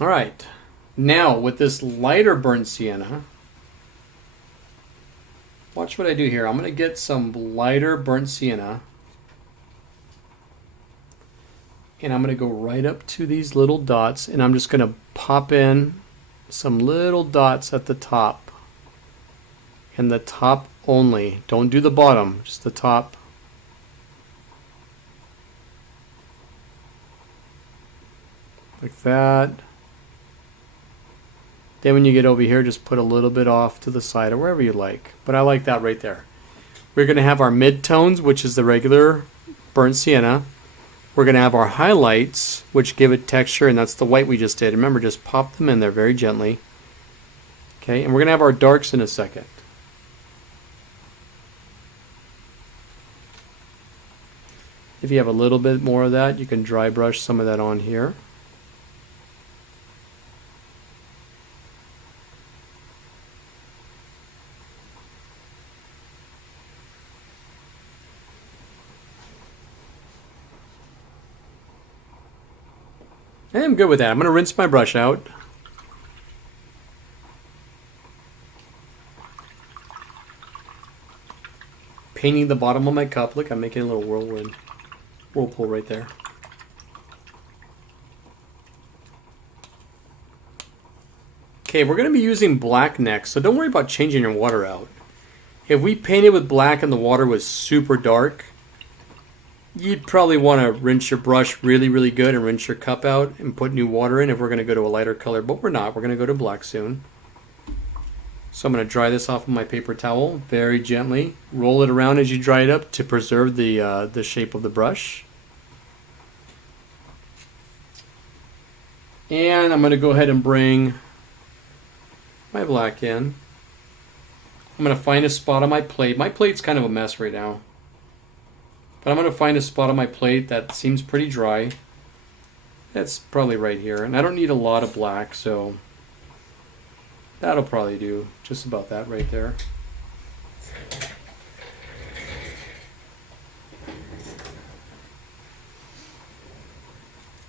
All right. Now, with this lighter burnt sienna, watch what I do here. I'm going to get some lighter burnt sienna. And I'm going to go right up to these little dots. And I'm just going to pop in some little dots at the top. And the top only. Don't do the bottom, just the top. Like that. Then when you get over here, just put a little bit off to the side or wherever you like. But I like that right there. We're going to have our mid-tones, which is the regular burnt sienna. We're going to have our highlights, which give it texture, and that's the white we just did. Remember, just pop them in there very gently. Okay, and we're going to have our darks in a second. If you have a little bit more of that, you can dry brush some of that on here. And I'm good with that. I'm going to rinse my brush out. Painting the bottom of my cup. Look, I'm making a little whirlpool right there. Okay, we're going to be using black next, so don't worry about changing your water out. If we painted with black and the water was super dark, you'd probably want to rinse your brush really, really good and rinse your cup out and put new water in if we're going to go to a lighter color, but we're not. We're going to go to black soon. So I'm going to dry this off with my paper towel very gently. Roll it around as you dry it up to preserve the shape of the brush. And I'm going to go ahead and bring my black in. I'm going to find a spot on my plate. My plate's kind of a mess right now. But I'm going to find a spot on my plate that seems pretty dry. That's probably right here. And I don't need a lot of black, so that'll probably do. Just about that right there.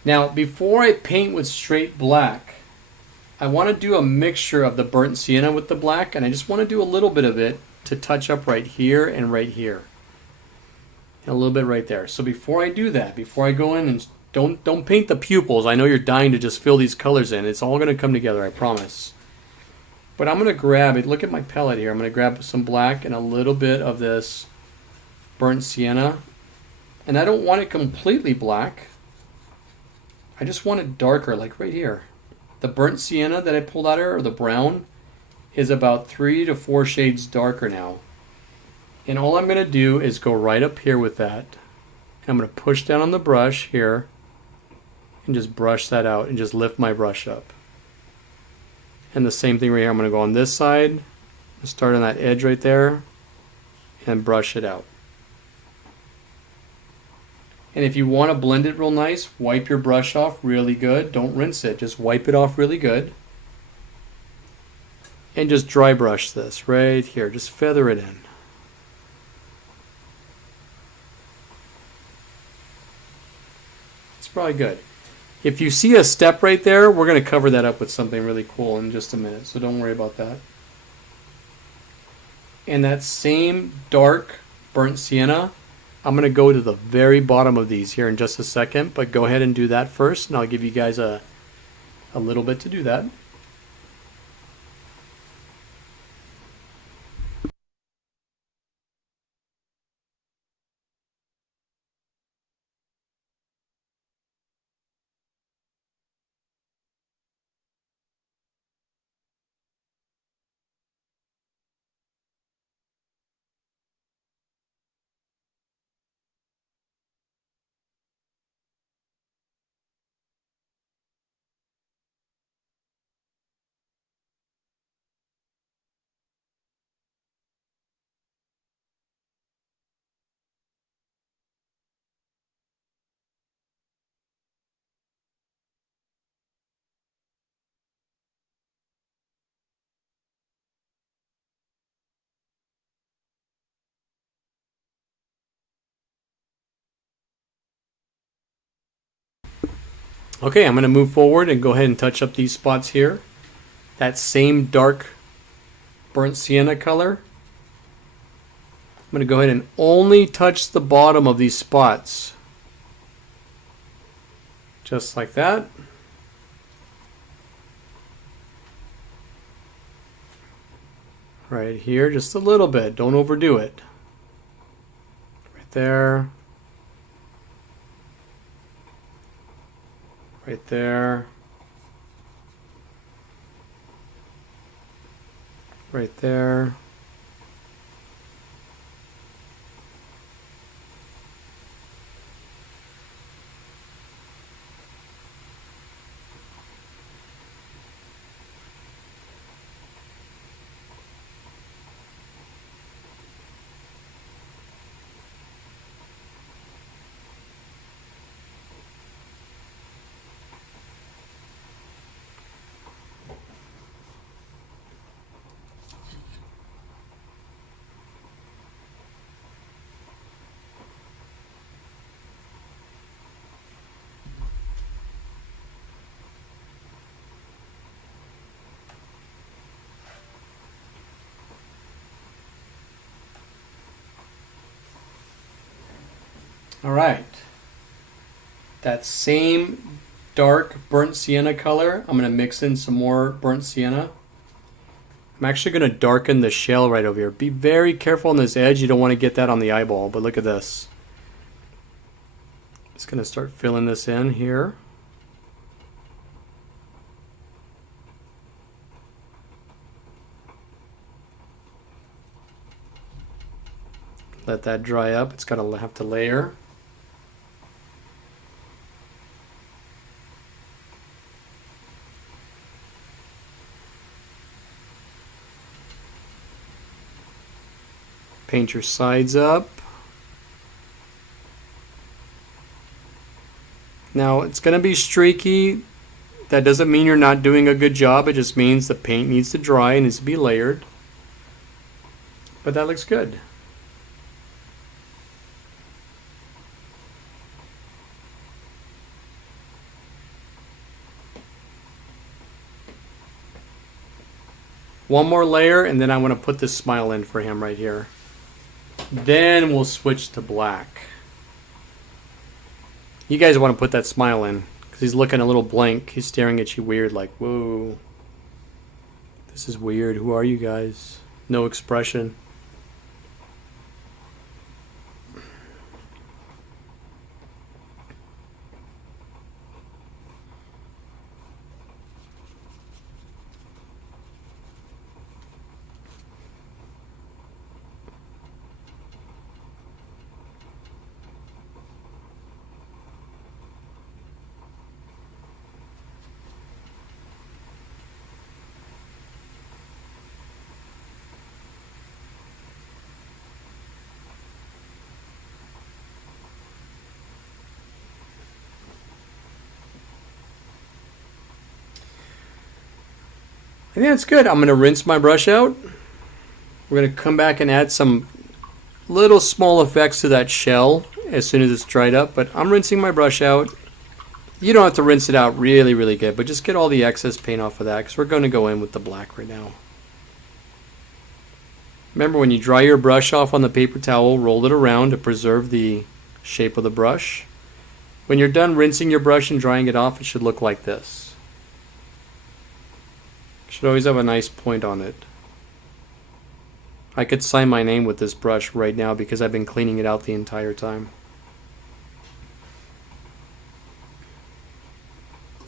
Now, before I paint with straight black, I want to do a mixture of the burnt sienna with the black, and I just want to do a little bit of it to touch up right here and right here. And a little bit right there. So before I do that, before I go in and don't paint the pupils. I know you're dying to just fill these colors in. It's all going to come together, I promise. But I'm going to grab it. Look at my palette here. I'm going to grab some black and a little bit of this burnt sienna. And I don't want it completely black. I just want it darker, like right here. The burnt sienna that I pulled out here, or the brown, is about 3 to 4 shades darker now. And all I'm going to do is go right up here with that. I'm going to push down on the brush here and just brush that out and just lift my brush up. And the same thing right here. I'm going to go on this side, start on that edge right there, and brush it out. And if you want to blend it real nice, wipe your brush off really good. Don't rinse it. Just wipe it off really good. And just dry brush this right here. Just feather it in. It's probably good. If you see a step right there, we're going to cover that up with something really cool in just a minute. So don't worry about that. And that same dark burnt sienna, I'm going to go to the very bottom of these here in just a second, but go ahead and do that first, and I'll give you guys a little bit to do that. Okay, I'm going to move forward and go ahead and touch up these spots here. That same dark burnt sienna color. I'm going to go ahead and only touch the bottom of these spots. Just like that. Right here, just a little bit. Don't overdo it. Right there. Right there. Right there. All right. That same dark burnt sienna color, I'm going to mix in some more burnt sienna. I'm actually going to darken the shell right over here. Be very careful on this edge. You don't want to get that on the eyeball, but look at this. Just going to start filling this in here. Let that dry up. It's got to have to layer. Paint your sides up. Now it's going to be streaky. That doesn't mean you're not doing a good job. It just means the paint needs to dry and needs to be layered. But that looks good. One more layer, and then I want to put this smile in for him right here. Then we'll switch to black. You guys want to put that smile in because he's looking a little blank. He's staring at you weird, like, whoa. This is weird. Who are you guys? No expression. I think that's good. I'm going to rinse my brush out. We're going to come back and add some little small effects to that shell as soon as it's dried up. But I'm rinsing my brush out. You don't have to rinse it out really, really good, but just get all the excess paint off of that because we're going to go in with the black right now. Remember, when you dry your brush off on the paper towel, roll it around to preserve the shape of the brush. When you're done rinsing your brush and drying it off, it should look like this. Should always have a nice point on it. I could sign my name with this brush right now because I've been cleaning it out the entire time.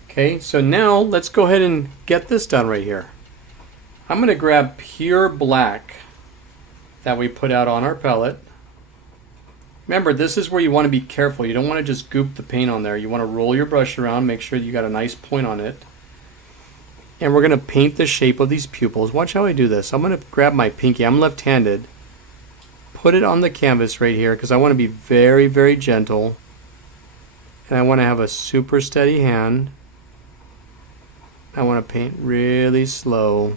Okay, so now let's go ahead and get this done right here. I'm going to grab pure black that we put out on our palette. Remember, this is where you want to be careful. You don't want to just goop the paint on there. You want to roll your brush around, make sure you got a nice point on it. And we're going to paint the shape of these pupils. Watch how I do this. I'm going to grab my pinky. I'm left-handed. Put it on the canvas right here because I want to be very, very gentle. And I want to have a super steady hand. I want to paint really slow.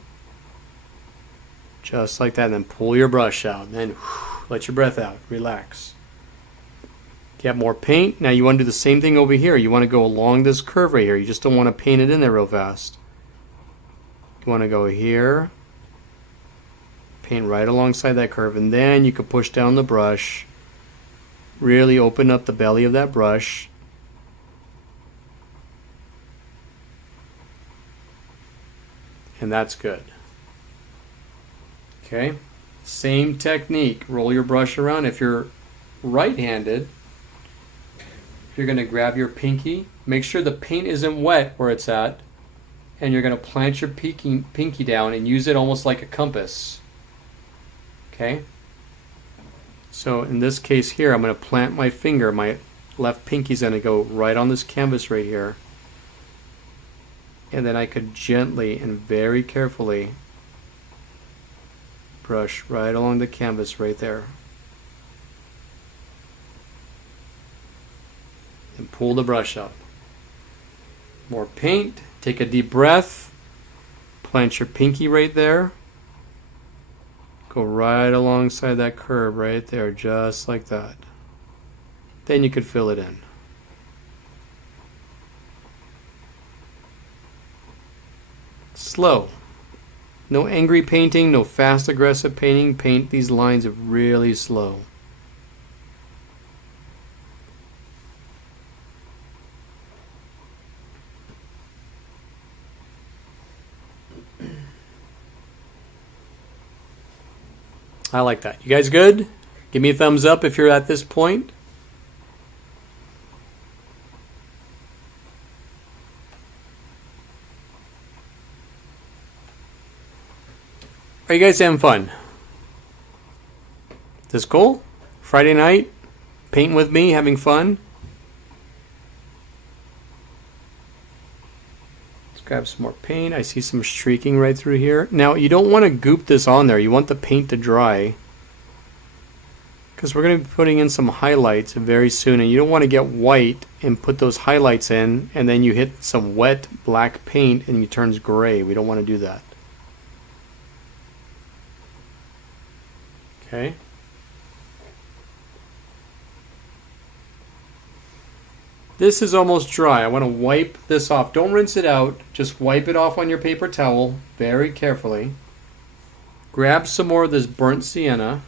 Just like that. And then pull your brush out. And then let your breath out. Relax. Get more paint. Now you want to do the same thing over here. You want to go along this curve right here. You just don't want to paint it in there real fast. You want to go here, paint right alongside that curve, and then you can push down the brush, really open up the belly of that brush. And that's good. Okay, same technique. Roll your brush around. If you're right-handed, you're going to grab your pinky. Make sure the paint isn't wet where it's at. And you're going to plant your pinky down and use it almost like a compass. Okay? So in this case here, I'm going to plant my finger. My left pinky's going to go right on this canvas right here. And then I could gently and very carefully brush right along the canvas right there. And pull the brush up. More paint. Take a deep breath. Plant your pinky right there. Go right alongside that curve right there, just like that. Then you could fill it in. Slow. No angry painting, no fast aggressive painting. Paint these lines really slow. I like that. You guys good? Give me a thumbs up if you're at this point. Are you guys having fun? This cool? Friday night? Painting with me, having fun? Let's grab some more paint. I see some streaking right through here. Now, you don't want to goop this on there. You want the paint to dry, because we're going to be putting in some highlights very soon, and you don't want to get white and put those highlights in, and then you hit some wet black paint and it turns gray. We don't want to do that. Okay. This is almost dry. I want to wipe this off. Don't rinse it out. Just wipe it off on your paper towel very carefully. Grab some more of this burnt sienna.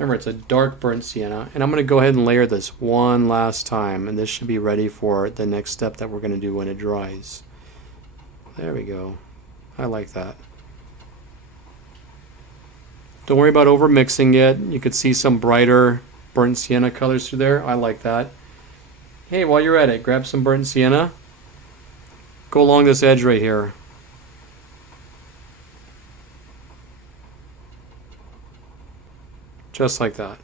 Remember, it's a dark burnt sienna. And I'm going to go ahead and layer this one last time. And this should be ready for the next step that we're going to do when it dries. There we go. I like that. Don't worry about over mixing it. You could see some brighter burnt sienna colors through there. I like that. Hey, while you're at it, grab some burnt sienna. Go along this edge right here. Just like that.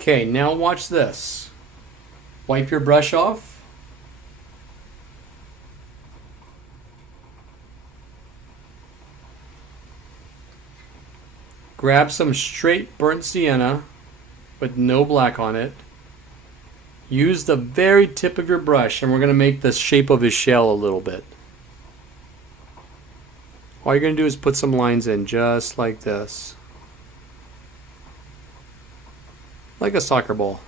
Okay, now watch this. Wipe your brush off. Grab some straight burnt sienna with no black on it. Use the very tip of your brush, and we're going to make the shape of his shell a little bit. All you're going to do is put some lines in just like this. Like a soccer ball.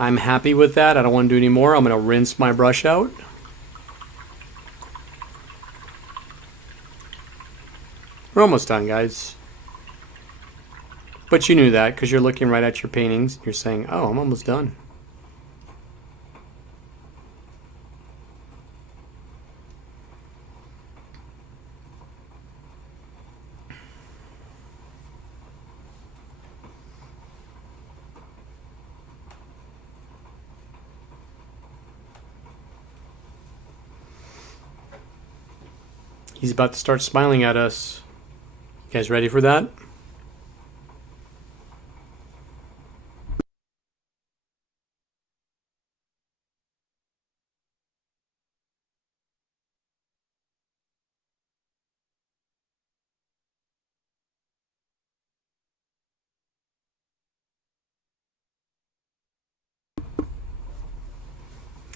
I'm happy with that. I don't want to do any more. I'm going to rinse my brush out. We're almost done, guys. But you knew that because you're looking right at your paintings. You're saying, oh, I'm almost done. He's about to start smiling at us. You guys ready for that?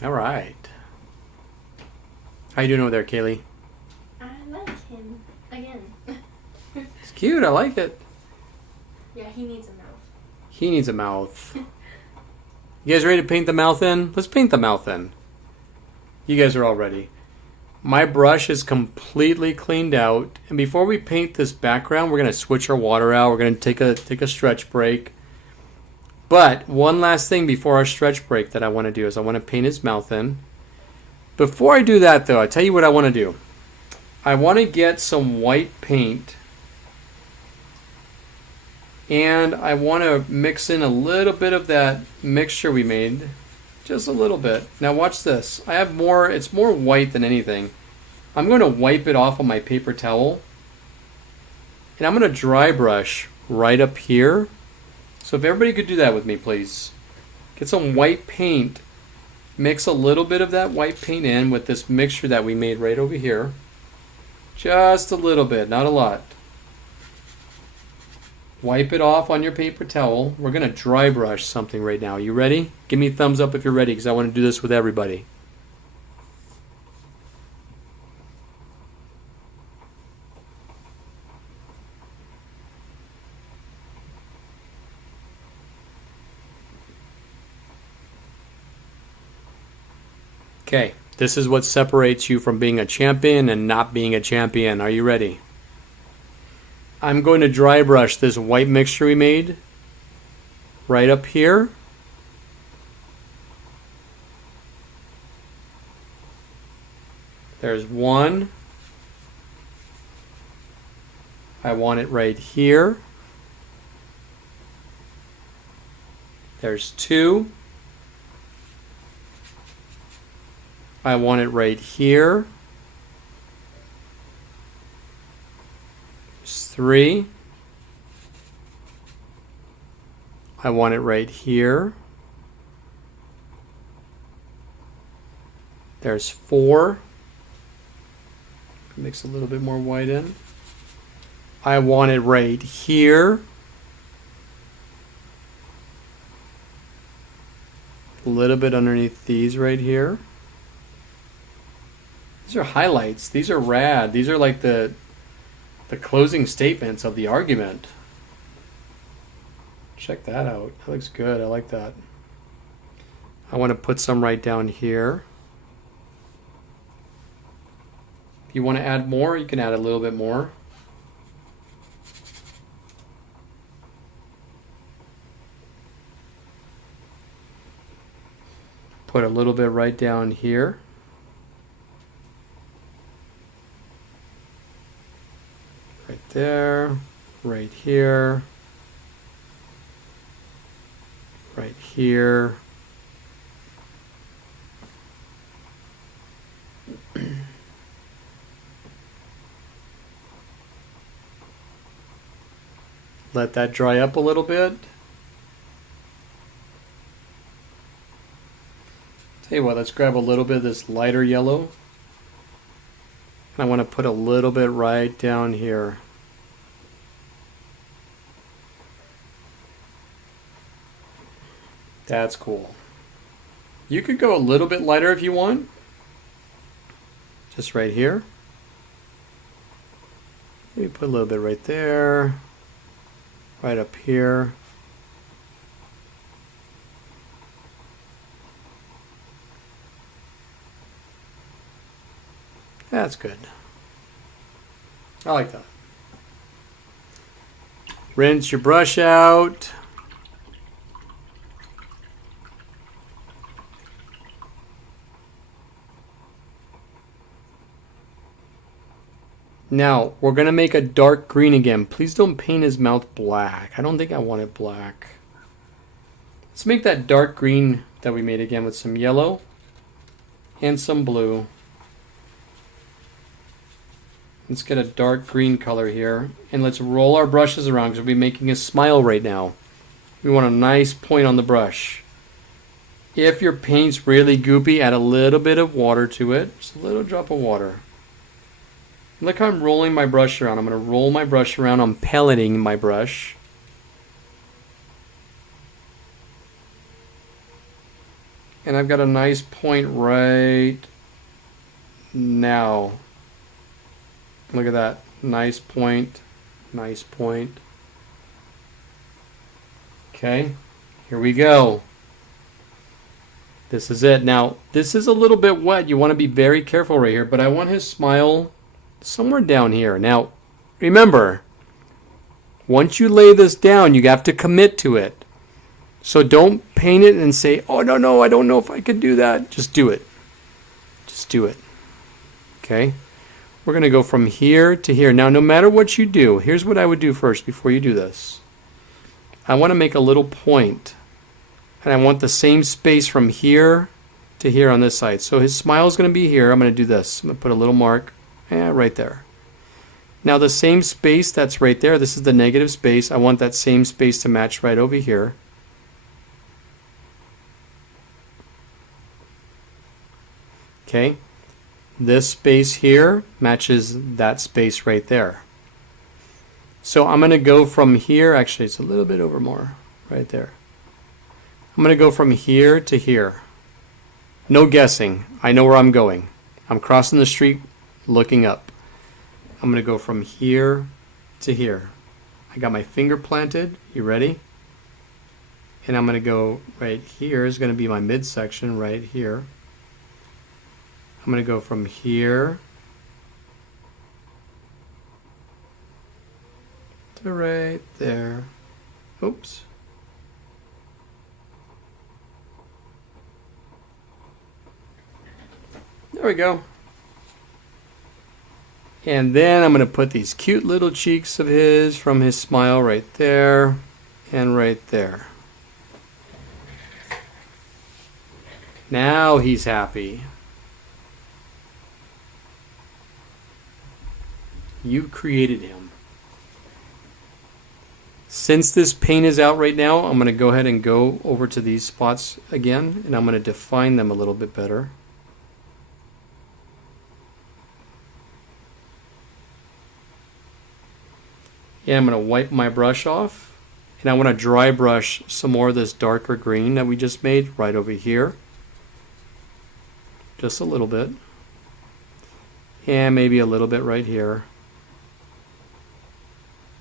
All right. How you doing over there, Kaylee? I like him. Again. It's cute. I like it. Yeah, he needs a mouth. He needs a mouth. You guys ready to paint the mouth in? Let's paint the mouth in. You guys are all ready. My brush is completely cleaned out. And before we paint this background, we're going to switch our water out. We're going to take a stretch break. But one last thing before our stretch break that I want to do is I want to paint his mouth in. Before I do that, though, I'll tell you what I want to do. I want to get some white paint. And I want to mix in a little bit of that mixture we made. Just a little bit. Now watch this. I have more, it's more white than anything. I'm going to wipe it off on my paper towel. And I'm going to dry brush right up here. So if everybody could do that with me, please. Get some white paint. Mix a little bit of that white paint in with this mixture that we made right over here. Just a little bit, not a lot. Wipe it off on your paper towel. We're going to dry brush something right now. You ready? Give me a thumbs up if you're ready because I want to do this with everybody. Okay, this is what separates you from being a champion and not being a champion. Are you ready? I'm going to dry brush this white mixture we made right up here. There's one. I want it right here. There's two. I want it right here. There's three. I want it right here. There's four. Mix a little bit more white in. I want it right here. A little bit underneath these right here. These are highlights. These are rad. These are like the closing statements of the argument. Check that out. That looks good. I like that. I want to put some right down here. If you want to add more, you can add a little bit more. Put a little bit right down here. Right there, right here, right here. Let that dry up a little bit. Tell you what, let's grab a little bit of this lighter yellow. I want to put a little bit right down here. That's cool. You could go a little bit lighter if you want. Just right here. Maybe put a little bit right there. Right up here. That's good. I like that. Rinse your brush out. Now, we're going to make a dark green again. Please don't paint his mouth black. I don't think I want it black. Let's make that dark green that we made again with some yellow and some blue. Let's get a dark green color here. And let's roll our brushes around because we'll be making a smile right now. We want a nice point on the brush. If your paint's really goopy, add a little bit of water to it. Just a little drop of water. Look how I'm rolling my brush around. I'm going to roll my brush around. I'm pelleting my brush. And I've got a nice point right now. Look at that. Nice point. Nice point. Okay, here we go. This is it. Now, this is a little bit wet. You want to be very careful right here, but I want his smile somewhere down here. Now, remember, once you lay this down, you have to commit to it. So don't paint it and say, oh, no, I don't know if I could do that. Just do it. Just do it. Okay? We're going to go from here to here. Now, no matter what you do, here's what I would do first before you do this. I want to make a little point. And I want the same space from here to here on this side. So his smile is going to be here. I'm going to do this. I'm going to put a little mark right there. Now the same space that's right there, this is the negative space. I want that same space to match right over here. Okay. This space here matches that space right there. So I'm going to go from here. Actually, it's a little bit over more right there. I'm going to go from here to here. No guessing. I know where I'm going. I'm crossing the street, looking up. I'm going to go from here to here. I got my finger planted. You ready? And I'm going to go right here is going to be my midsection right here. I'm going to go from here to right there. Oops. There we go. And then I'm going to put these cute little cheeks of his from his smile right there and right there. Now he's happy. You created him. Since this paint is out right now, I'm going to go ahead and go over to these spots again, and I'm going to define them a little bit better. And I'm going to wipe my brush off, and I want to dry brush some more of this darker green that we just made right over here. Just a little bit. And maybe a little bit right here.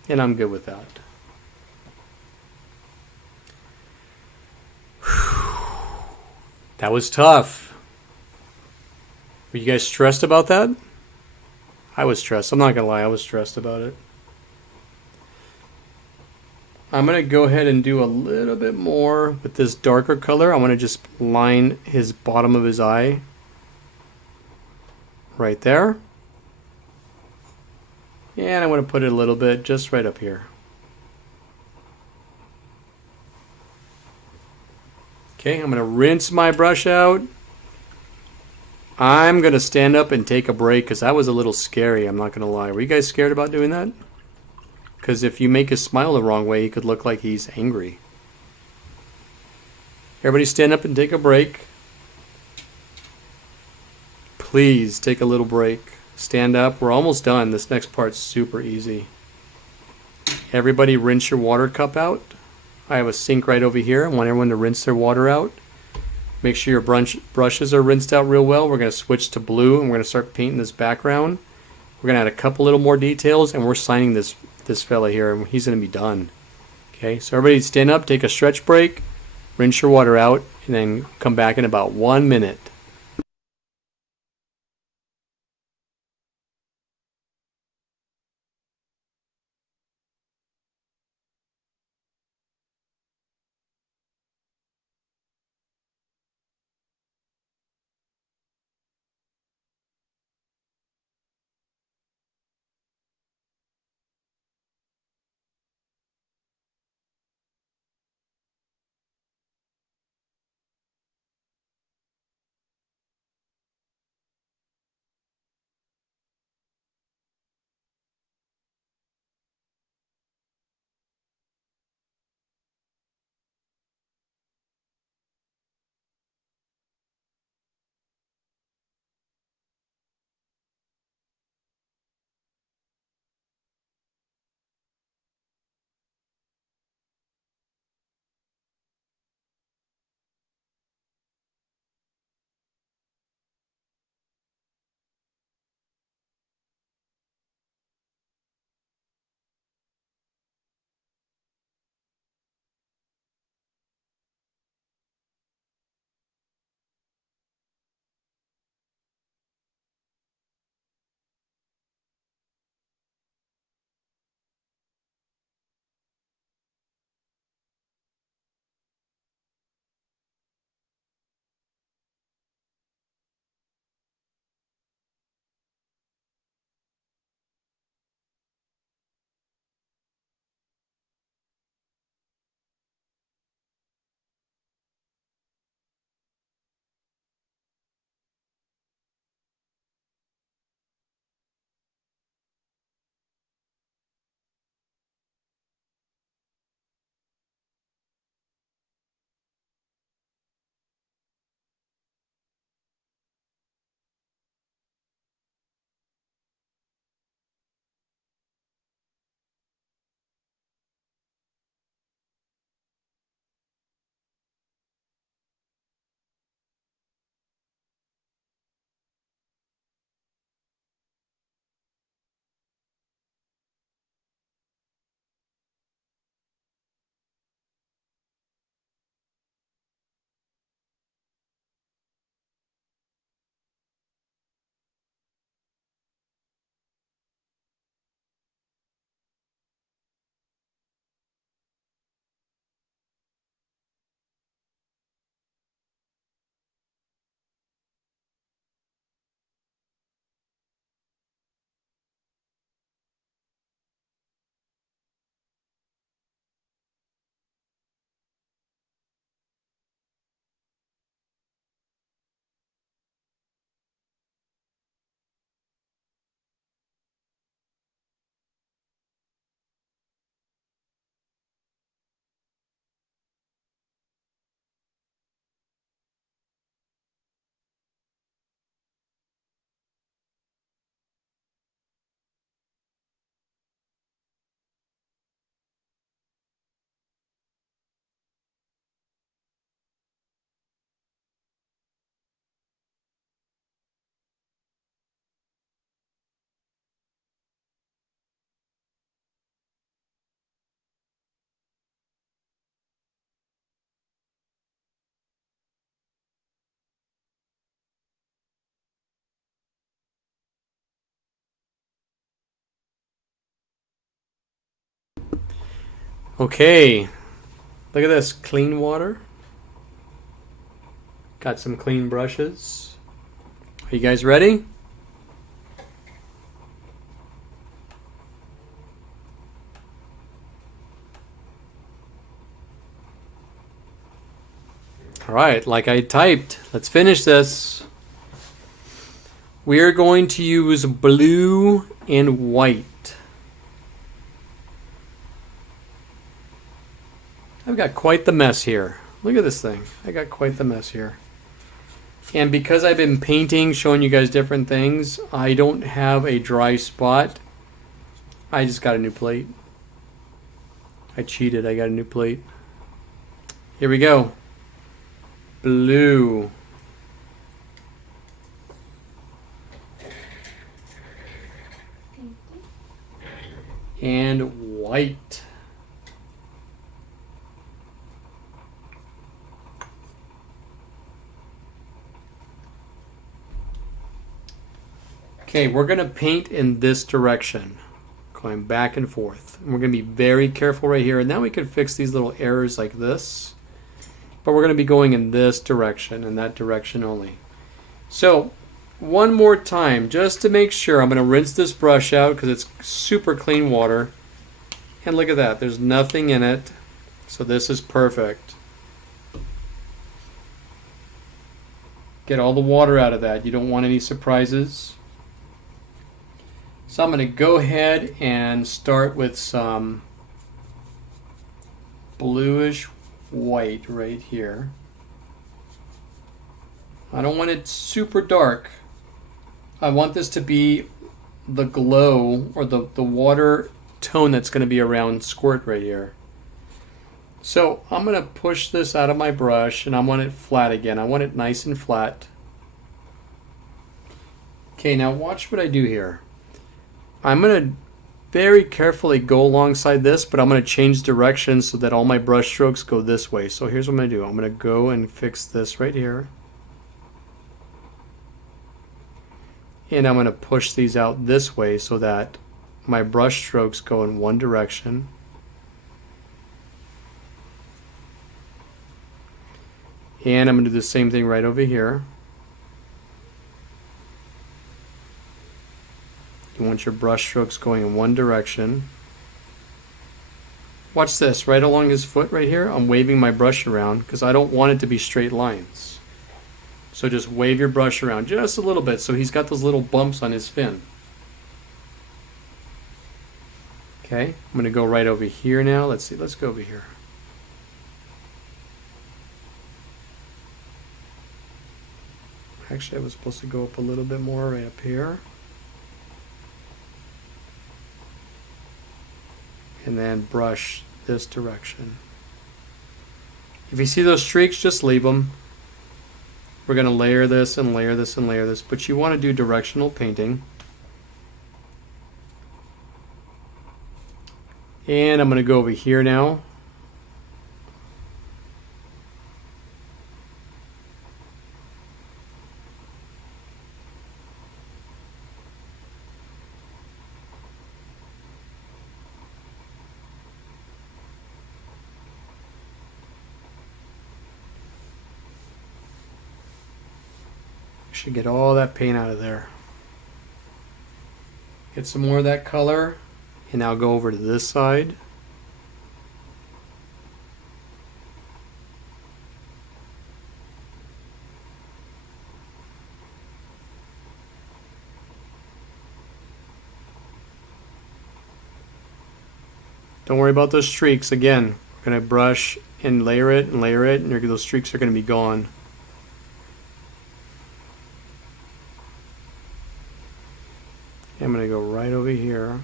And I'm good with that. That was tough. Were you guys stressed about that? I was stressed. I'm not going to lie. I was stressed about it. I'm going to go ahead and do a little bit more with this darker color. I want to just line his bottom of his eye right there. And I want to put it a little bit just right up here. Okay, I'm going to rinse my brush out. I'm going to stand up and take a break because that was a little scary. I'm not going to lie. Were you guys scared about doing that? Because if you make his smile the wrong way, he could look like he's angry. Everybody stand up and take a break. Please take a little break. Stand up. We're almost done. This next part's super easy. Everybody rinse your water cup out. I have a sink right over here. I want everyone to rinse their water out. Make sure your brushes are rinsed out real well. We're going to switch to blue and we're going to start painting this background. We're going to add a couple little more details and we're signing this fella here and he's going to be done. Okay, so everybody stand up, take a stretch break, rinse your water out, and then come back in about 1 minute. Okay, look at this, clean water. Got some clean brushes. Are you guys ready? All right, like I typed, let's finish this. We are going to use blue and white. I've got quite the mess here. Look at this thing. I got quite the mess here. And because I've been painting, showing you guys different things, I don't have a dry spot. I just got a new plate. I cheated. I got a new plate. Here we go. Blue. And white. Okay, we're going to paint in this direction, going back and forth. And we're going to be very careful right here. And now we can fix these little errors like this. But we're going to be going in this direction and that direction only. So, one more time, just to make sure, I'm going to rinse this brush out because it's super clean water. And look at that, there's nothing in it. So this is perfect. Get all the water out of that. You don't want any surprises. So I'm going to go ahead and start with some bluish white right here. I don't want it super dark. I want this to be the glow or the water tone that's going to be around Squirt right here. So I'm going to push this out of my brush and I want it flat again. I want it nice and flat. Okay, now watch what I do here. I'm going to very carefully go alongside this, but I'm going to change direction so that all my brush strokes go this way. So here's what I'm going to do. I'm going to go and fix this right here. And I'm going to push these out this way so that my brush strokes go in one direction. And I'm going to do the same thing right over here. You want your brush strokes going in one direction. Watch this, right along his foot right here, I'm waving my brush around because I don't want it to be straight lines. So just wave your brush around just a little bit so he's got those little bumps on his fin. Okay, I'm going to go right over here now. Let's see, let's go over here. Actually, I was supposed to go up a little bit more right up here. And then brush this direction. If you see those streaks, just leave them. We're going to layer this and layer this and layer this, but you want to do directional painting. And I'm going to go over here now. Should get all that paint out of there. Get some more of that color, and now go over to this side. Don't worry about those streaks. Again, we're going to brush and layer it, and those streaks are going to be gone. I'm going to go right over here and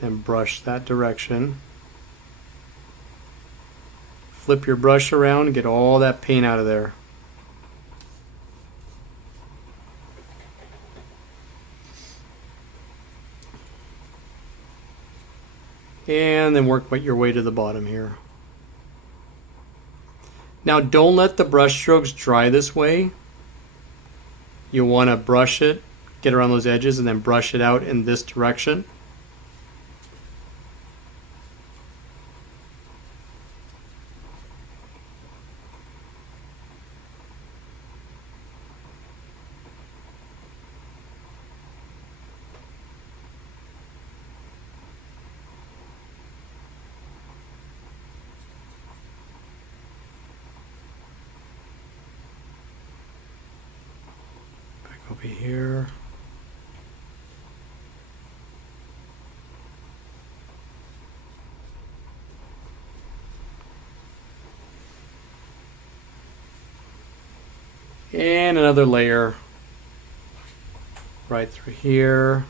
then brush that direction. Flip your brush around and get all that paint out of there. And then work your way to the bottom here. Now don't let the brush strokes dry this way. You want to brush it, get around those edges, and then brush it out in this direction. over here. And another layer right through here.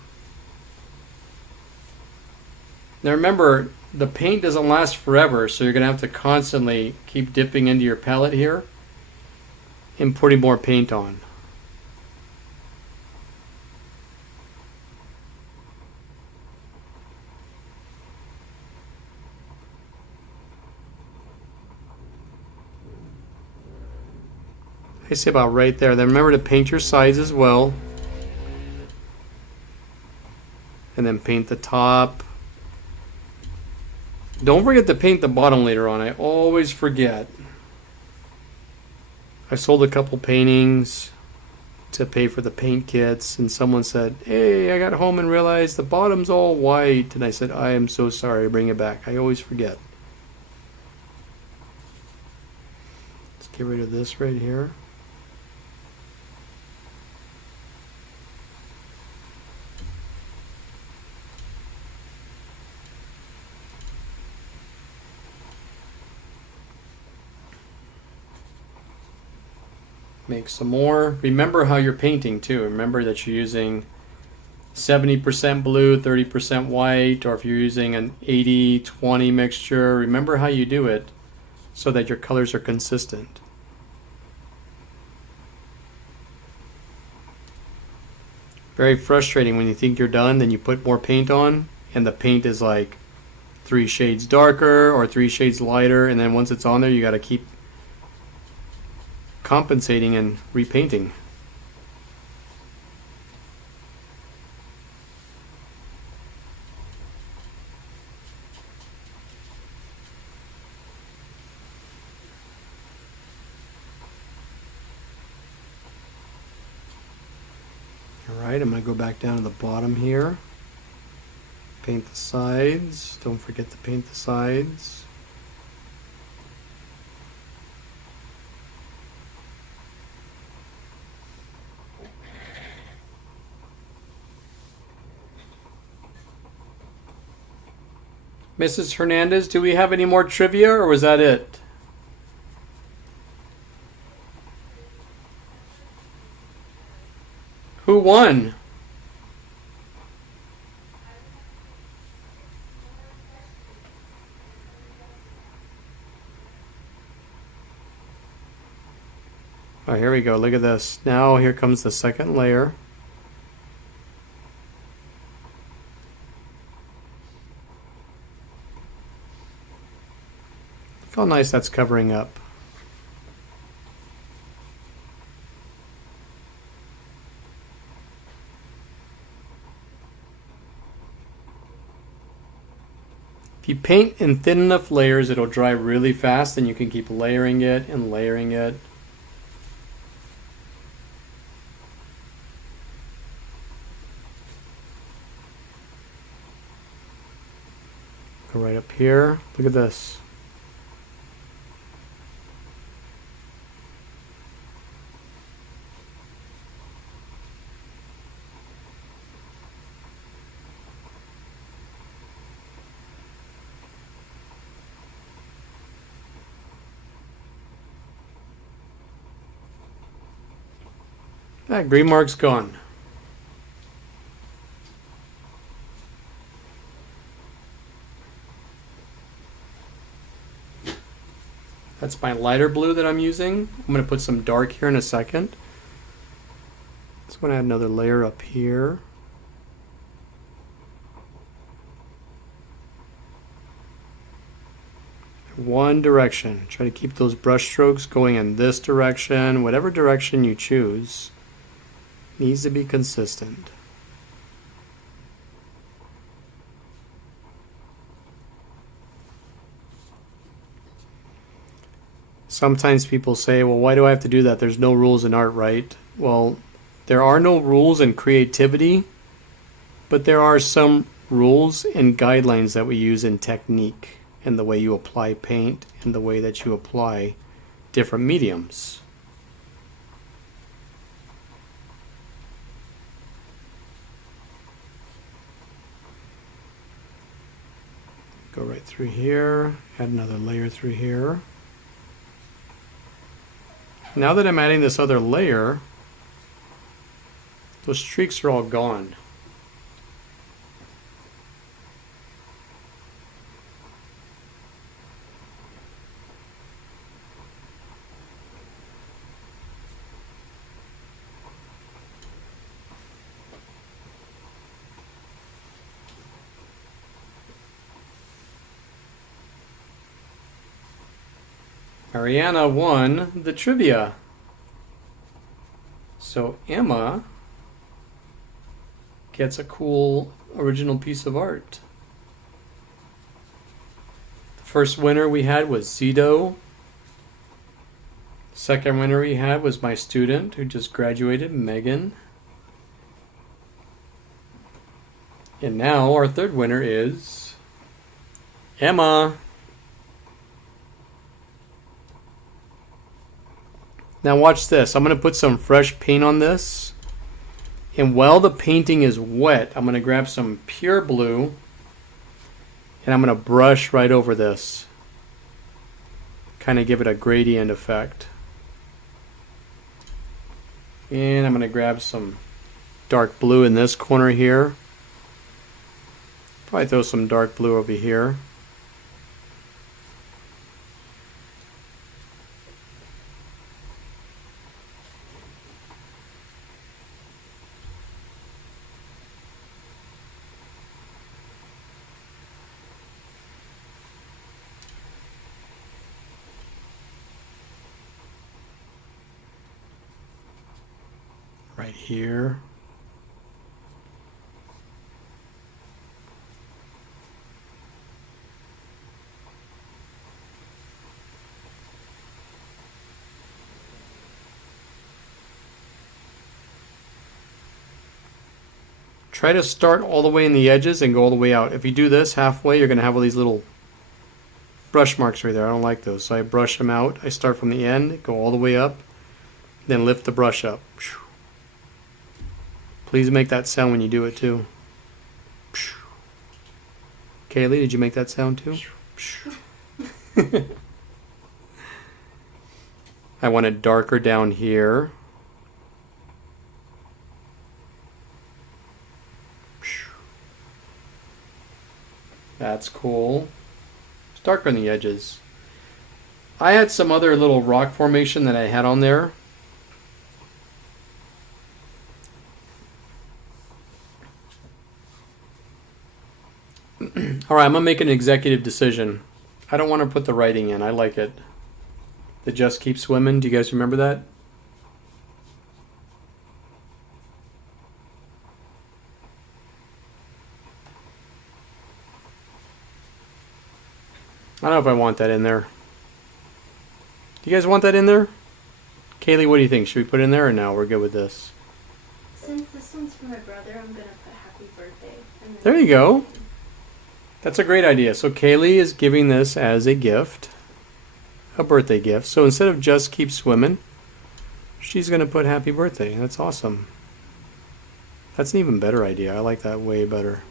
Now remember, the paint doesn't last forever, so you're going to have to constantly keep dipping into your palette here and putting more paint on. I see about right there. Then remember to paint your sides as well. And then paint the top. Don't forget to paint the bottom later on. I always forget. I sold a couple paintings to pay for the paint kits, and someone said, "Hey, I got home and realized the bottom's all white." And I said, "I am so sorry, bring it back." I always forget. Let's get rid of this right here. Make some more. Remember how you're painting too. Remember that you're using 70% blue, 30% white, or if you're using an 80-20 mixture, remember how you do it so that your colors are consistent. Very frustrating when you think you're done, then you put more paint on, and the paint is like 3 shades darker or 3 shades lighter, and then once it's on there, you got to keep compensating and repainting. Alright, I'm going to go back down to the bottom here. Paint the sides. Don't forget to paint the sides. Mrs. Hernandez, do we have any more trivia, or was that it? Who won? Oh, here we go. Look at this. Now here comes the second layer. Look how nice that's covering up. If you paint in thin enough layers, it'll dry really fast, and you can keep layering it and layering it. Go right up here. Look at this. That green mark's gone. That's my lighter blue that I'm using. I'm going to put some dark here in a second. Just going to add another layer up here. One direction. Try to keep those brush strokes going in this direction. Whatever direction you choose needs to be consistent. Sometimes people say, well, why do I have to do that? There's no rules in art, right? Well, there are no rules in creativity, but there are some rules and guidelines that we use in technique and the way you apply paint and the way that you apply different mediums. Go right through here, add another layer through here. Now that I'm adding this other layer, those streaks are all gone. Ariana won the trivia. So Emma gets a cool original piece of art. The first winner we had was Zito. Second winner we had was my student who just graduated, Megan. And now our third winner is Emma. Now watch this. I'm going to put some fresh paint on this. And while the painting is wet, I'm going to grab some pure blue and I'm going to brush right over this. Kind of give it a gradient effect. And I'm going to grab some dark blue in this corner here. Probably throw some dark blue over here. Right here. Try to start all the way in the edges and go all the way out. If you do this halfway, you're going to have all these little brush marks right there. I don't like those. So I brush them out. I start from the end, go all the way up, then lift the brush up. Please make that sound when you do it too. Kaylee, did you make that sound too? I want it darker down here. That's cool. It's darker on the edges. I had some other little rock formation that I had on there. Alright, I'm going to make an executive decision. I don't want to put the writing in. I like it. The Just Keep Swimming. Do you guys remember that? I don't know if I want that in there. Do you guys want that in there? Kaylee, what do you think? Should we put it in there or no? We're good with this. Since this one's for my brother, I'm going to put happy birthday. And then There you go. That's a great idea. So Kaylee is giving this as a gift. A birthday gift. So instead of Just Keep Swimming, she's going to put happy birthday. That's awesome. That's an even better idea. I like that way better.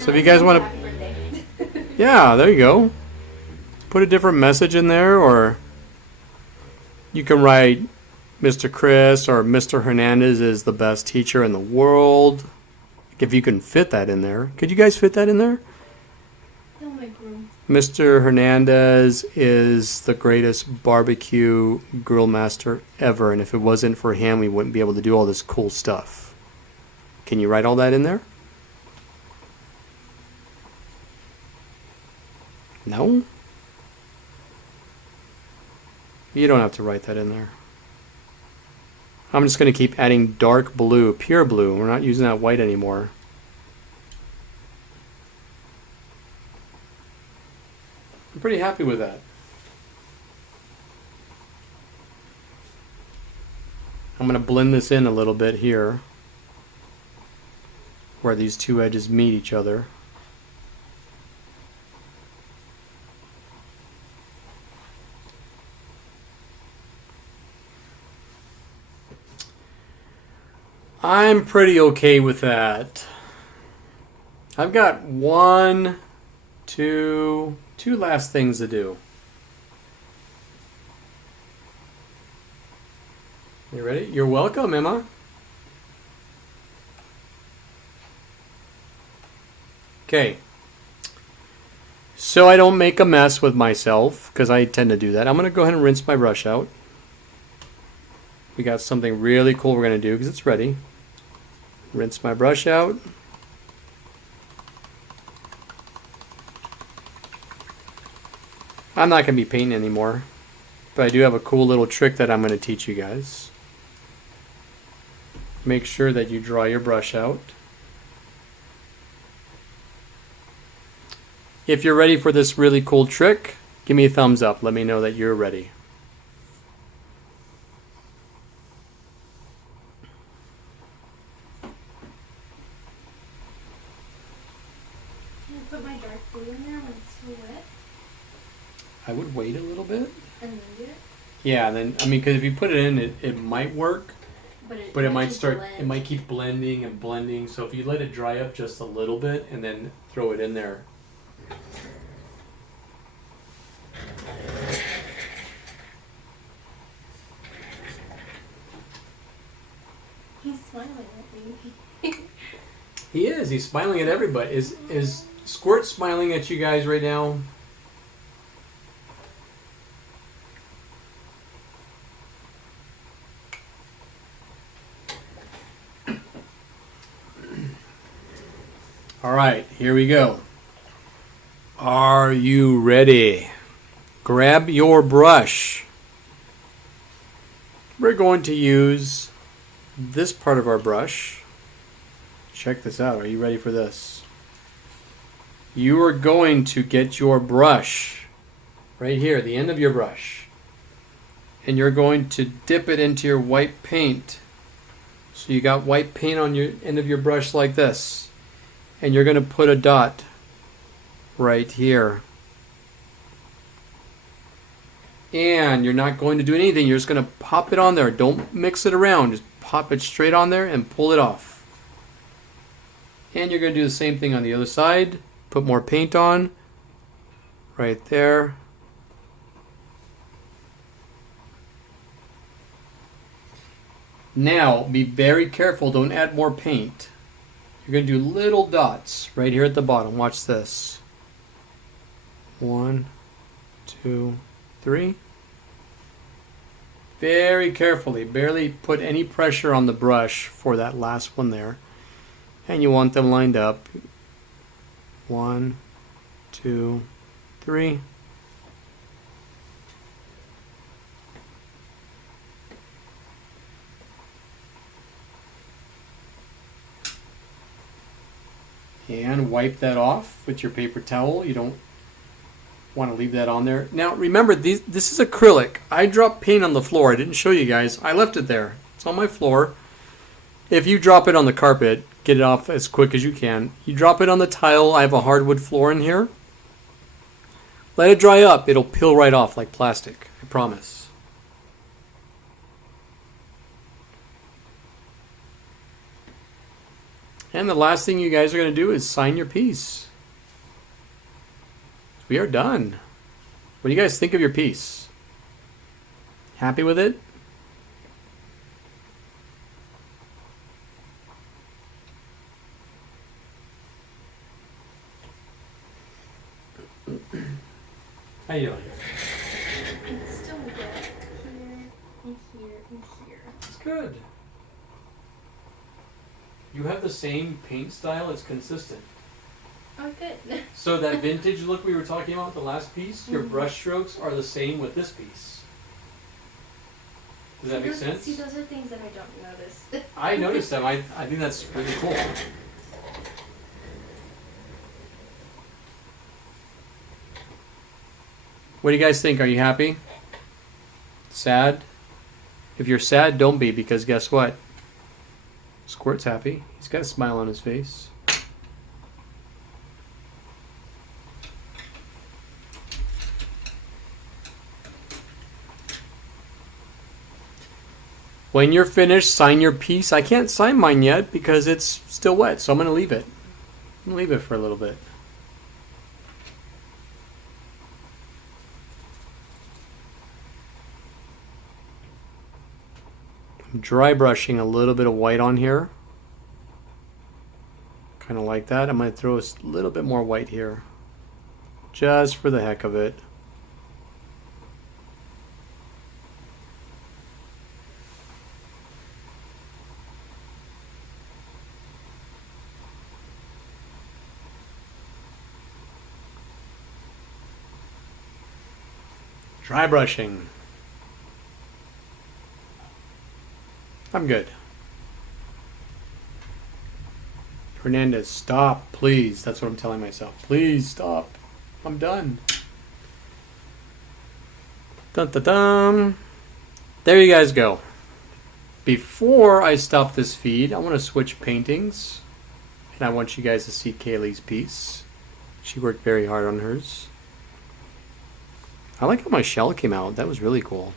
So if you guys want to... happy birthday. Yeah, there you go. Put a different message in there, or you can write Mr. Chris or Mr. Hernandez is the best teacher in the world. If you can fit that in there. Could you guys fit that in there? They'll make room. Mr. Hernandez is the greatest barbecue grill master ever, and if it wasn't for him, we wouldn't be able to do all this cool stuff. Can you write all that in there? No? You don't have to write that in there. I'm just going to keep adding dark blue, pure blue. We're not using that white anymore. I'm pretty happy with that. I'm going to blend this in a little bit here, where these two edges meet each other. I'm pretty okay with that. I've got two last things to do. You ready? You're welcome, Emma. Okay. So I don't make a mess with myself, because I tend to do that. I'm going to go ahead and rinse my brush out. We got something really cool we're going to do because it's ready. Rinse my brush out. I'm not going to be painting anymore, but I do have a cool little trick that I'm going to teach you guys. Make sure that you dry your brush out. If you're ready for this really cool trick, give me a thumbs up. Let me know that you're ready. Can I put my dark blue in there when it's still wet? I would wait a little bit. And then do it? Yeah, then because if you put it in, it might work, but it might keep start. blend. It might keep blending and blending. So if you let it dry up just a little bit and then throw it in there. He's smiling at me. He is. He's smiling at everybody. Is Squirt smiling at you guys right now? All right, here we go. Are you ready? Grab your brush. We're going to use this part of our brush. Check this out. Are you ready for this? You are going to get your brush right here, the end of your brush, and you're going to dip it into your white paint. So you got white paint on your end of your brush like this. And you're going to put a dot right here. And you're not going to do anything. You're just going to pop it on there. Don't mix it around. Just pop it straight on there and pull it off. And you're going to do the same thing on the other side. Put more paint on. Right there. Now, be very careful. Don't add more paint. You're going to do little dots right here at the bottom. Watch this. 1, 2, 3. Very carefully. Barely put any pressure on the brush for that last one there. And you want them lined up. 1, 2, 3. And wipe that off with your paper towel. You don't want to leave that on there. Now remember, this is acrylic. I dropped paint on the floor. I didn't show you guys. I left it there. It's on my floor. If you drop it on the carpet, get it off as quick as you can. You drop it on the tile. I have a hardwood floor in here. Let it dry up. It'll peel right off like plastic. I promise. And the last thing you guys are going to do is sign your piece. We are done. What do you guys think of your piece? Happy with it? How you doing? It's still wet here, and here, and here. It's good. You have the same paint style. It's consistent. Oh, good. So that vintage look we were talking about, the last piece, your brush strokes are the same with this piece. Does that make sense? See, those are things that I don't notice. I noticed them. I think that's really cool. What do you guys think? Are you happy? Sad? If you're sad, don't be, because guess what? Squirt's happy. He's got a smile on his face. When you're finished, sign your piece. I can't sign mine yet because it's still wet, so I'm going to leave it. Leave it for a little bit. I'm dry brushing a little bit of white on here. Kind of like that. I'm going to throw a little bit more white here. Just for the heck of it. Dry brushing. I'm good. Hernandez, stop, please. That's what I'm telling myself. Please stop. I'm done. Dun dun dun. There you guys go. Before I stop this feed, I want to switch paintings. And I want you guys to see Kaylee's piece. She worked very hard on hers. I like how my shell came out. That was really cool.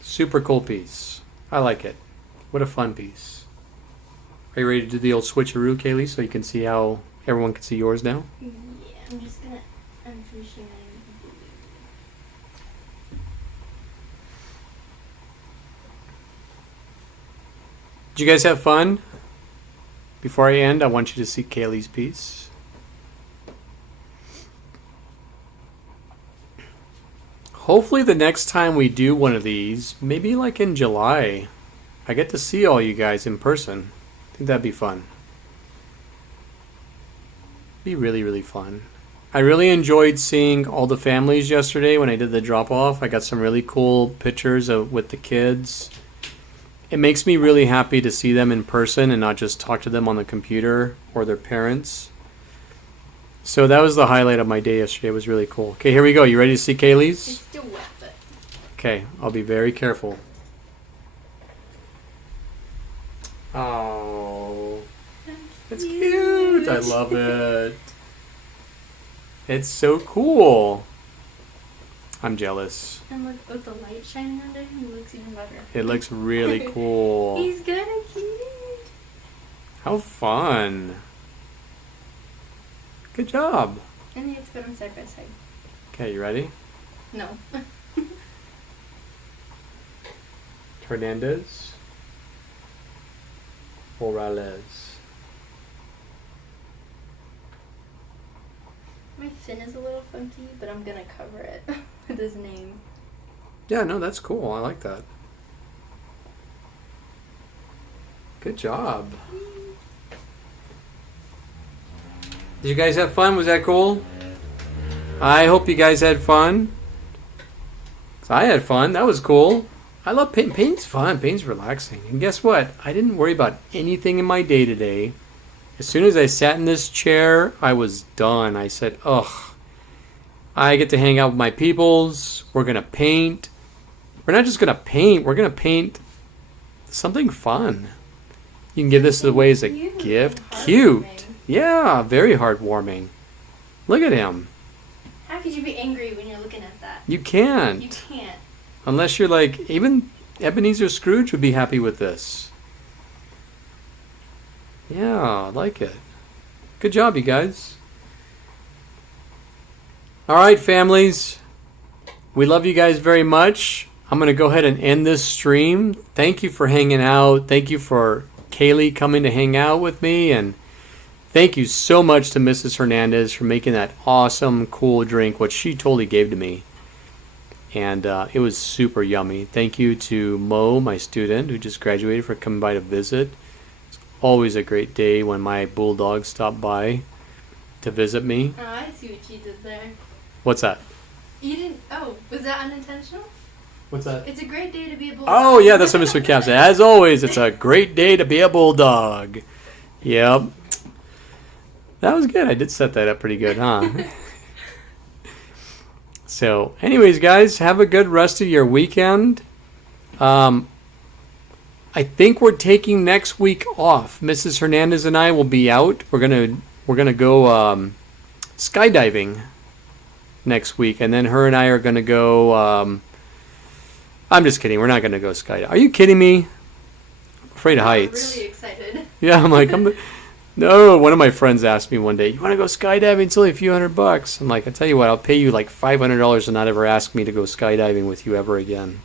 Super cool piece. I like it. What a fun piece. Are you ready to do the old switcheroo, Kaylee, so you can see how everyone can see yours now? Yeah, I'm finishing my. Did you guys have fun? Before I end, I want you to see Kaylee's piece. Hopefully the next time we do one of these, maybe like in July, I get to see all you guys in person. I think that'd be fun. Be really, really fun. I really enjoyed seeing all the families yesterday when I did the drop-off. I got some really cool pictures with the kids. It makes me really happy to see them in person and not just talk to them on the computer or their parents. So that was the highlight of my day yesterday. It was really cool. Okay, here we go. You ready to see Kaylee's? It's still wet, but. Okay, I'll be very careful. Oh, it's cute. I love it. It's so cool. I'm jealous. And look, with the light shining under him, he looks even better. It looks really cool. He's gonna cute. How fun. Good job. And you have to put them side by side. Okay, you ready? No. Hernandez. Morales. My fin is a little funky, but I'm gonna cover it with his name. Yeah, no, that's cool. I like that. Good job. Did you guys have fun? Was that cool? I hope you guys had fun. 'Cause I had fun. That was cool. I love paint. Paint's fun. Paint's relaxing. And guess what? I didn't worry about anything in my day today. As soon as I sat in this chair, I was done. I said, ugh. I get to hang out with my peoples. We're going to paint. We're not just going to paint. We're going to paint something fun. You can give this away as a gift. Cute. Yeah, very heartwarming. Look at him. How could you be angry when you're looking at that? You can't. You can't. Unless you're like, even Ebenezer Scrooge would be happy with this. Yeah, I like it. Good job, you guys. All right, families. We love you guys very much. I'm going to go ahead and end this stream. Thank you for hanging out. Thank you for Kaylee coming to hang out with me. And thank you so much to Mrs. Hernandez for making that awesome, cool drink, which she totally gave to me. And it was super yummy. Thank you to Mo, my student, who just graduated, for coming by to visit. It's always a great day when my bulldogs stop by to visit me. Oh, I see what you did there. What's that? You didn't. Oh, was that unintentional? What's that? It's a great day to be a bulldog. Oh, yeah, that's what Mr. Cap said. As always, it's a great day to be a bulldog. Yep. That was good. I did set that up pretty good, huh? So, anyways, guys, have a good rest of your weekend. I think we're taking next week off. Mrs. Hernandez and I will be out. We're gonna go skydiving next week, and then her and I are gonna go. I'm just kidding. We're not gonna go skydiving. Are you kidding me? I'm afraid of heights. I'm really excited. Yeah, I'm like, No, one of my friends asked me one day, you want to go skydiving? It's only a few $100. I'm like, I tell you what, I'll pay you like $500 to not ever ask me to go skydiving with you ever again.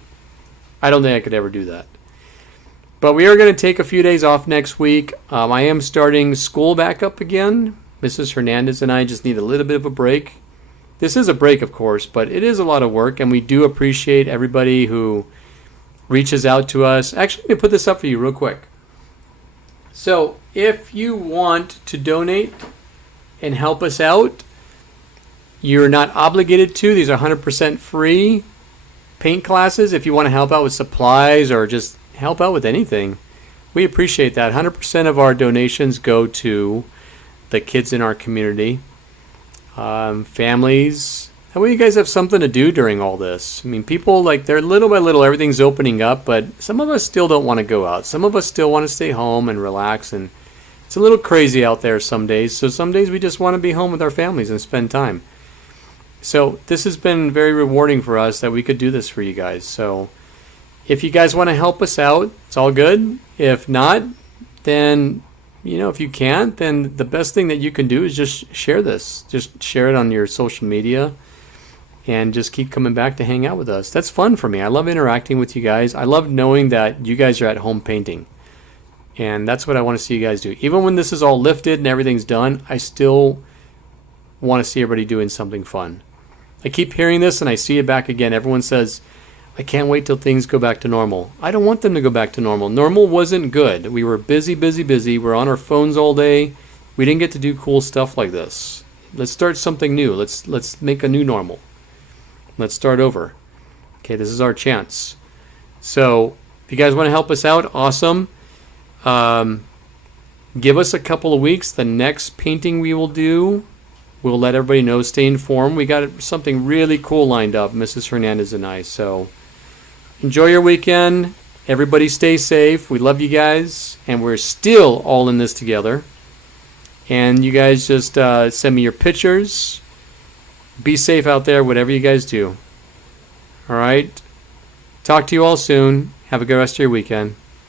I don't think I could ever do that. But we are going to take a few days off next week. I am starting school back up again. Mrs. Hernandez and I just need a little bit of a break. This is a break, of course, but it is a lot of work, and we do appreciate everybody who reaches out to us. Actually, let me put this up for you real quick. So if you want to donate and help us out, you're not obligated to. These are 100% free paint classes. If you want to help out with supplies or just help out with anything, we appreciate that. 100% of our donations go to the kids in our community, families. That way you guys have something to do during all this. I mean, people, like, they're little by little, everything's opening up, but some of us still don't want to go out. Some of us still want to stay home and relax, and it's a little crazy out there some days. So some days we just want to be home with our families and spend time. So this has been very rewarding for us that we could do this for you guys. So if you guys want to help us out, it's all good. If not, then, if you can't, then the best thing that you can do is just share this. Just share it on your social media and just keep coming back to hang out with us. That's fun for me. I love interacting with you guys. I love knowing that you guys are at home painting. And that's what I want to see you guys do. Even when this is all lifted and everything's done, I still want to see everybody doing something fun. I keep hearing this and I see it back again. Everyone says, I can't wait till things go back to normal. I don't want them to go back to normal. Normal wasn't good. We were busy. We're on our phones all day. We didn't get to do cool stuff like this. Let's start something new. Let's make a new normal. Let's start over. Okay, this is our chance. So if you guys want to help us out, awesome. Give us a couple of weeks. The next painting we will do, we'll let everybody know. Stay informed. We got something really cool lined up, Mrs. Hernandez and I. So enjoy your weekend. Everybody stay safe. We love you guys. And we're still all in this together. And you guys just send me your pictures. Be safe out there, whatever you guys do. All right? Talk to you all soon. Have a good rest of your weekend.